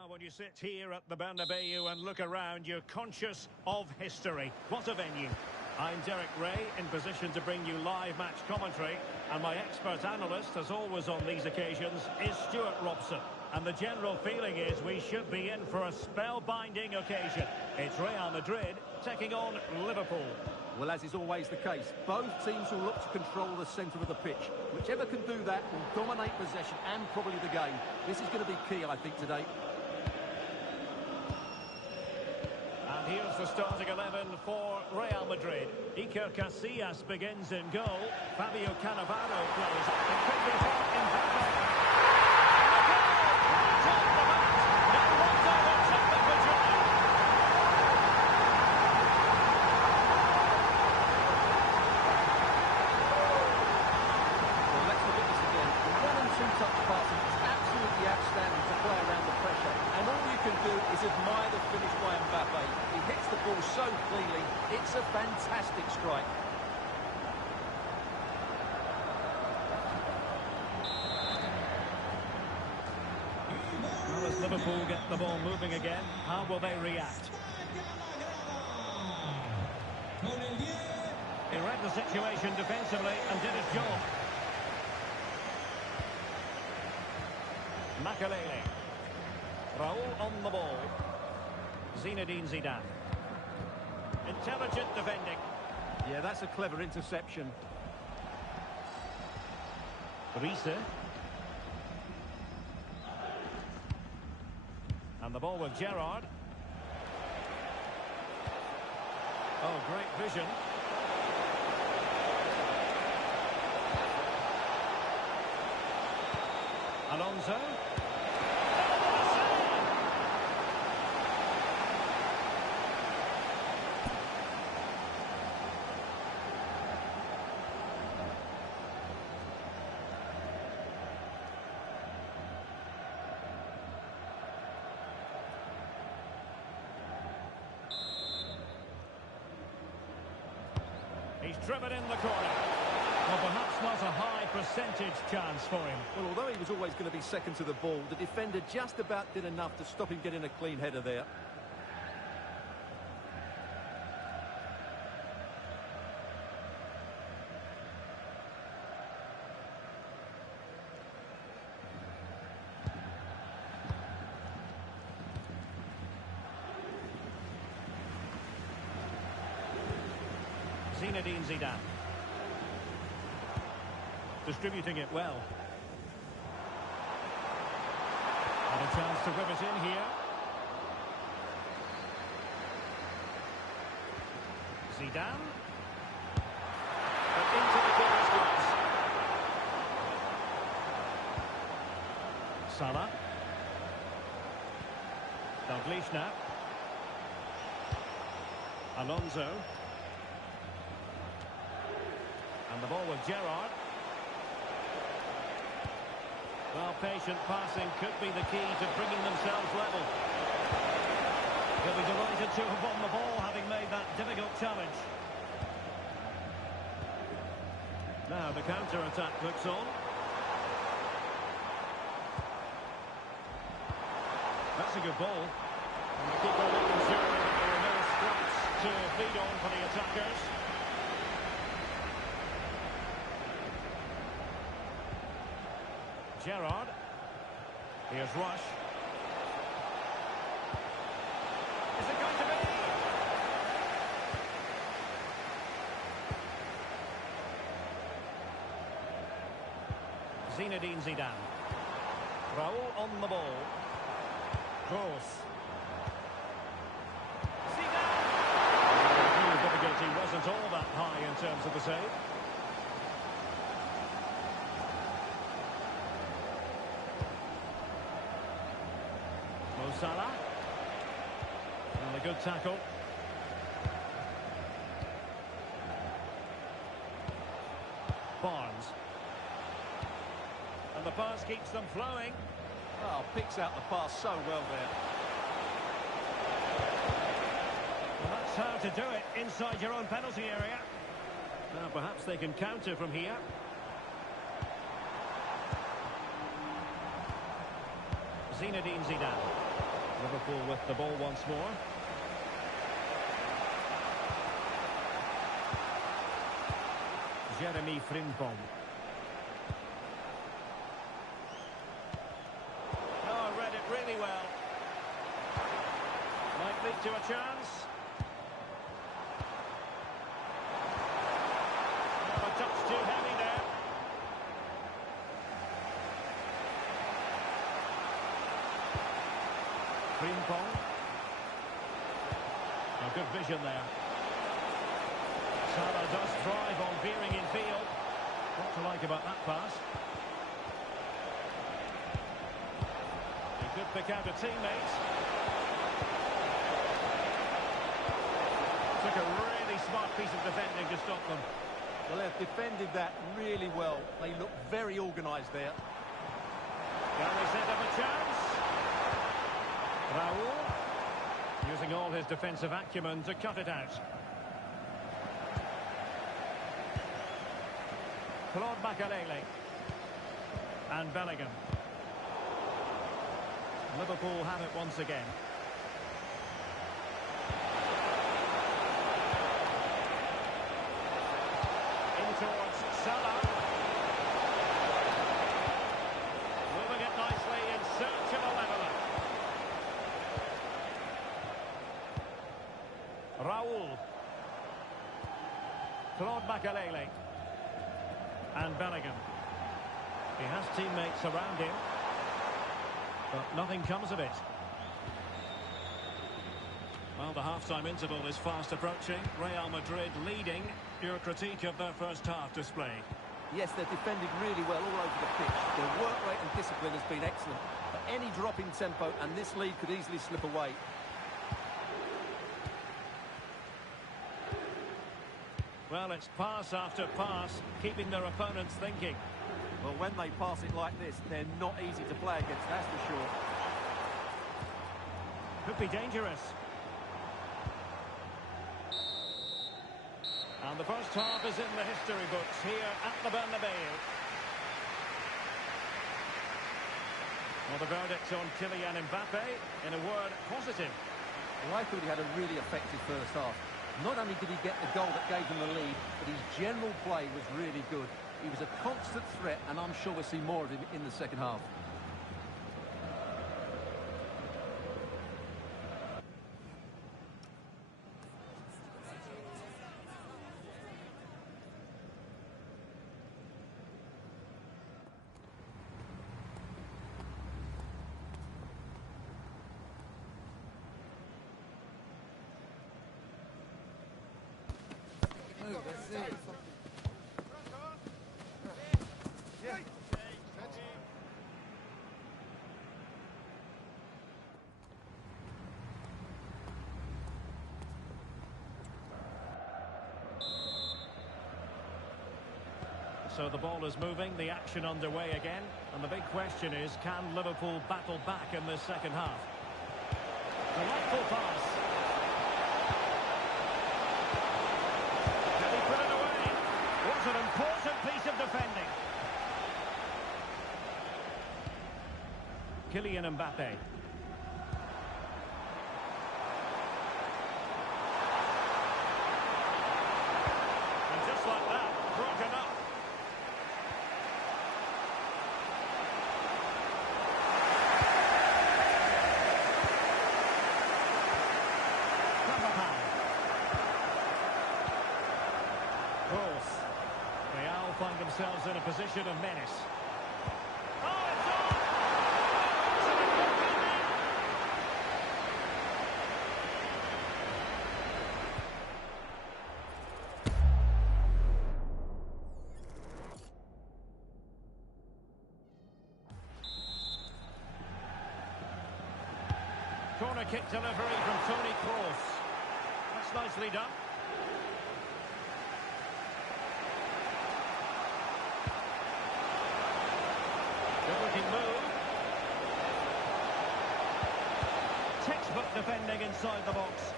When you sit here at the Bernabeu and look around, you're conscious of history. What a venue. I'm Derek Ray, in position to bring you live match commentary, and my expert analyst, as always on these occasions, is Stuart Robson. And the general feeling is we should be in for a spellbinding occasion. It's Real Madrid taking on Liverpool. Well, as is always the case, both teams will look to control the centre of the pitch. Whichever can do that will dominate possession and probably the game. This is going to be key, I think, today. And here's the starting 11 for Real Madrid. Iker Casillas begins in goal. Fabio Cannavaro plays. It could be hot in Mbappe. Touch passing is absolutely outstanding to play around the pressure, and all you can do fantastic strike. Well, as Liverpool get the ball moving again, how will they react? He read the situation defensively and did his job. Makelele. Raul on the ball. Zinedine Zidane. Intelligent defending. Yeah, that's a clever interception. Riese. And the ball with Gerrard. Oh, great vision. Alonso. He's driven in the corner. Well, perhaps not a high percentage chance for him. Well, although he was always going to be second to the ball, the defender just about did enough to stop him getting a clean header there. Zinedine Zidane. Distributing it well. And a chance to whip it in here. Zidane. But into the goal's glass. Salah. Dalglish now. Alonso. And the ball with Gerrard. Well, patient passing could be the key to bringing themselves level. He'll be delighted to have won the ball, having made that difficult challenge. Now the counter-attack looks on. That's a good ball. And the keeper making sure that there are no scraps to feed on for the attackers. Gerrard. Here's Rush. Is it going to be? Zinedine Zidane. Raul on the ball. Kroos. Zidane! The difficulty wasn't all that high in terms of the save. Salah. And a good tackle. Barnes. And the pass keeps them flowing. Oh, picks out the pass so well there. Well, that's how to do it inside your own penalty area. Now perhaps they can counter from here. Zinedine Zidane. Liverpool with the ball once more. Jeremy Frimpong. Oh, read it really well. Might lead to a chance. Oh, a touch too heavy there. Frimpong. Oh, good vision there. Salah does thrive on veering in field. What to like about that pass? He could pick out a teammate. Took a really smart piece of defending to stop them. Well, they've defended that really well. They look very organised there. Can they set up a chance? Raul using all his defensive acumen to cut it out. Claude Makelele. And Bellingham. Liverpool have it once again. In towards Salah. Moving it nicely in search of a leveller. Raul. Claude Makelele. And Bellingham. He has teammates around him, but nothing comes of it. Well, the half-time interval is fast approaching. Real Madrid leading. Your critique of their first half display? Yes, they're defending really well all over the pitch. Their work rate and discipline has been excellent. But any drop in tempo and this lead could easily slip away. Well, it's pass after pass, keeping their opponents thinking. Well, when they pass it like this, they're not easy to play against, that's for sure. Could be dangerous. And the first half is in the history books here at the Bernabeu. Well, the verdict on Kylian Mbappe, in a word, positive. Well, I thought he had a really effective first half. Not only did he get the goal that gave him the lead, but his general play was really good. He was a constant threat, and I'm sure we'll see more of him in the second half. So the ball is moving, the action underway again, and the big question is, can Liverpool battle back in this second half? Delightful pass. Can he put it away? What an important piece of defending. Kylian Mbappe. And just like that, broken up. Real find themselves in a position of menace. Oh, it's on! Corner kick delivery from Toni Kroos. That's nicely done. Good-looking move. Textbook defending inside the box.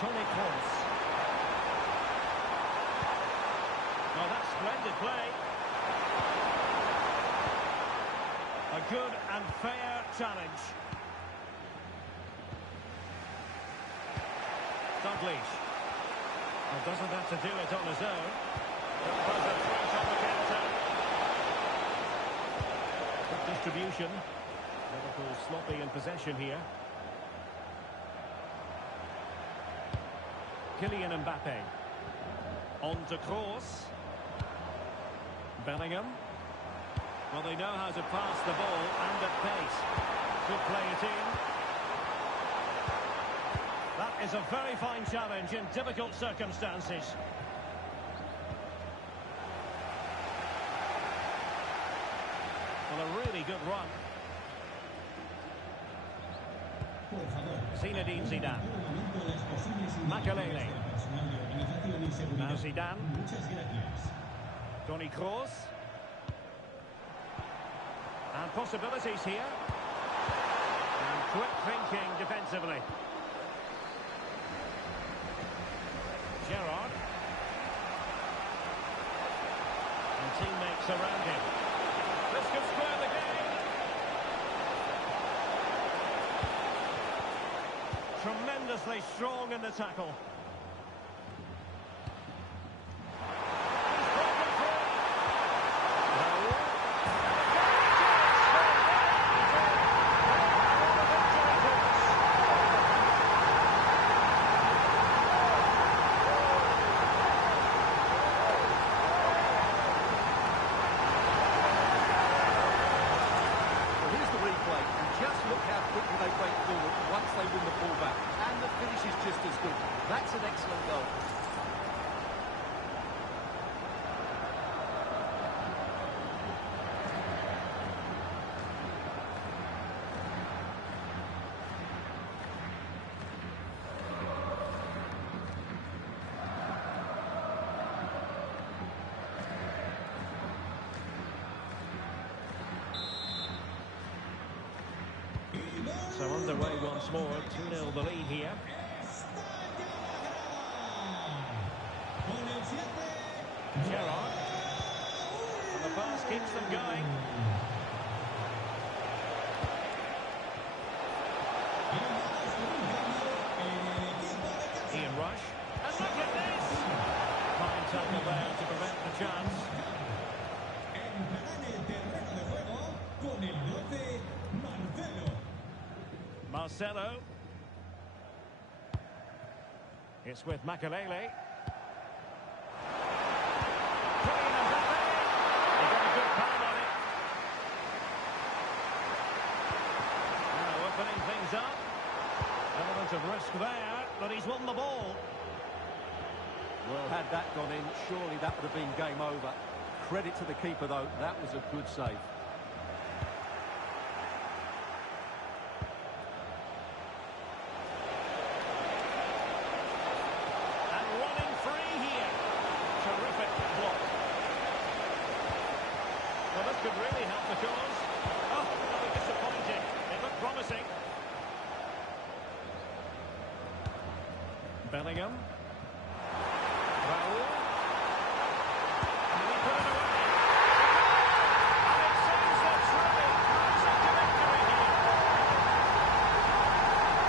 Toni Kroos. Well, that's splendid play. A good and fair challenge. Dalglish. Well, doesn't have to do it on his own. It was a threat on the counter. Good distribution. Liverpool sloppy in possession here. Kylian Mbappe. On to Kroos. Bellingham. Well, they know how to pass the ball and at pace. Could play it in. That is a very fine challenge in difficult circumstances. Well, a really good run. Zinedine Zidane. Makelele. Now Zidane. Toni Kroos. And possibilities here. And Quick thinking defensively. Gerrard. And teammates around him. This could square the game. Tremendously strong in the tackle. He's broken through. Raul. They break forward once they win the ball back, and the finish is just as good. That's an excellent goal. So underway once more, 2-0 the lead here. Gerrard. And the pass keeps them going. Ian Rush. And look at this! Fine tackle there to prevent the chance. Marcelo. It's with Makelele. Kylian Mbappe. He got a good palm on it. Now opening things up. Element of risk there, but he's won the ball. Well, had that gone in, surely that would have been game over. Credit to the keeper, though. That was a good save. Well, this could really help the cause. Oh, rather disappointing. It looked promising. Bellingham. Raul. Can he put it away? And it seems that's really cruising to victory here.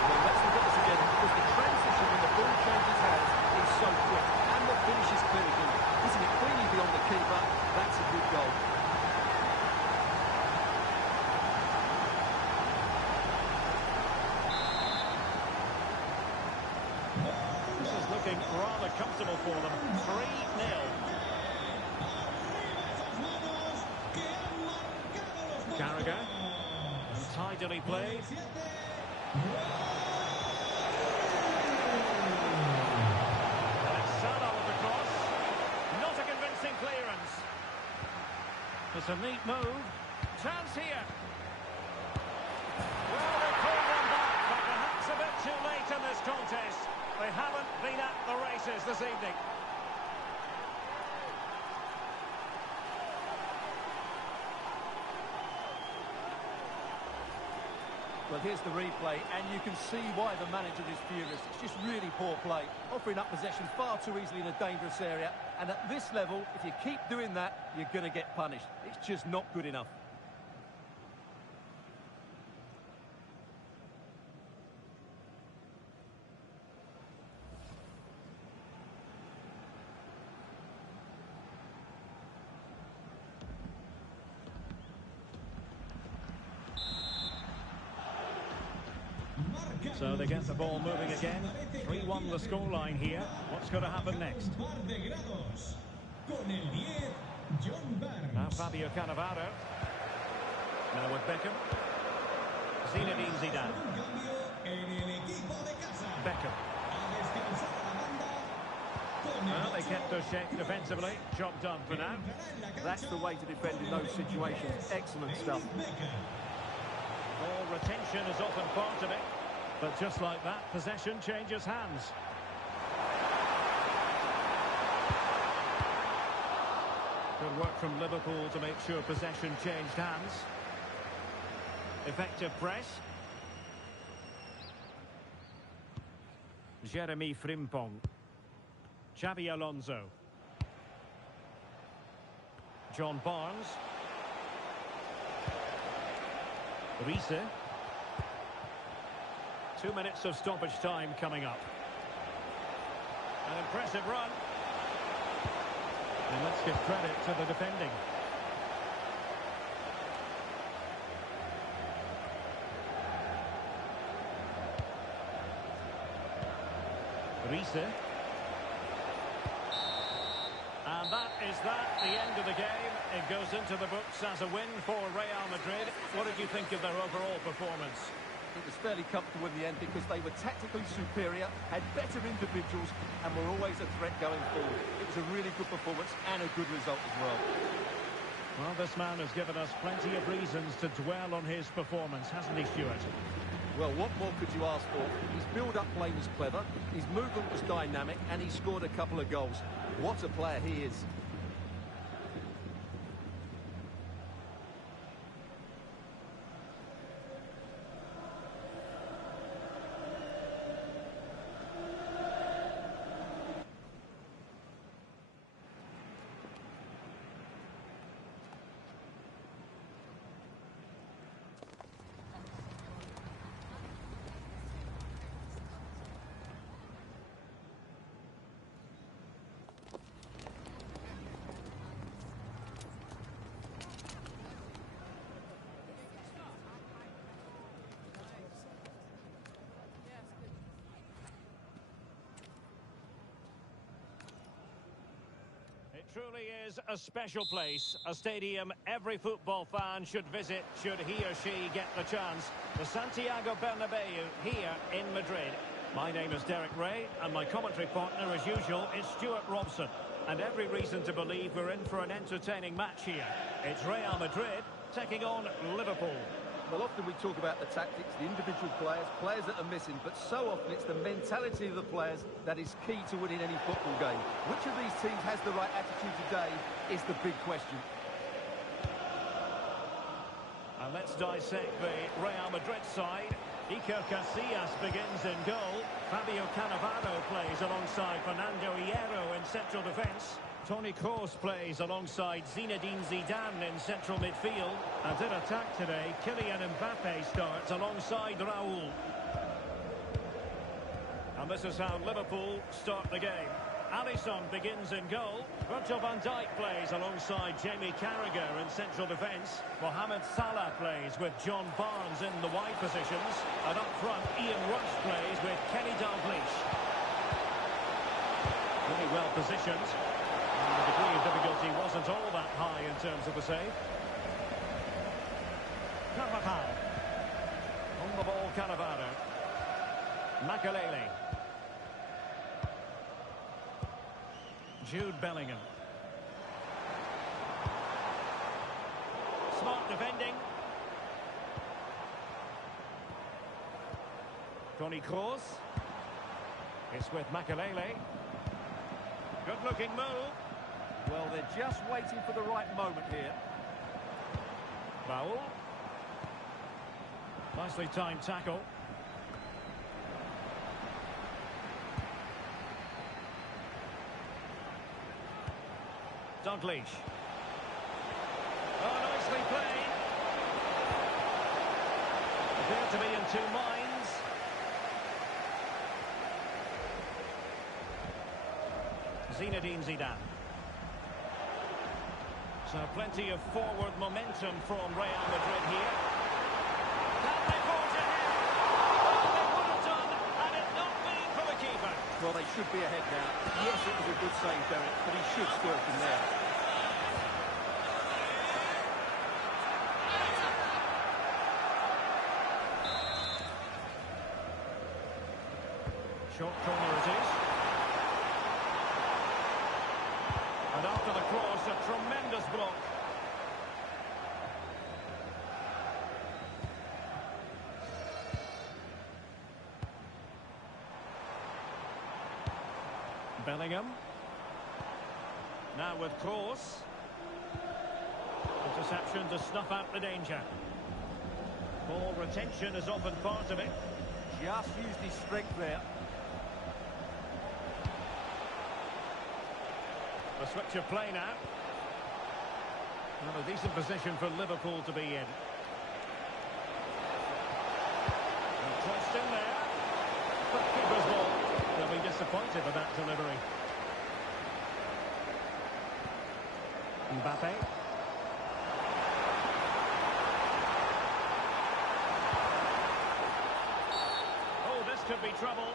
Well, let's look at this again, because the transition when the ball changes hands is so quick, and the finish is clearly good. Hitting it cleanly beyond the keeper, that's a good goal. Looking rather comfortable for them. 3-0. Carragher. Tidily played. Salah with the cross. Not a convincing clearance. It's a neat move. Chance here. Well, they pulled them back, but perhaps a bit too late in this contest. They haven't been at the races this evening. Well, here's the replay, and you can see why the manager is furious. It's just really poor play, offering up possession far too easily in a dangerous area. And at this level, if you keep doing that, you're going to get punished. It's just not good enough. So they get the ball moving again. 3-1 the scoreline here. What's going to happen next? Now Fabio Cannavaro. Now with Beckham. Zinedine Zidane. Beckham. Well, they kept their shape defensively. Job done for now. That's the way to defend in those situations. Excellent stuff. Ball retention is often part of it. But just like that, possession changes hands. Good work from Liverpool to make sure possession changed hands. Effective press. Jeremy Frimpong. Xabi Alonso. John Barnes. Riese. 2 minutes of stoppage time coming up. An impressive run. And let's give credit to the defending. Riese. And that is that, the end of the game. It goes into the books as a win for Real Madrid. What did you think of their overall performance? It was fairly comfortable in the end because they were tactically superior, had better individuals, and were always a threat going forward. It was a really good performance and a good result as well. Well, this man has given us plenty of reasons to dwell on his performance, hasn't he, Stuart? Well, what more could you ask for? His build-up play was clever, his movement was dynamic, and he scored a couple of goals. What a player he is. It truly is a special place, a stadium every football fan should visit should he or she get the chance. The Santiago Bernabeu here in Madrid. My name is Derek Ray, and my commentary partner, as usual, is Stuart Robson. And every reason to believe we're in for an entertaining match here. It's Real Madrid taking on Liverpool. Well, often we talk about the tactics, the individual players that are missing, but so often it's the mentality of the players that is key to winning any football game. Which of these teams has the right attitude today is the big question. And let's dissect the Real Madrid side. Iker Casillas begins in goal. Fabio Cannavaro plays alongside Fernando Hierro in central defence. Toni Kroos plays alongside Zinedine Zidane in central midfield. And in attack today, Kylian Mbappe starts alongside Raul. And this is how Liverpool start the game. Alisson begins in goal. Virgil van Dijk plays alongside Jamie Carragher in central defence. Mohamed Salah plays with John Barnes in the wide positions. And up front, Ian Rush plays with Kenny Dalglish. Really well positioned. And the degree of difficulty wasn't all that high in terms of the save. Carvajal. On the ball, Cannavaro. Makelele. Jude Bellingham. Smart defending. Toni Kroos. It's with Makelele. Good-looking move. Well, they're just waiting for the right moment here. Raul. Nicely timed tackle. Dalglish. Oh, nicely played. Appear to be in two minds. Zinedine Zidane. So plenty of forward momentum from Real Madrid here. Can they forge ahead? Well, they would have done had it not been for the keeper. Well, they should be ahead now. Yes, it was a good save, Derek, but he should score from there. Short corner it is. And after the cross, a tremendous block. Bellingham. Now with Kroos. Interception to snuff out the danger. Ball retention is often part of it. Just used his strength there. A switch of play now. Well, a decent position for Liverpool to be in. Crossed in there. But keeper's ball. They'll be disappointed with that delivery. Mbappe. Oh, this could be trouble.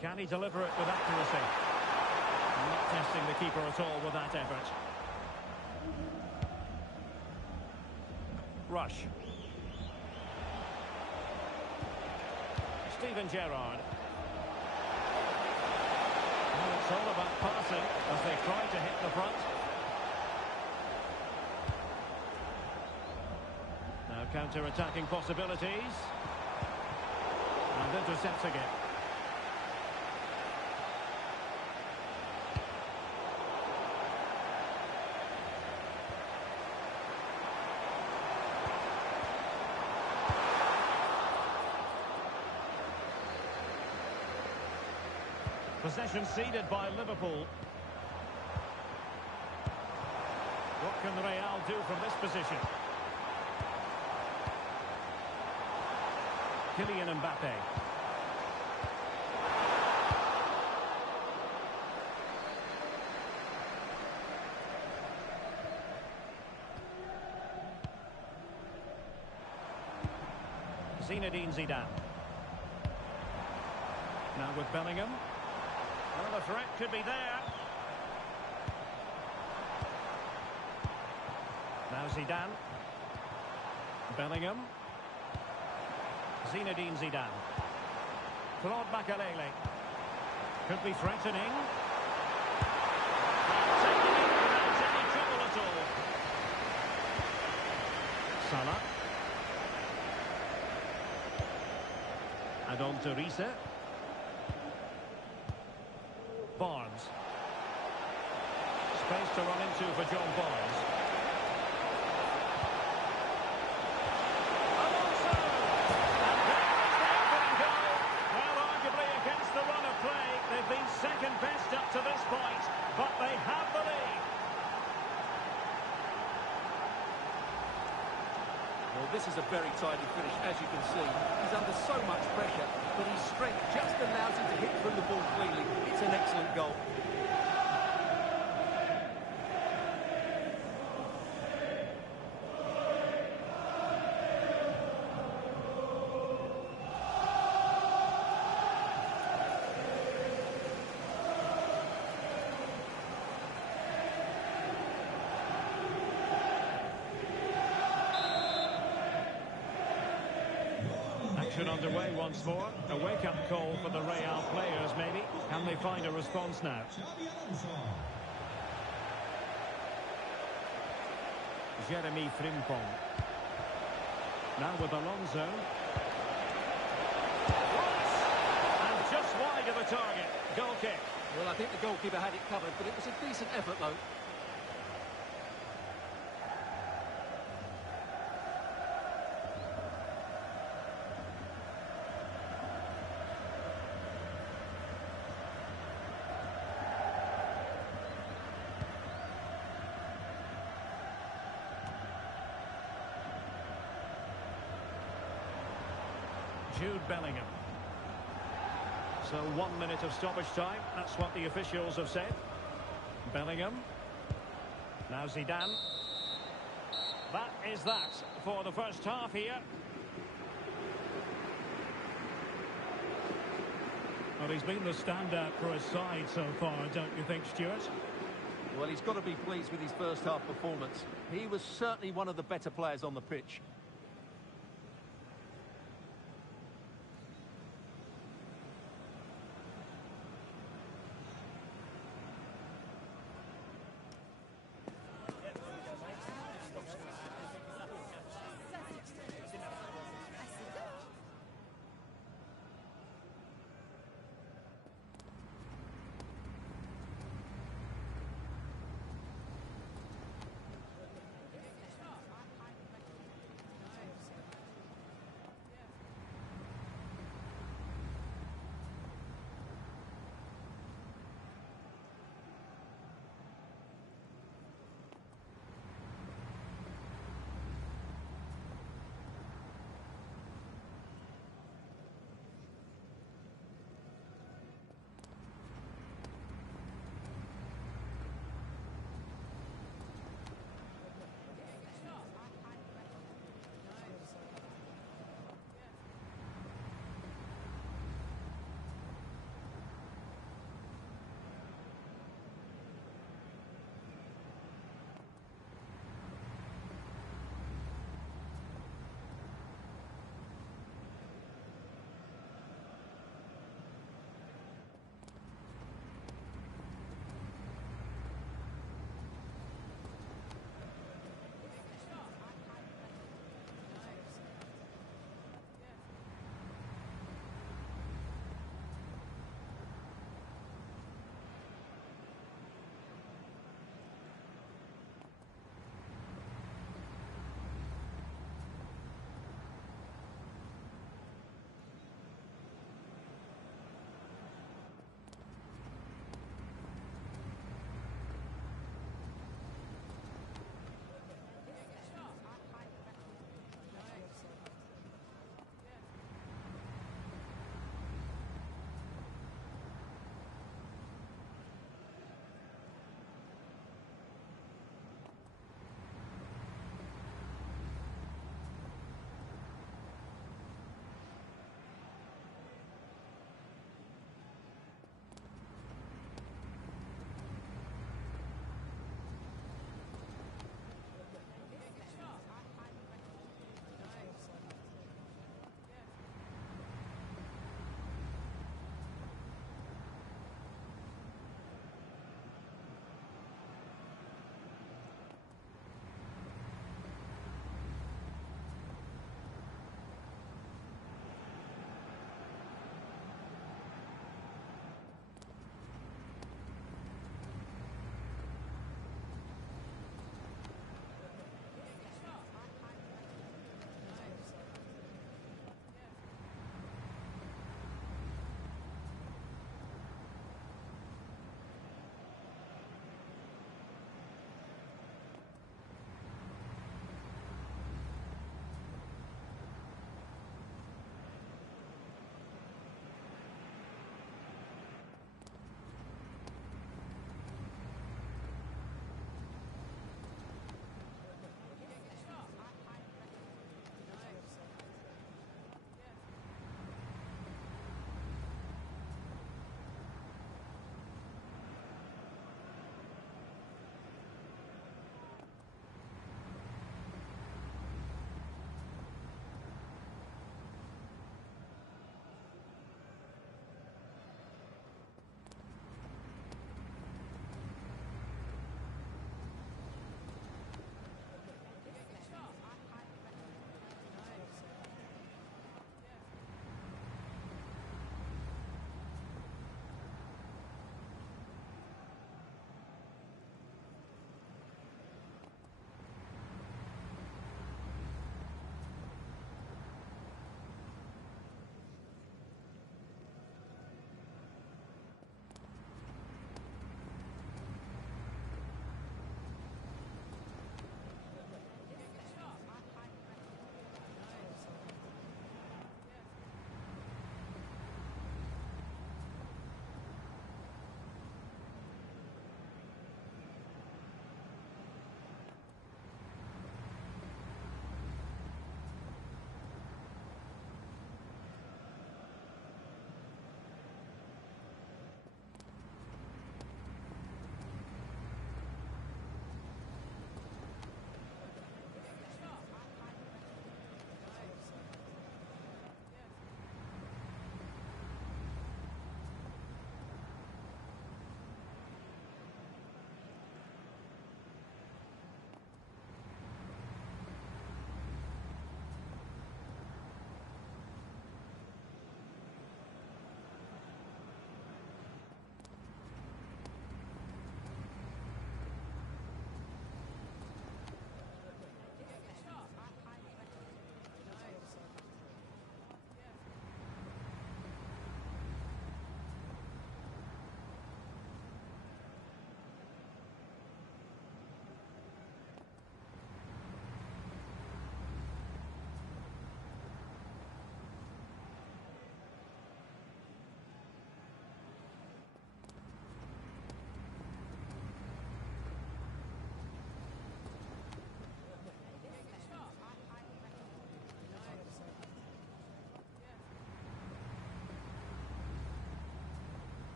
Can he deliver it with accuracy? Not testing the keeper at all with that effort. Rush. Steven Gerrard. Well, it's all about passing as they try to hit the front. Now counter-attacking possibilities. And intercepting it. Possession ceded by Liverpool. What can Real do from this position? Kylian Mbappe. Zinedine Zidane. Now with Bellingham. Well, the threat could be there. Now Zidane. Bellingham. Zinedine Zidane. Claude Makélélé. Could be threatening. Taking it without any trouble at all. Salah. And on to Riise. Barnes. Space to run into for John Barnes. Alonso! And there is the opening goal. Well, arguably against the run of play, they've been second best up to this point, but they have the lead. Well, this is a very tidy finish, as you can see. He's under so much pressure, but his strength just allows him to hit through the ball cleanly. It's an excellent goal. Action underway once more. A wake-up call for the Real players, maybe. Can they find a response now? Jeremy Frimpong. Now with Alonso. And just wide of the target. Goal kick. Well, I think the goalkeeper had it covered, but it was a decent effort, though. Jude Bellingham. So 1 minute of stoppage time. That's what the officials have said. Bellingham. Now Zidane. That is that for the first half here. Well, he's been the standout for his side so far, don't you think, Stuart? Well, he's got to be pleased with his first half performance. He was certainly one of the better players on the pitch.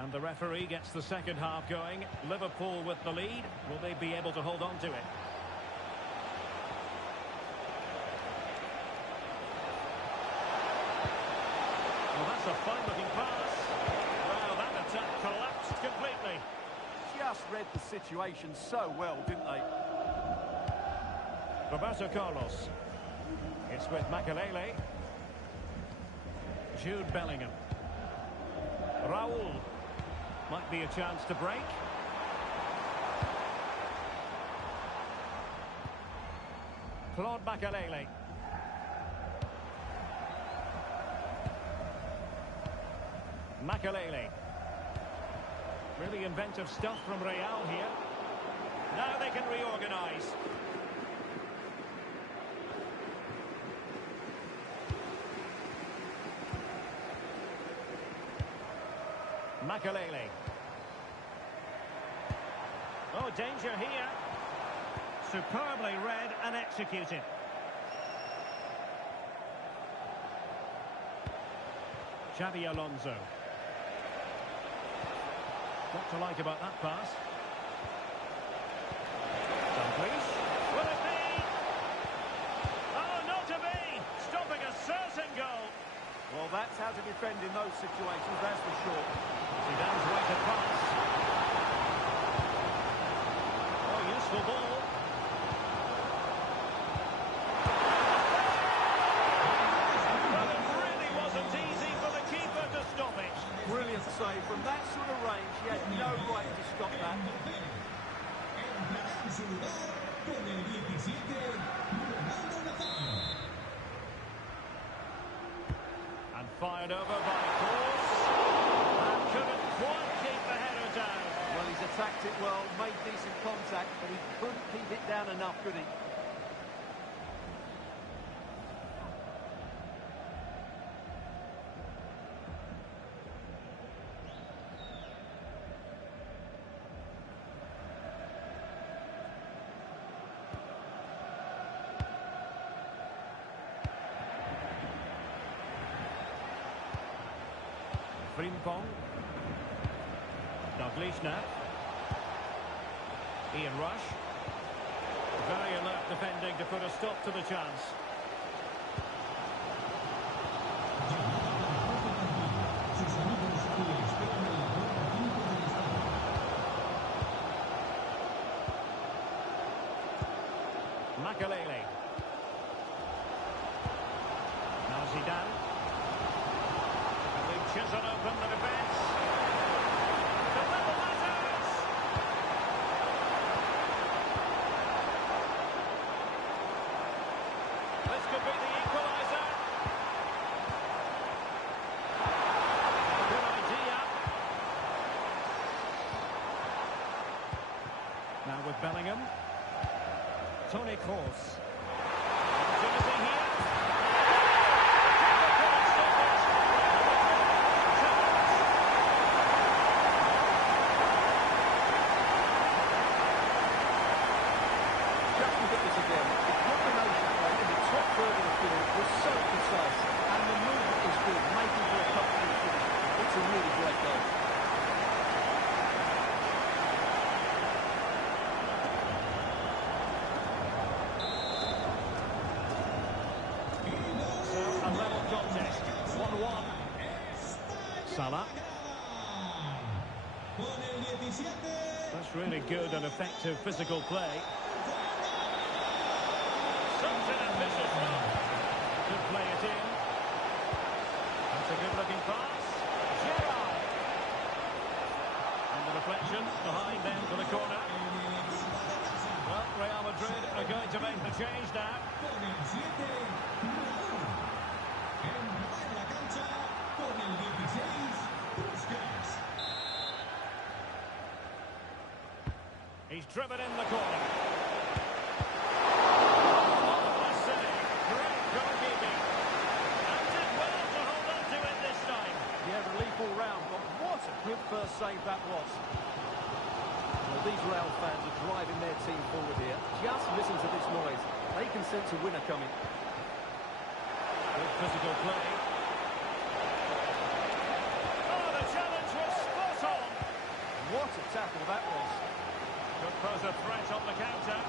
And the referee gets the second half going. Liverpool with the lead. Will they be able to hold on to it? Well, that's a fine-looking pass. Well, that attack collapsed completely. Just read the situation so well, didn't they? Roberto Carlos. It's with Makelele. Jude Bellingham. Raul. Might be a chance to break. Claude Makelele. Makelele. Really inventive stuff from Real here. Now they can reorganise. Makelele. Oh, danger here. Superbly read and executed. Xabi Alonso. What to like about that pass? Dumfries. Will it be? Oh, not to be! Stopping a certain goal. Well, that's how to defend in those situations, that's for sure. Zidane's way to pass. Oh, useful ball. Well, it really wasn't easy for the keeper to stop it. Brilliant save. From that sort of range, he had no right to stop that. Entrará en su lugar con el 17, Ronaldo Nazário. And fired over by Kroos. And couldn't quite keep the header down. Well, he's attacked it well, made decent contact, but he couldn't keep it down enough, could he? Frimpong. Dalglish now. Ian Rush. Very alert defending to put a stop to the chance. Sus amigos le esperan en la puerta 5 del estadio. Makelele. Now Zidane. And they chisel open the defence. The level matters. This could be the equaliser. Good idea. Now with Bellingham. Toni Kroos. Opportunity here. Just look at this again. The combination play in the top third of the field was so precise, and the movement was good, making for a comfortable finish. It's a really great goal. So, a level contest. 1-1. Salah. Con el 17, That's really good and effective physical play. Such an ambitious run. Could play it in. That's a good-looking pass. Gerrard. And the deflection behind them for the corner. Well, Real Madrid are going to make the change now. con el 7, Raúl. Entrará en la cancha con el 16, Puskas. He's driven in the corner. Marvellous save. Great goalkeeping. And did well to hold on to it this time. Yeah, relief all round, but what a good first save that was. Well, these Real fans are driving their team forward here. Just listen to this noise. They can sense a winner coming. Good physical play. Oh, the challenge was spot on. What a tackle that was. Could pose a threat on the counter.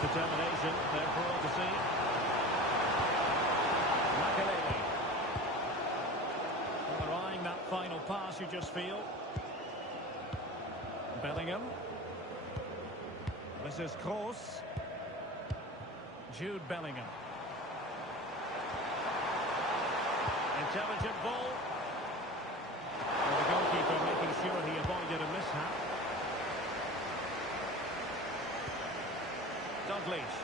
Determination there for all to see. Makelele. Well, they're eyeing that final pass, you just feel. Bellingham. This is Kroos. Jude Bellingham. Intelligent ball. Well, the goalkeeper making sure he avoided a mishap. Dalglish.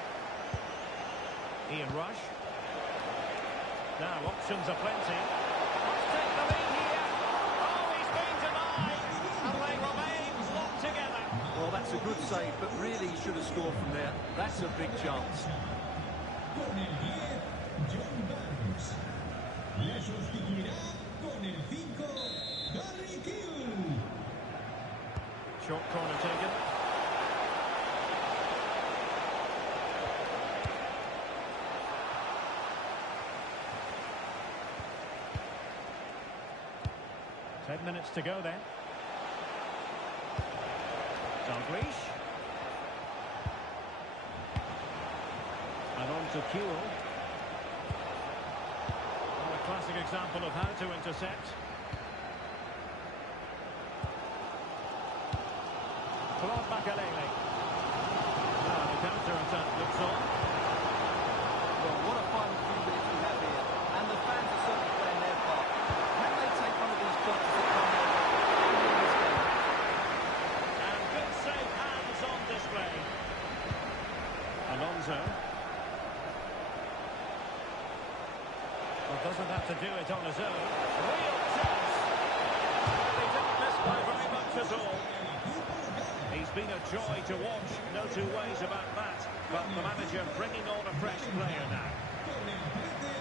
Ian Rush. Now options are plenty. Must take the lead here. Oh, he's been denied. And they remain locked together. Well, that's a good save, but really he should have scored from there. That's a big chance. Con el 10, John Barnes. Le sustituirá con el 5, Harry Kewell. Short corner taken. Minutes to go then. Dalglish. And on to Kewell. Well, a classic example of how to intercept. Claude Makelele. Now the counter-attack looks on. Well, what a final few minutes we have here. And the fans are certainly playing their part. Can they take one of these chances that come their way and win this game? And good safe hands on display. Alonso. Well, doesn't have to do it on his own. Real chance. They didn't miss by very much at all. He's been a joy to watch, no two ways about that. But the manager bringing on a fresh player now. Con el 13,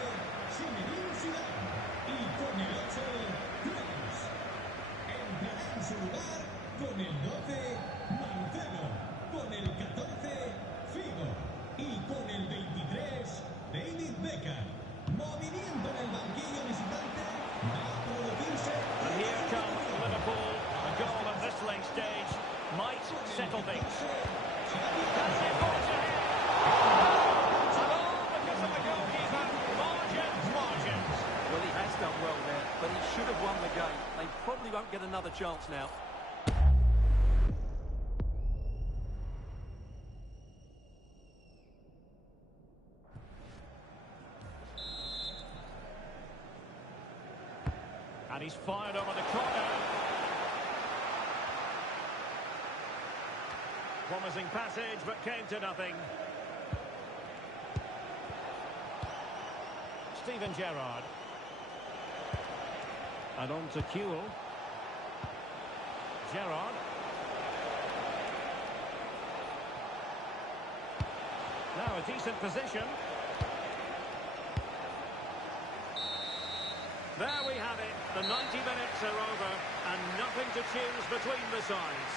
Zinedine Zidane. Y con el 8, Kroos. Entrará en su lugar con el 12, Marcelo. Con el 14, Figo. Y con el 23, David Beckham. Movimiento en el banquillo visitante. Va a producirse. And here come Liverpool. A goal at this late stage might settle things. That's it, Borja. And all because of the goalkeeper. Margins. Well, he has done well there, but he should have won the game. They probably won't get another chance now. And he's fired over the corner. Promising passage, but came to nothing. Steven Gerrard. And on to Kewell. Gerrard. Now a decent position. There we have it. The 90 minutes are over and nothing to choose between the sides.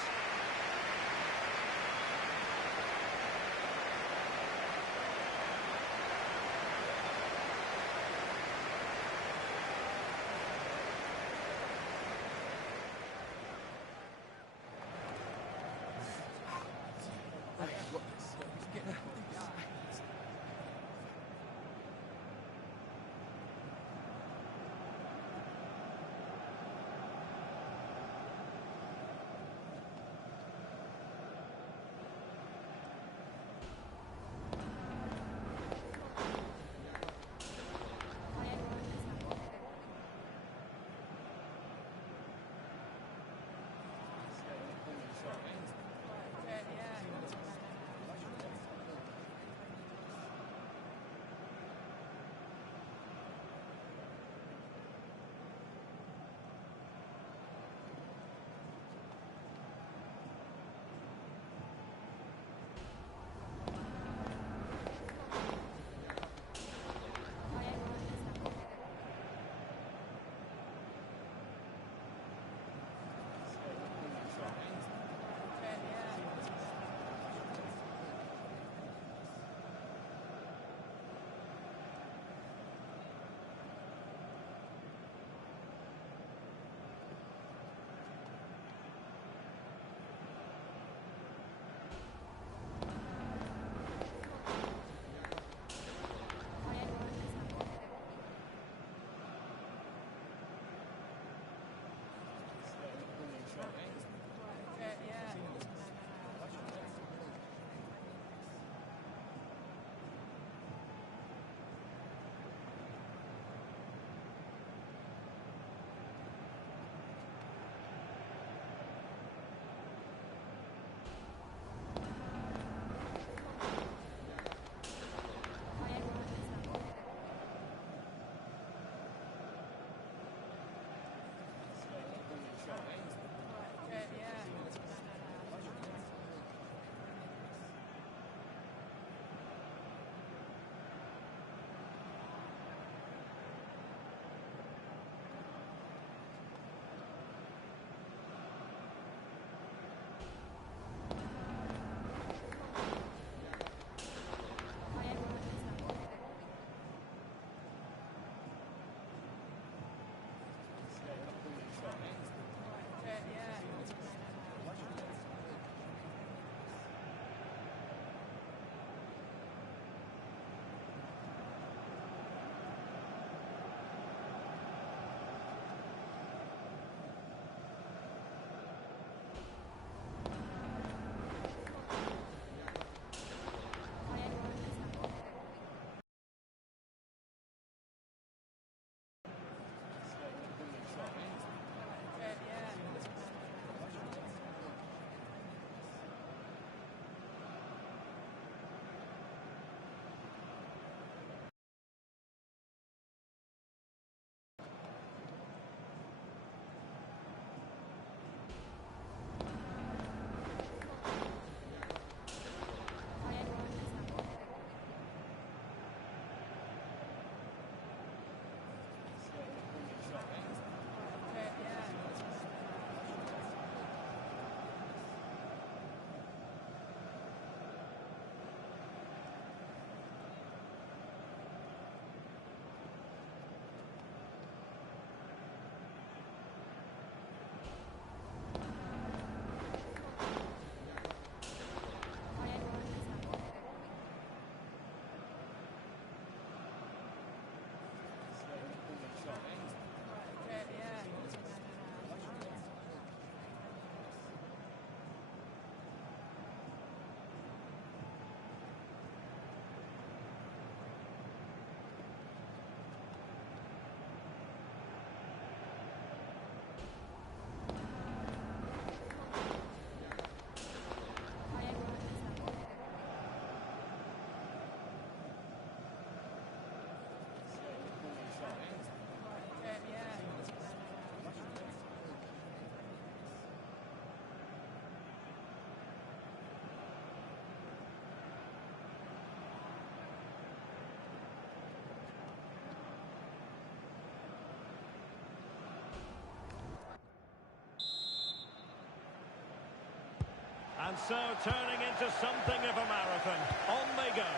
And so turning into something of a marathon. On they go.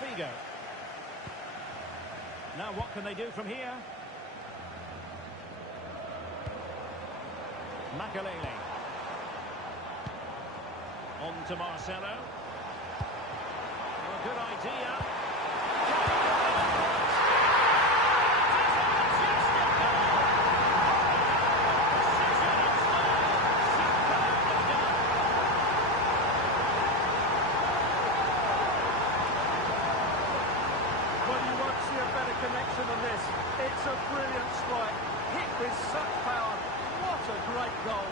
Figo. Now what can they do from here? Makalele. On to Marcelo. Well, good idea. Connection on this. It's a brilliant strike. Hit with such power. What a great goal.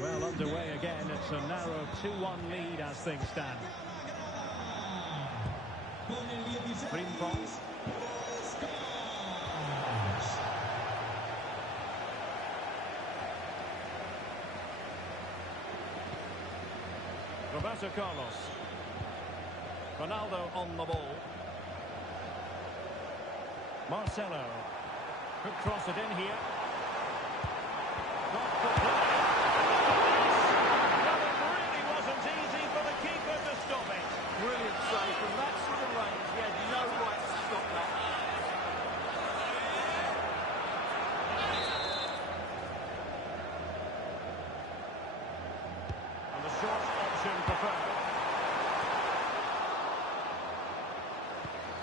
Well, underway again. It's a narrow 2-1 lead as things stand. Frimpong. Roberto Carlos. Ronaldo on the ball. Marcelo. Could cross it in here. Got the play. Brilliant save from that sort of range. He had no right to stop that. And the short option preferred.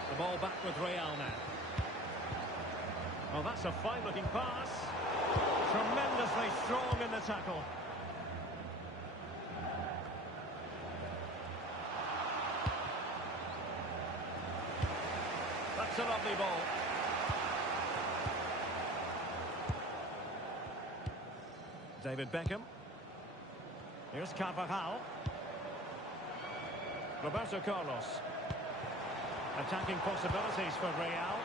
The ball back with Real now. Oh, that's a fine-looking pass. Tremendously strong in the tackle. That's a lovely ball. David Beckham. Here's Carvajal. Roberto Carlos. Attacking possibilities for Real.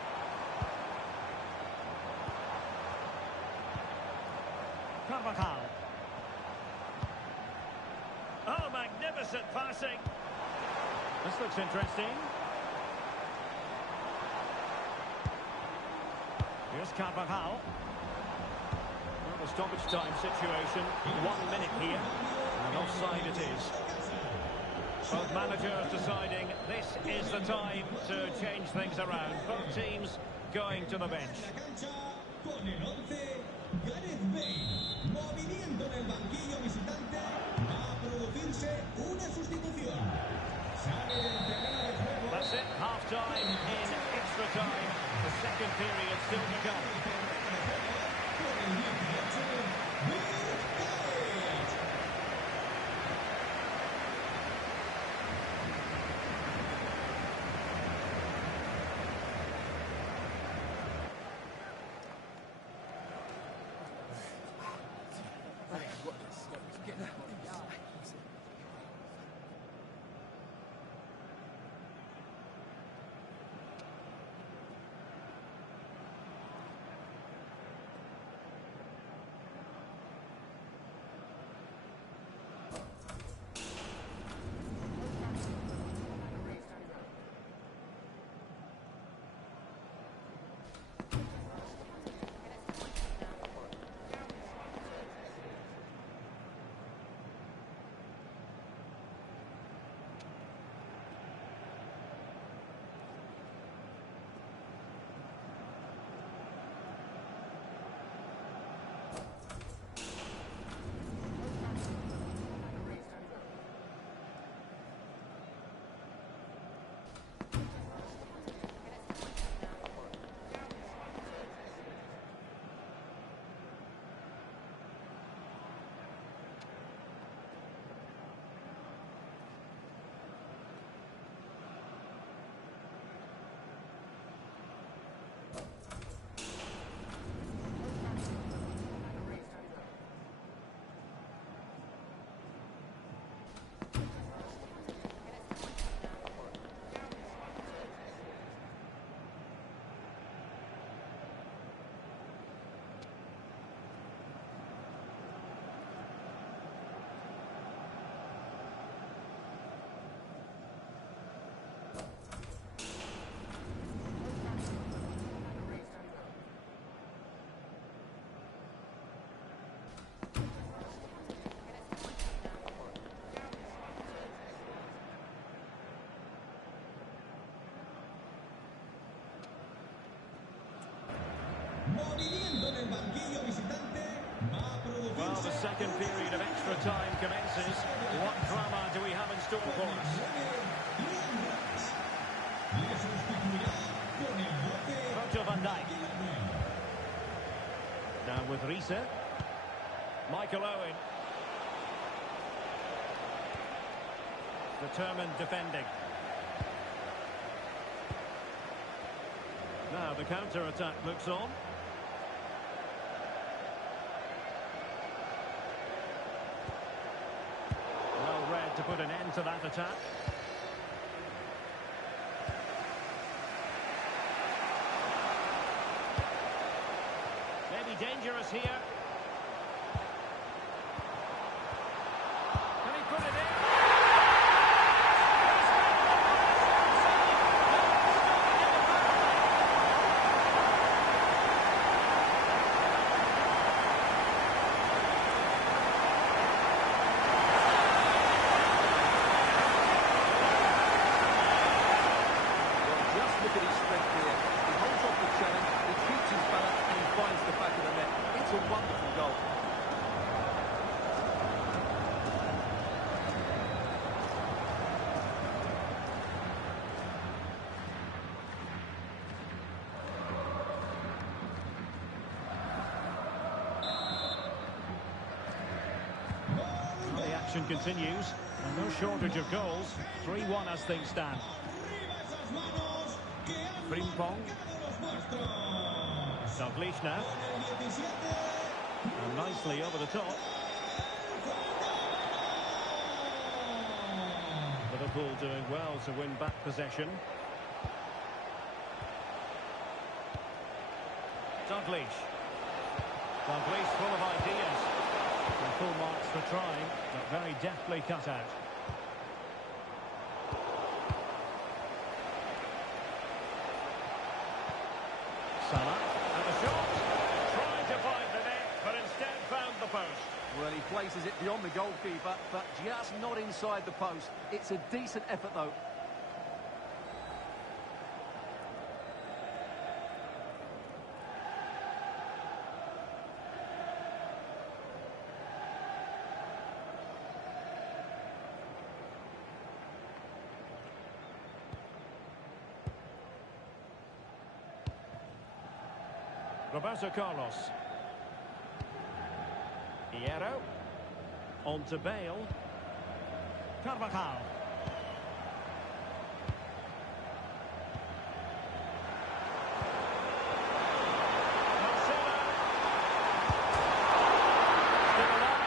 Carvajal. Oh, magnificent passing. This looks interesting. Here's Carvajal. Well, the stoppage time situation. 1 minute here. And offside it is. Both managers deciding this is the time to change things around. Both teams going to the bench. That's it, half-time in extra time. The second period still to come. Movimiento en el banquillo visitante. Va a Well, the producirse second period of extra time commences. What drama do we have in store for us? Luan Ruiz. Le sustituirá con el 12. Virgil van Dijk. Gilbert. Now with Riese. Michael Owen. Determined defending. Now the counter-attack looks on. Well read to put an end to that attack. Maybe dangerous here. Can he put it in? Just look at his strength here. He holds off the challenge, he keeps his balance, and he finds the back of the net. It's a wonderful goal. Well, the action continues, and no shortage of goals. 3-1 as things stand. Arriba esas manos que han Frimpong. marcado los nuestros. Dalglish now, Con el 17. and nicely over the top. Liverpool doing well to win back possession. Dalglish. Dalglish full of ideas. And full marks for trying, but very deftly cut out. Salah, and the shot. Tried to find the net, but instead found the post. Well, he places it beyond the goalkeeper, but just not inside the post. It's a decent effort, though. Roberto Carlos. Hierro. On to Bale. Carvajal. Marcelo. Still alive.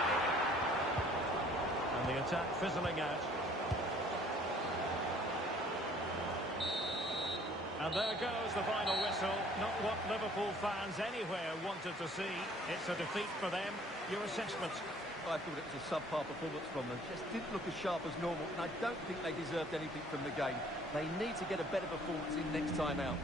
And the attack fizzling out. And there goes the final whistle. Not what Liverpool fans anywhere wanted to see. It's a defeat for them. Your assessment? I thought it was a subpar performance from them. Just didn't look as sharp as normal, and I don't think they deserved anything from the game. They need to get a better performance in next time out.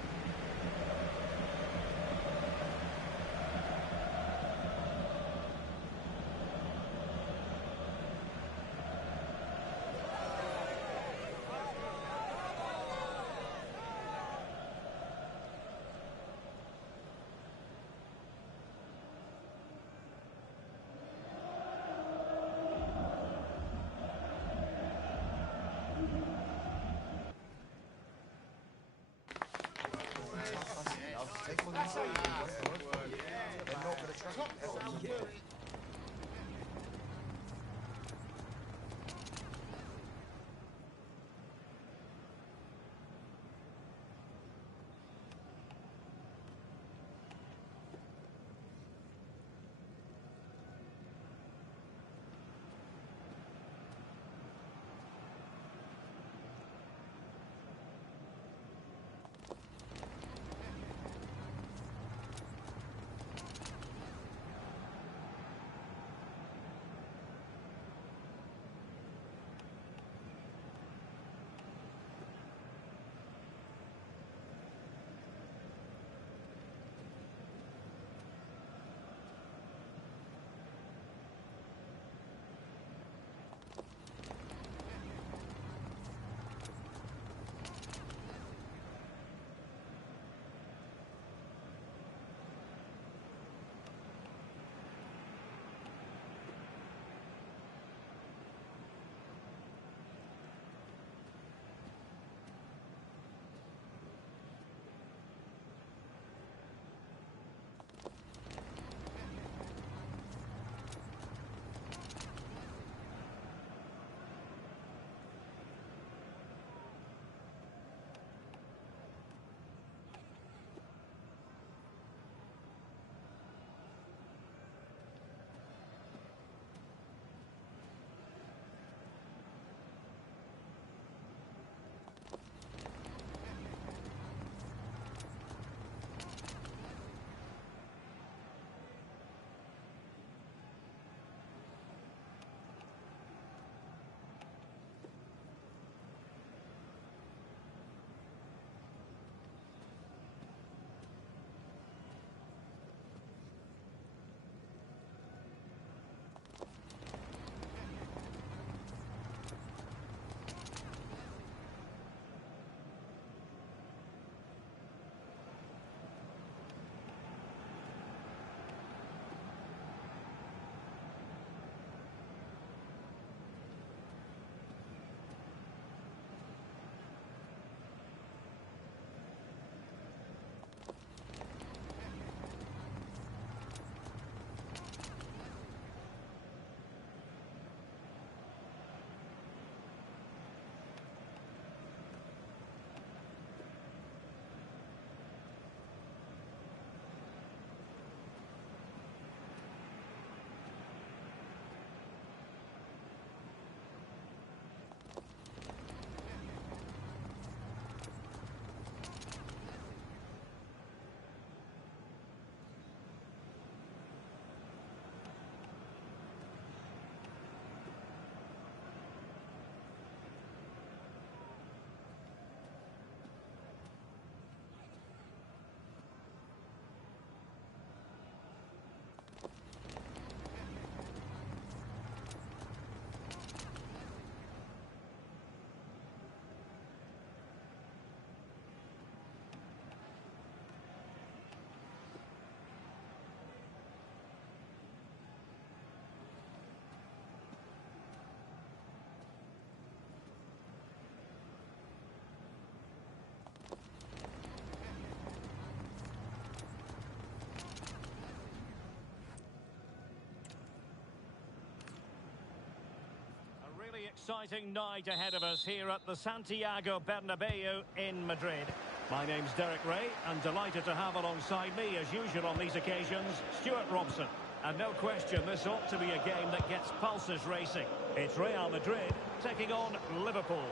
exciting night ahead of us here at the Santiago Bernabeu in Madrid. My name's Derek Ray, and delighted to have alongside me, as usual on these occasions, Stuart Robson. And no question, this ought to be a game that gets pulses racing. It's Real Madrid taking on Liverpool.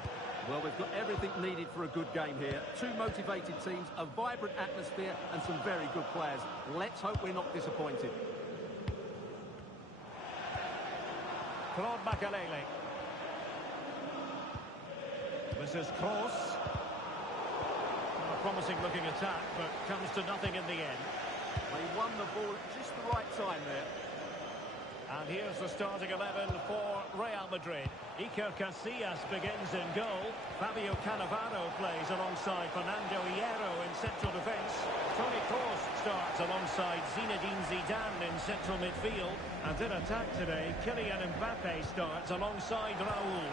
Well, we've got everything needed for a good game here. Two motivated teams, a vibrant atmosphere, and some very good players. Let's hope we're not disappointed. Claude Makelele. This is Kroos. A promising looking attack, but comes to nothing in the end. They won the ball at just the right time there. And here's the starting 11 for Real Madrid. Iker Casillas begins in goal. Fabio Cannavaro plays alongside Fernando Hierro in central defence. Toni Kroos starts alongside Zinedine Zidane in central midfield. And in attack today, Kylian Mbappe starts alongside Raul.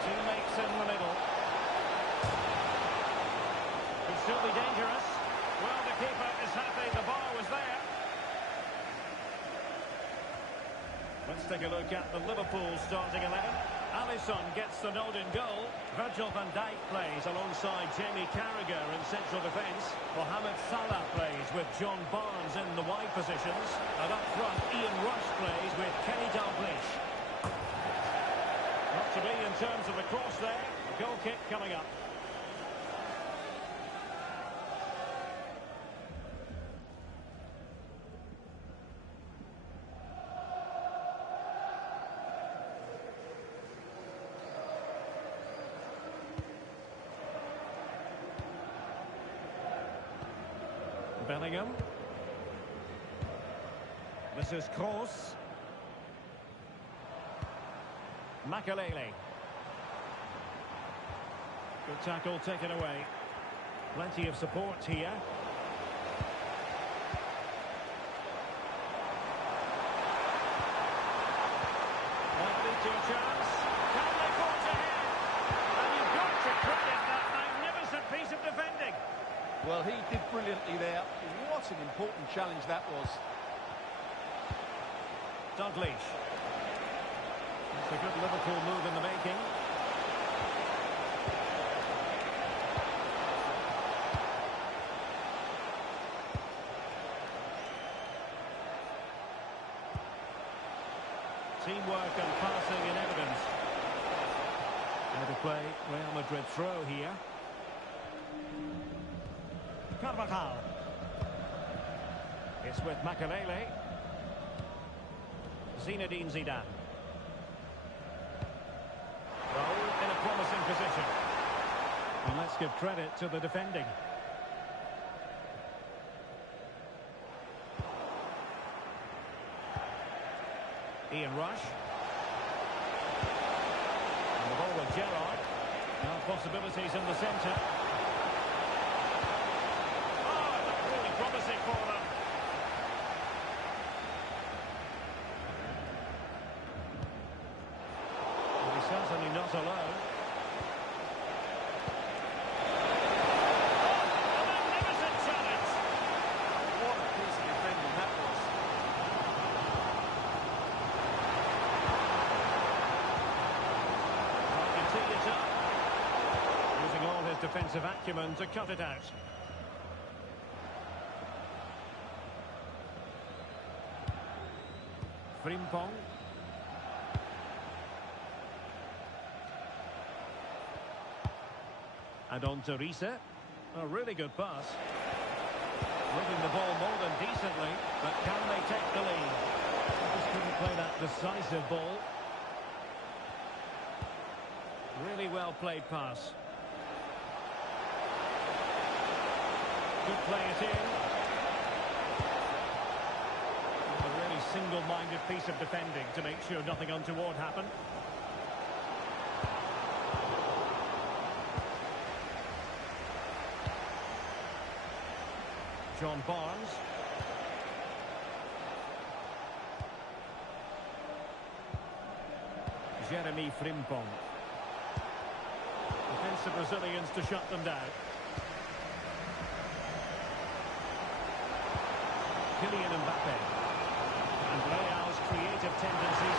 Teammates in the middle. Could still be dangerous. Well, the keeper is happy the bar was there. Let's take a look at the Liverpool starting 11. Alisson gets the nod in goal. Virgil van Dijk plays alongside Jamie Carragher in central defence. Mohamed Salah plays with John Barnes in the wide positions. And up front, Ian Rush plays with Kenny Dalglish. Not to be in terms of the cross there. A goal kick coming up. Bellingham. This is Kroos. Makelele. Good tackle taken away. Plenty of support here. Might lead to a chance. Can they forge ahead? And you've got to credit that magnificent piece of defending. Well, he did brilliantly there. What an important challenge that was. Dalglish. It's a good Liverpool move in the making. Teamwork and passing in evidence. How to play Real Madrid throw here. Carvajal. It's with Makelele. Zinedine Zidane. Raul in a promising position. And let's give credit to the defending. Ian Rush. And the ball with Gerrard. Now possibilities in the centre. Promising for them. Well, he's certainly not alone. A magnificent challenge. What a piece of defending that was. You can tee it up. Using all his defensive acumen to cut it out. Frimpong. And on to Riise. A really good pass. Winning the ball more than decently, but can they take the lead? Just couldn't play that decisive ball. Really well played pass. Good play it in. A really single-minded piece of defending to make sure nothing untoward happened. John Barnes. Jeremy Frimpong. Defensive Brazilians to shut them down. Kylian Mbappe. And Real's creative tendencies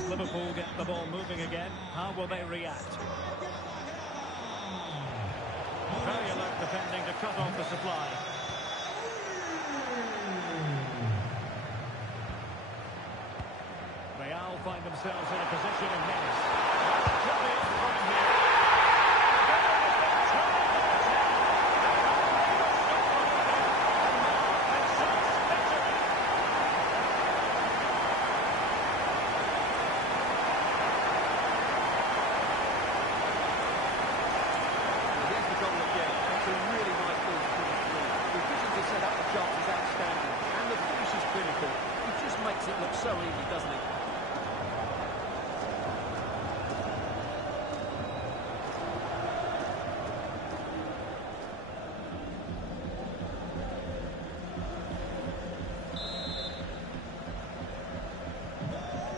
as Liverpool get the ball moving again, how will they react? Very alert defending to cut off the supply. Real find themselves in a position of menace. Could be in front here. It looks so easy, doesn't it?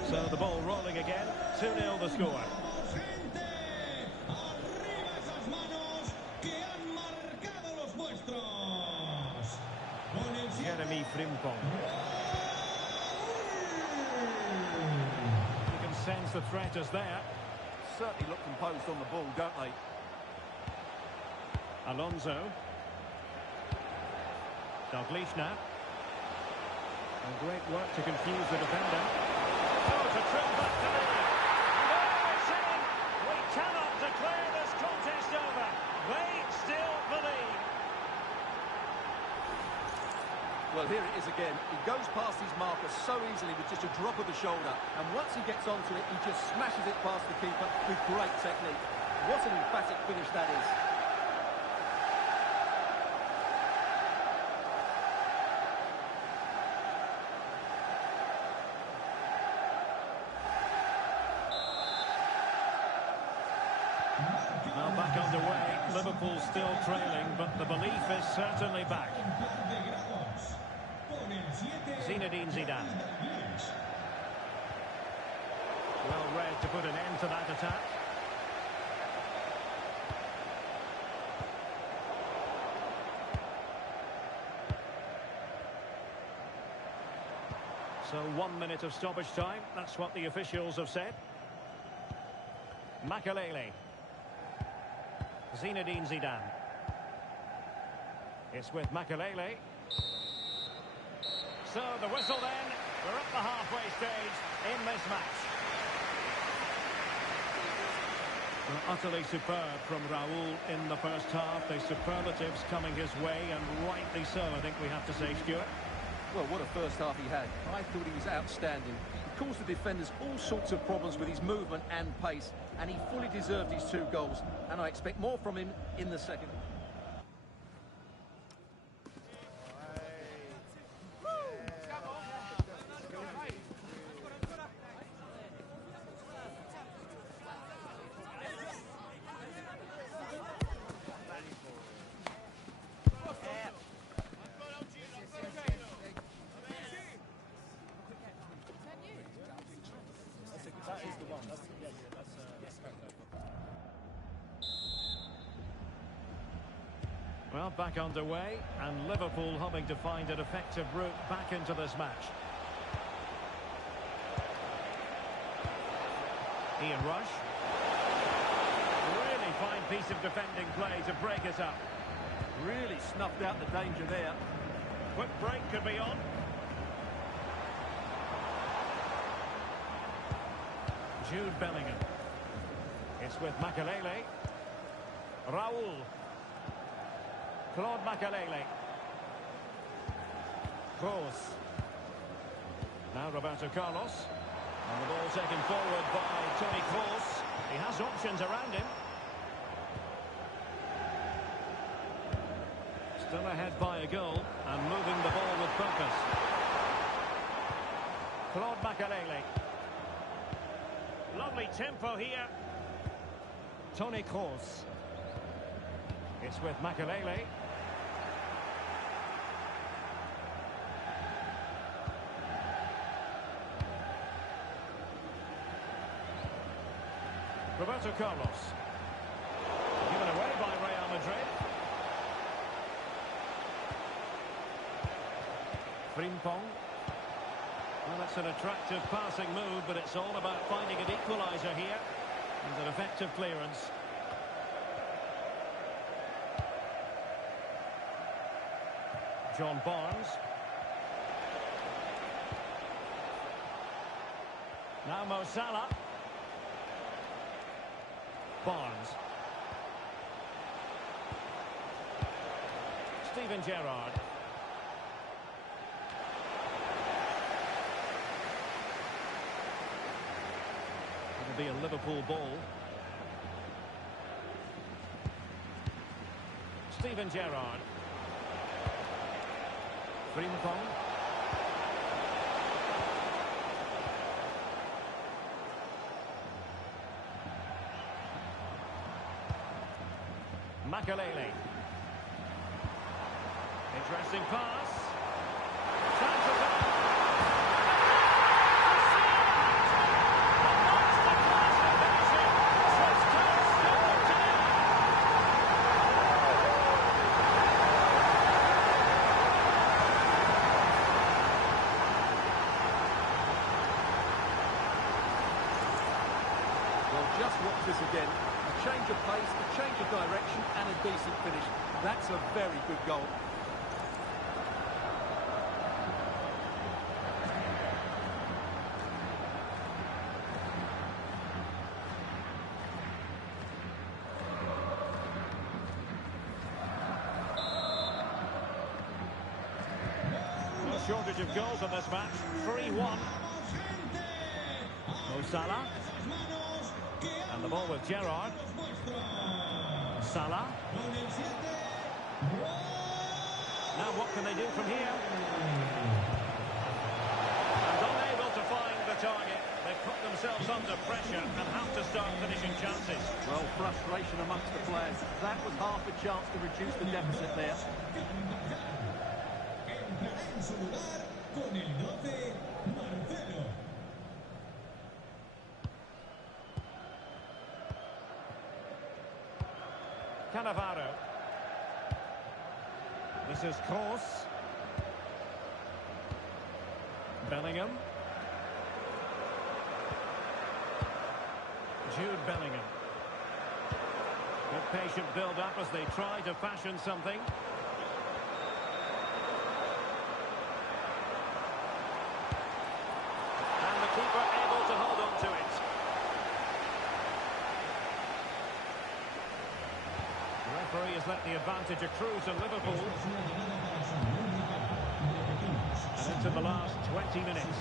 So the ball rolling again, 2-0 the score. Jeremy Frimpong. You can sense the threat is there. Certainly look composed on the ball, don't they? Alonso. Dalglish now. And great work to confuse the defender. Oh, it's a trip back to lead. And there it's in. We cannot declare this contest over. They still believe. Well, here it is again. He goes past his marker so easily with just a drop of the shoulder. And once he gets onto it, he just smashes it past the keeper with great technique. What an emphatic finish that is. Now back underway. Liverpool still trailing, but the belief is certainly back. Zinedine Zidane. Well read to put an end to that attack. So 1 minute of stoppage time. That's what the officials have said. Makelele. Zinedine Zidane. It's with Makelele. So the whistle then. We're at the halfway stage in this match. Well, utterly superb from Raul in the first half. The superlatives coming his way, and rightly so, I think we have to say, Stuart. Well, what a first half he had. I thought he was outstanding. He caused the defenders all sorts of problems with his movement and pace, and he fully deserved his 2 goals, and I expect more from him in the second. Well, back underway, and Liverpool hoping to find an effective route back into this match. Ian Rush. Really fine piece of defending play to break it up. Really snuffed out the danger there. Quick break could be on. Jude Bellingham. It's with Makelele. Raul. Claude Makelele. Kroos. Now Roberto Carlos. And the ball taken forward by Toni Kroos. He has options around him. Still ahead by a goal and moving the ball with purpose. Claude Makelele. Lovely tempo here. Toni Kroos. It's with Makelele. Roberto Carlos. Given away by Real Madrid. Frimpong. Well, that's an attractive passing move, but it's all about finding an equaliser here. And an effective clearance. John Barnes. Now Mo Salah. Barnes. Steven Gerrard. It'll be a Liverpool ball. Steven Gerrard. Frimpong. Makelele. Interesting pass. Chance of goal. Well, just watch this again. A change of pace, a change of direction, and a decent finish. That's a very good goal. No shortage of goals in this match. 3-1. Mo Salah. And the ball with Gerrard. Salah. Now what can they do from here? And unable to find the target. They've put themselves under pressure and have to start finishing chances. Well, frustration amongst the players. That was half a chance to reduce the deficit there. En su lugar, con el 12, Marcelo. Cannavaro. This is Kroos. Bellingham. Jude Bellingham. Good patient build-up as they try to fashion something. And the keeper able to hold on to it. The referee has let the advantage accrue to Liverpool. And into the last 20 minutes.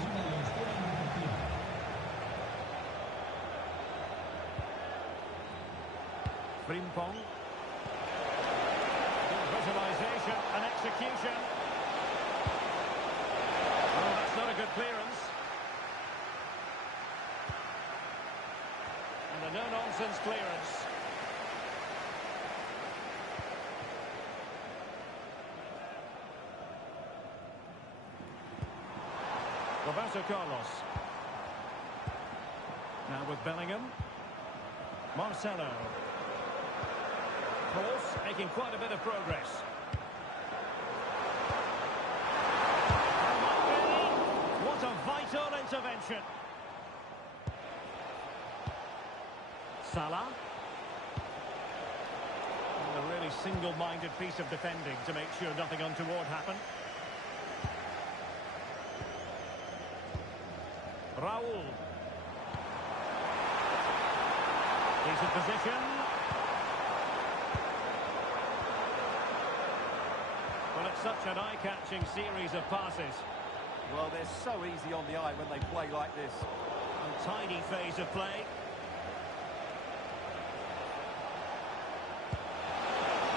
Frimpong. Good visualisation and execution. Oh, that's not a good clearance. And a no-nonsense clearance. Roberto Carlos. Now with Bellingham. Marcelo. Kroos making quite a bit of progress. What a vital intervention. Salah. And a really single-minded piece of defending to make sure nothing untoward happened. Raul. He's in position. Well, it's such an eye-catching series of passes. Well, they're so easy on the eye when they play like this. A tidy phase of play.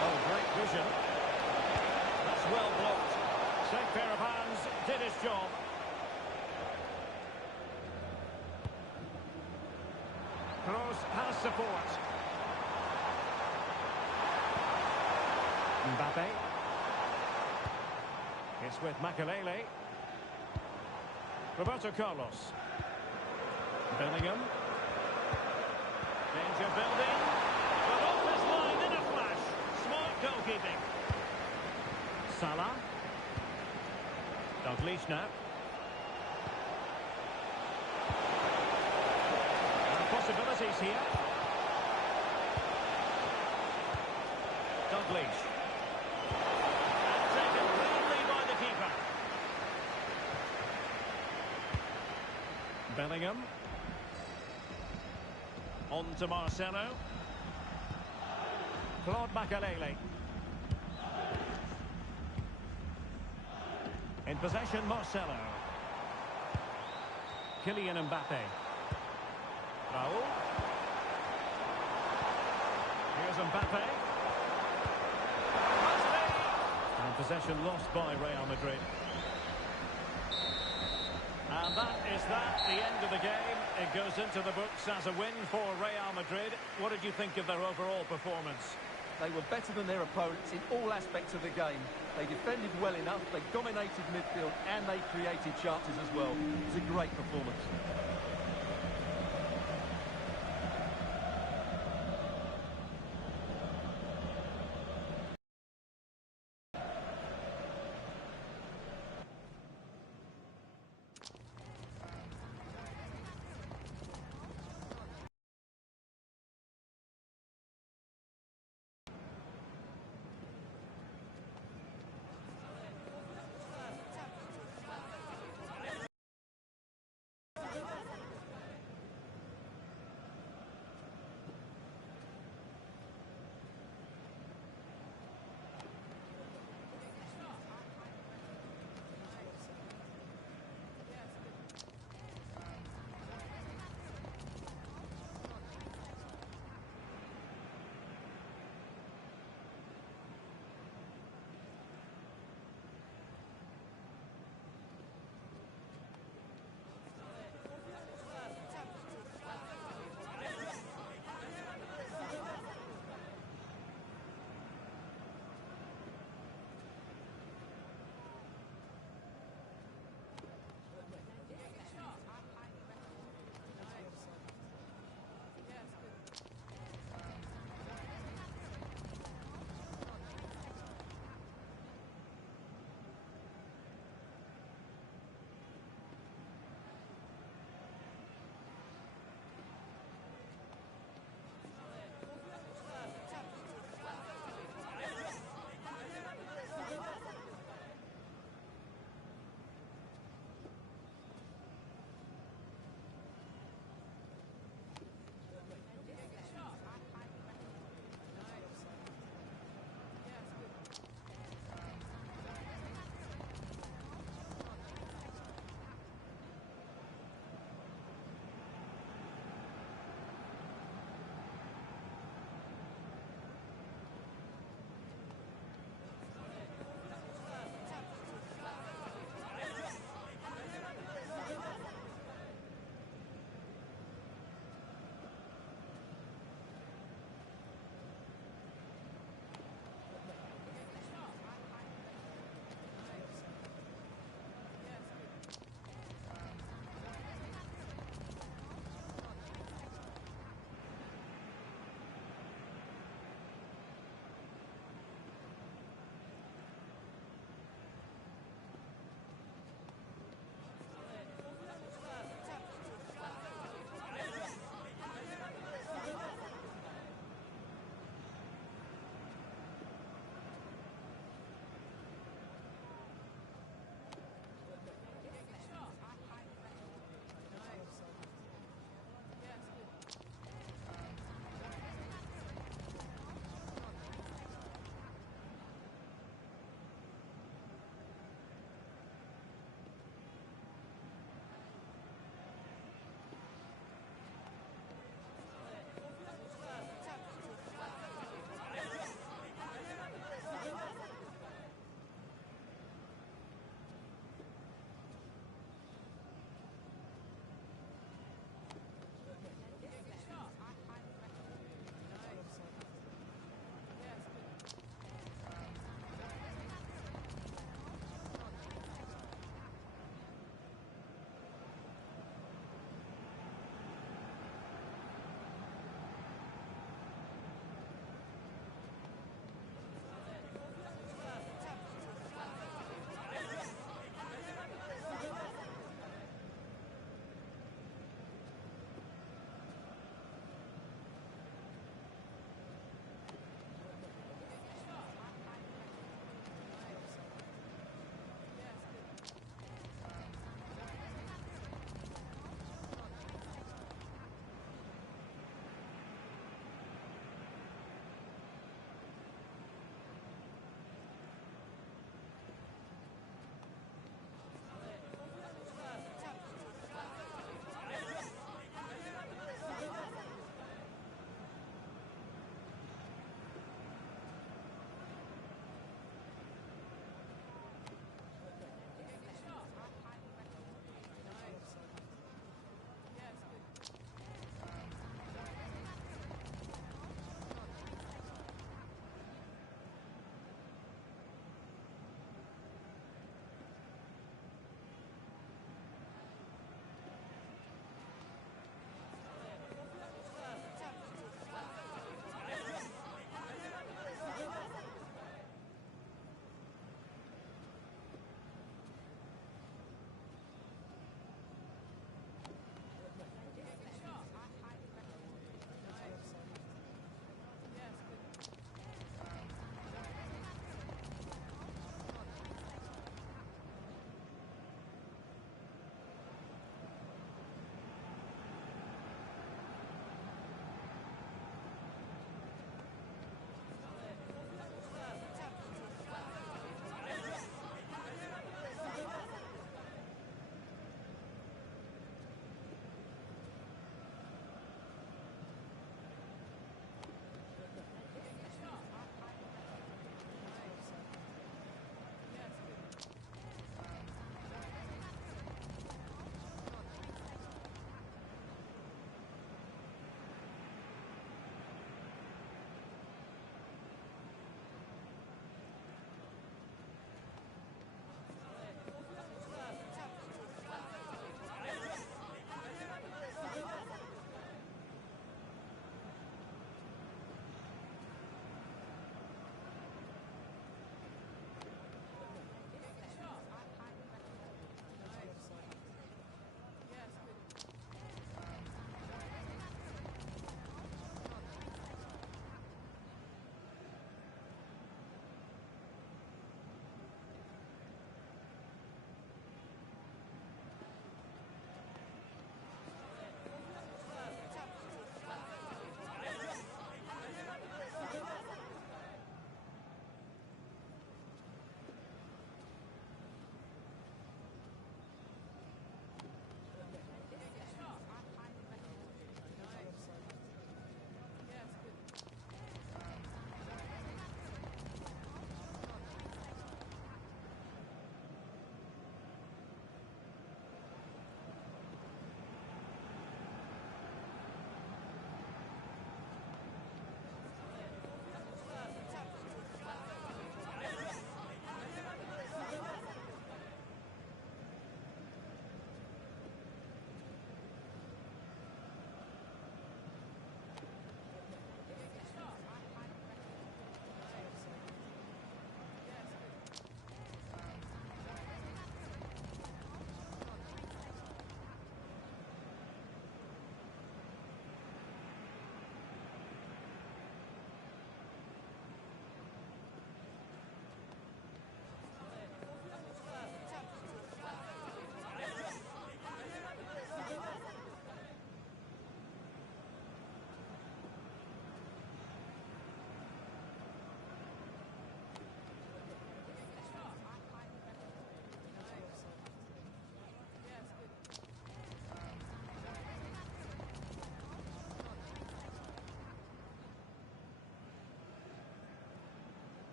Oh, great vision. That's well blocked. Safe pair of hands, did his job. Kroos has support. Mbappe. It's with Makelele. Roberto Carlos. Bellingham. Danger building. But off his line in a flash. Smart goalkeeping. Salah. Dalglish now. possibilities here. Dalglish. And taken cleanly by the keeper. Bellingham. On to Marcelo. Claude Makelele. In possession, Marcelo. Kylian Mbappe. Raul. Here's Mbappe. And possession lost by Real Madrid. And that is that, the end of the game. It goes into the books as a win for Real Madrid. What did you think of their overall performance? They were better than their opponents in all aspects of the game. They defended well enough, they dominated midfield, and they created chances as well. It was a great performance.